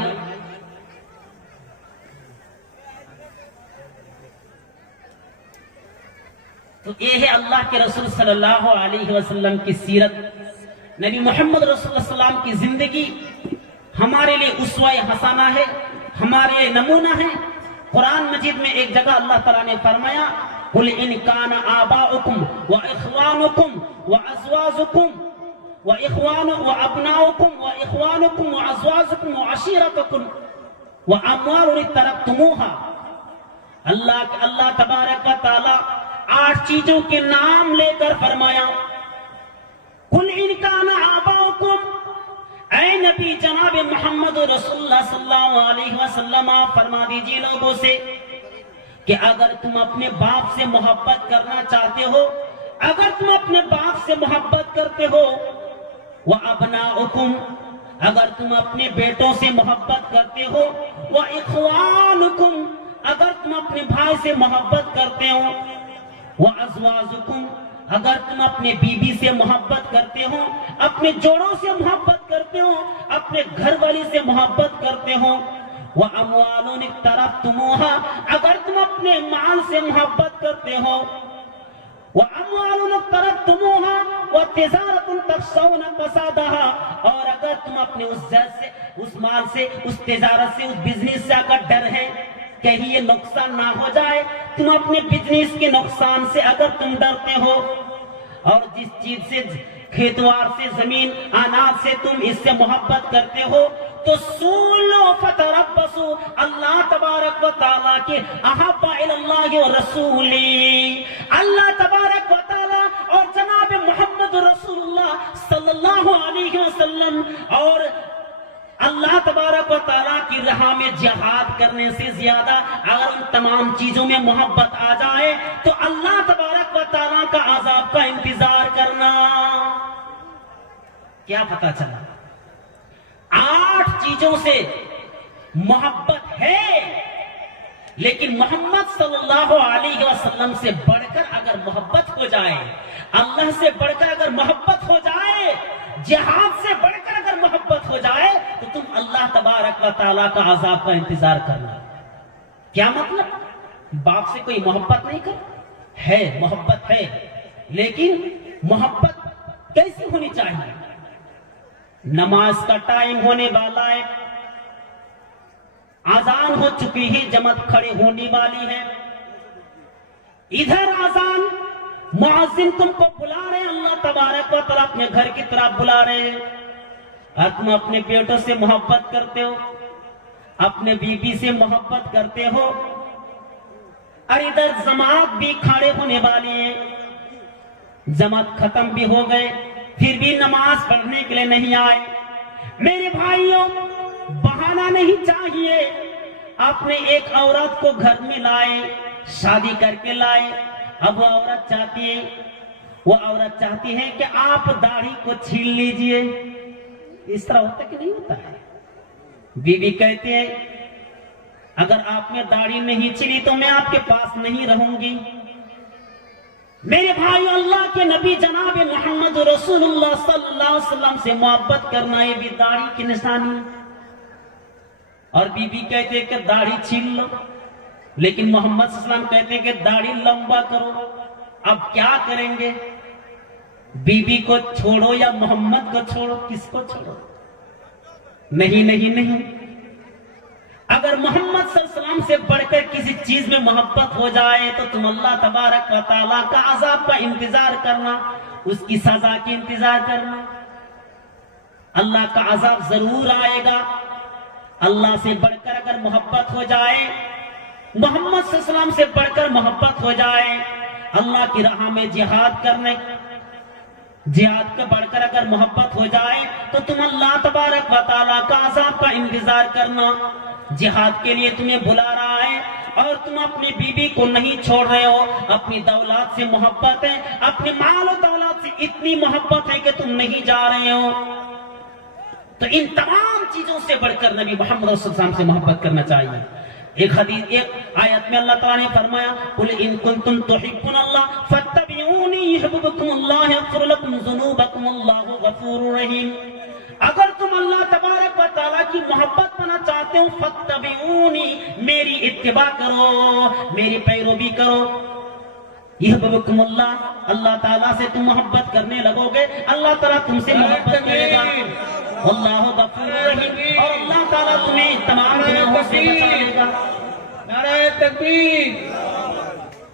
تو یہ ہے اللہ کے رسول صلی اللہ علیہ وسلم کی سیرت۔ نبی محمد رسول اللہ صلی اللہ علیہ وسلم کی زندگی ہمارے لیے اسوہ حسنہ ہے، ہمارے لیے نمونہ ہے۔ قرآن مجید میں ایک جگہ اللہ تعالیٰ نے فرمایا قل ان کان آباؤکم واخوانکم وازواجکم وابناؤکم واخوانکم وازواجکم وعشیرتکم واموال اقترفتموها، اللہ تبارک و تعالی 8 چیزوں کے نام لے کر فرمایا قل ان کان آباؤکم، اے نبی جناب محمد رسول اللہ صلی اللہ علیہ وسلم آپ فرما دیجئے لوگوں سے کہ اگر تم اپنے باپ سے محبت کرنا چاہتے ہو، اگر تم اپنے باپ سے محبت کرتے ہو، وَأَبْنَاؤُكُمْ، اگر تم اپنے بیٹوں سے محبت کرتے ہو، وَإِخْوَانُكُمْ، اگر تم اپنے بھائی سے محبت کرتے ہو، وَأَزْوَاجُكُمْ، اگر تم اپنے بیوی سے محبت کرتے ہو، اپنے جوڑوں سے محبت کرتے ہو، اپنے گھر والی سے محبت کرتے ہو، وَأَمْوَالٌ اقْتَرَفْتُمُوهَا، اگر تم اپنے مال سے محبت کرتے ہو، وَأَمْوَالٌ اقْتَرَفْتُمُوهَا وَتِجَارَةٌ تَخْشَوْنَ كَسَادَهَا، اور اگر تم اپنے اس زید سے، اس مال سے، اس تجارت سے، اس بزنس سے اگر ڈر ہے کہیں یہ نقصان نہ ہو جائے، تم اپنے بزنس کے نقصان سے اگر تم ڈرتے ہو، اور جس چیز سے، کھیتوار سے، زمین اناج سے تم اس سے محبت کرتے ہو، تو سولو فتربصوا، اللہ تبارک و تعالیٰ کے احب الی اللہ و رسولی، اللہ تبارک و تعالیٰ اور جناب محمد رسول اللہ صلی اللہ علیہ وسلم اور اللہ تبارک و تعالیٰ کی راہ میں جہاد کرنے سے زیادہ اگر ان تمام چیزوں میں محبت آ جائے تو اللہ تبارک و تعالیٰ کا عذاب کا انتظار کرنا۔ کیا پتا چلا؟ 8 چیزوں سے محبت ہے، لیکن محمد صلی اللہ علیہ وسلم سے بڑھ کر اگر محبت ہو جائے، اللہ سے بڑھ کر اگر محبت ہو جائے، جہاد سے بڑھ کر اگر محبت ہو جائے تو تم اللہ تبارک و تعالیٰ کا عذاب کا انتظار کرنا۔ کیا مطلب؟ باپ سے کوئی محبت نہیں کر، ہے محبت ہے، لیکن محبت کیسی ہونی چاہیے؟ نماز کا ٹائم ہونے والا ہے، اذان ہو چکی ہے، جماعت کھڑی ہونے والی ہے، ادھر اذان، مؤذن تم کو بلا رہے ہیں، اللہ تبارک و تعالیٰ اپنے گھر کی طرف بلا رہے ہیں، اور تم اپنے بیٹوں سے محبت کرتے ہو، اپنے بیوی سے محبت کرتے ہو، اور ادھر جماعت بھی کھڑے ہونے والی ہے، جماعت ختم بھی ہو گئے، پھر بھی نماز پڑھنے کے لیے نہیں آئے۔ میرے بھائیوں، بہانہ نہیں چاہیے۔ آپ نے ایک عورت کو گھر میں لائے، شادی کر کے لائے، اب وہ عورت چاہتی ہے کہ آپ داڑھی کو چھیل لیجئے۔ اس طرح ہوتا کہ نہیں ہوتا ہے؟ بیوی کہتے ہیں اگر آپ نے داڑھی نہیں چھیلی تو میں آپ کے پاس نہیں رہوں گی۔ میرے بھائی، اللہ کے نبی جناب محمد رسول اللہ صلی اللہ علیہ وسلم سے محبت کرنا یہ بھی داڑھی کی نشانی، اور بی بی کہتے ہیں کہ داڑھی چھیل لو، لیکن محمد صلی اللہ علیہ وسلم کہتے ہیں کہ داڑھی لمبا کرو۔ اب کیا کریں گے؟ بی بی کو چھوڑو یا محمد کو چھوڑو؟ کس کو چھوڑو؟ نہیں نہیں نہیں، اگر محمد صلی اللہ علیہ وسلم سے بڑھ کر کسی چیز میں محبت ہو جائے تو تم اللہ تبارک و تعالیٰ کا عذاب کا انتظار کرنا، اس کی سزا کی انتظار کرنا۔ اللہ کا عذاب ضرور آئے گا۔ اللہ سے بڑھ کر اگر محبت ہو جائے، محمد صلی اللہ علیہ وسلم سے بڑھ کر محبت ہو جائے، اللہ کی راہ میں جہاد کرنے، جہاد کا بڑھ کر اگر محبت ہو جائے تو تم اللہ تبارک و تعالیٰ کا عذاب کا انتظار کرنا۔ جہاد کے لیے تمہیں بلا رہا ہے اور تم اپنی بیوی کو نہیں چھوڑ رہے ہو، اپنی دولت سے محبت ہے، اپنے مال و دولت سے اتنی محبت ہے کہ تم نہیں جا رہے ہو، تو ان تمام چیزوں سے بڑھ کر نبی محمد صلی اللہ علیہ وسلم سے محبت کرنا چاہیے۔ ایک آیت میں اللہ تعالیٰ نے فرمایا قُلْ إِن كُنتُمْ تُحِبُّونَ اللَّهَ فَاتَّبِعُونِي يُحْبِبْكُمُ اللَّهُ وَيَغْفِرْ لَكُمْ ذُنُوبَكُمُ وَاللَّهُ غَفُورٌ رَحِيمٌ۔ اگر تم اللہ تبارک و تعالیٰ کی محبت پانا چاہتے ہو، فَاتَّبِعُونِي، میری اتباع کرو، میری پیروی کرو، يُحْبِبْكُمُ اللَّهُ، اللہ تعالیٰ سے تم محبت کرنے لگو گے، اللہ تعالیٰ تم سے محبت کرے گا، واللہ غفور رحیم، اور اللہ تعالیٰ تمہیں تمام گناہوں سے بچا لے گا۔ نعرہ تکبیر،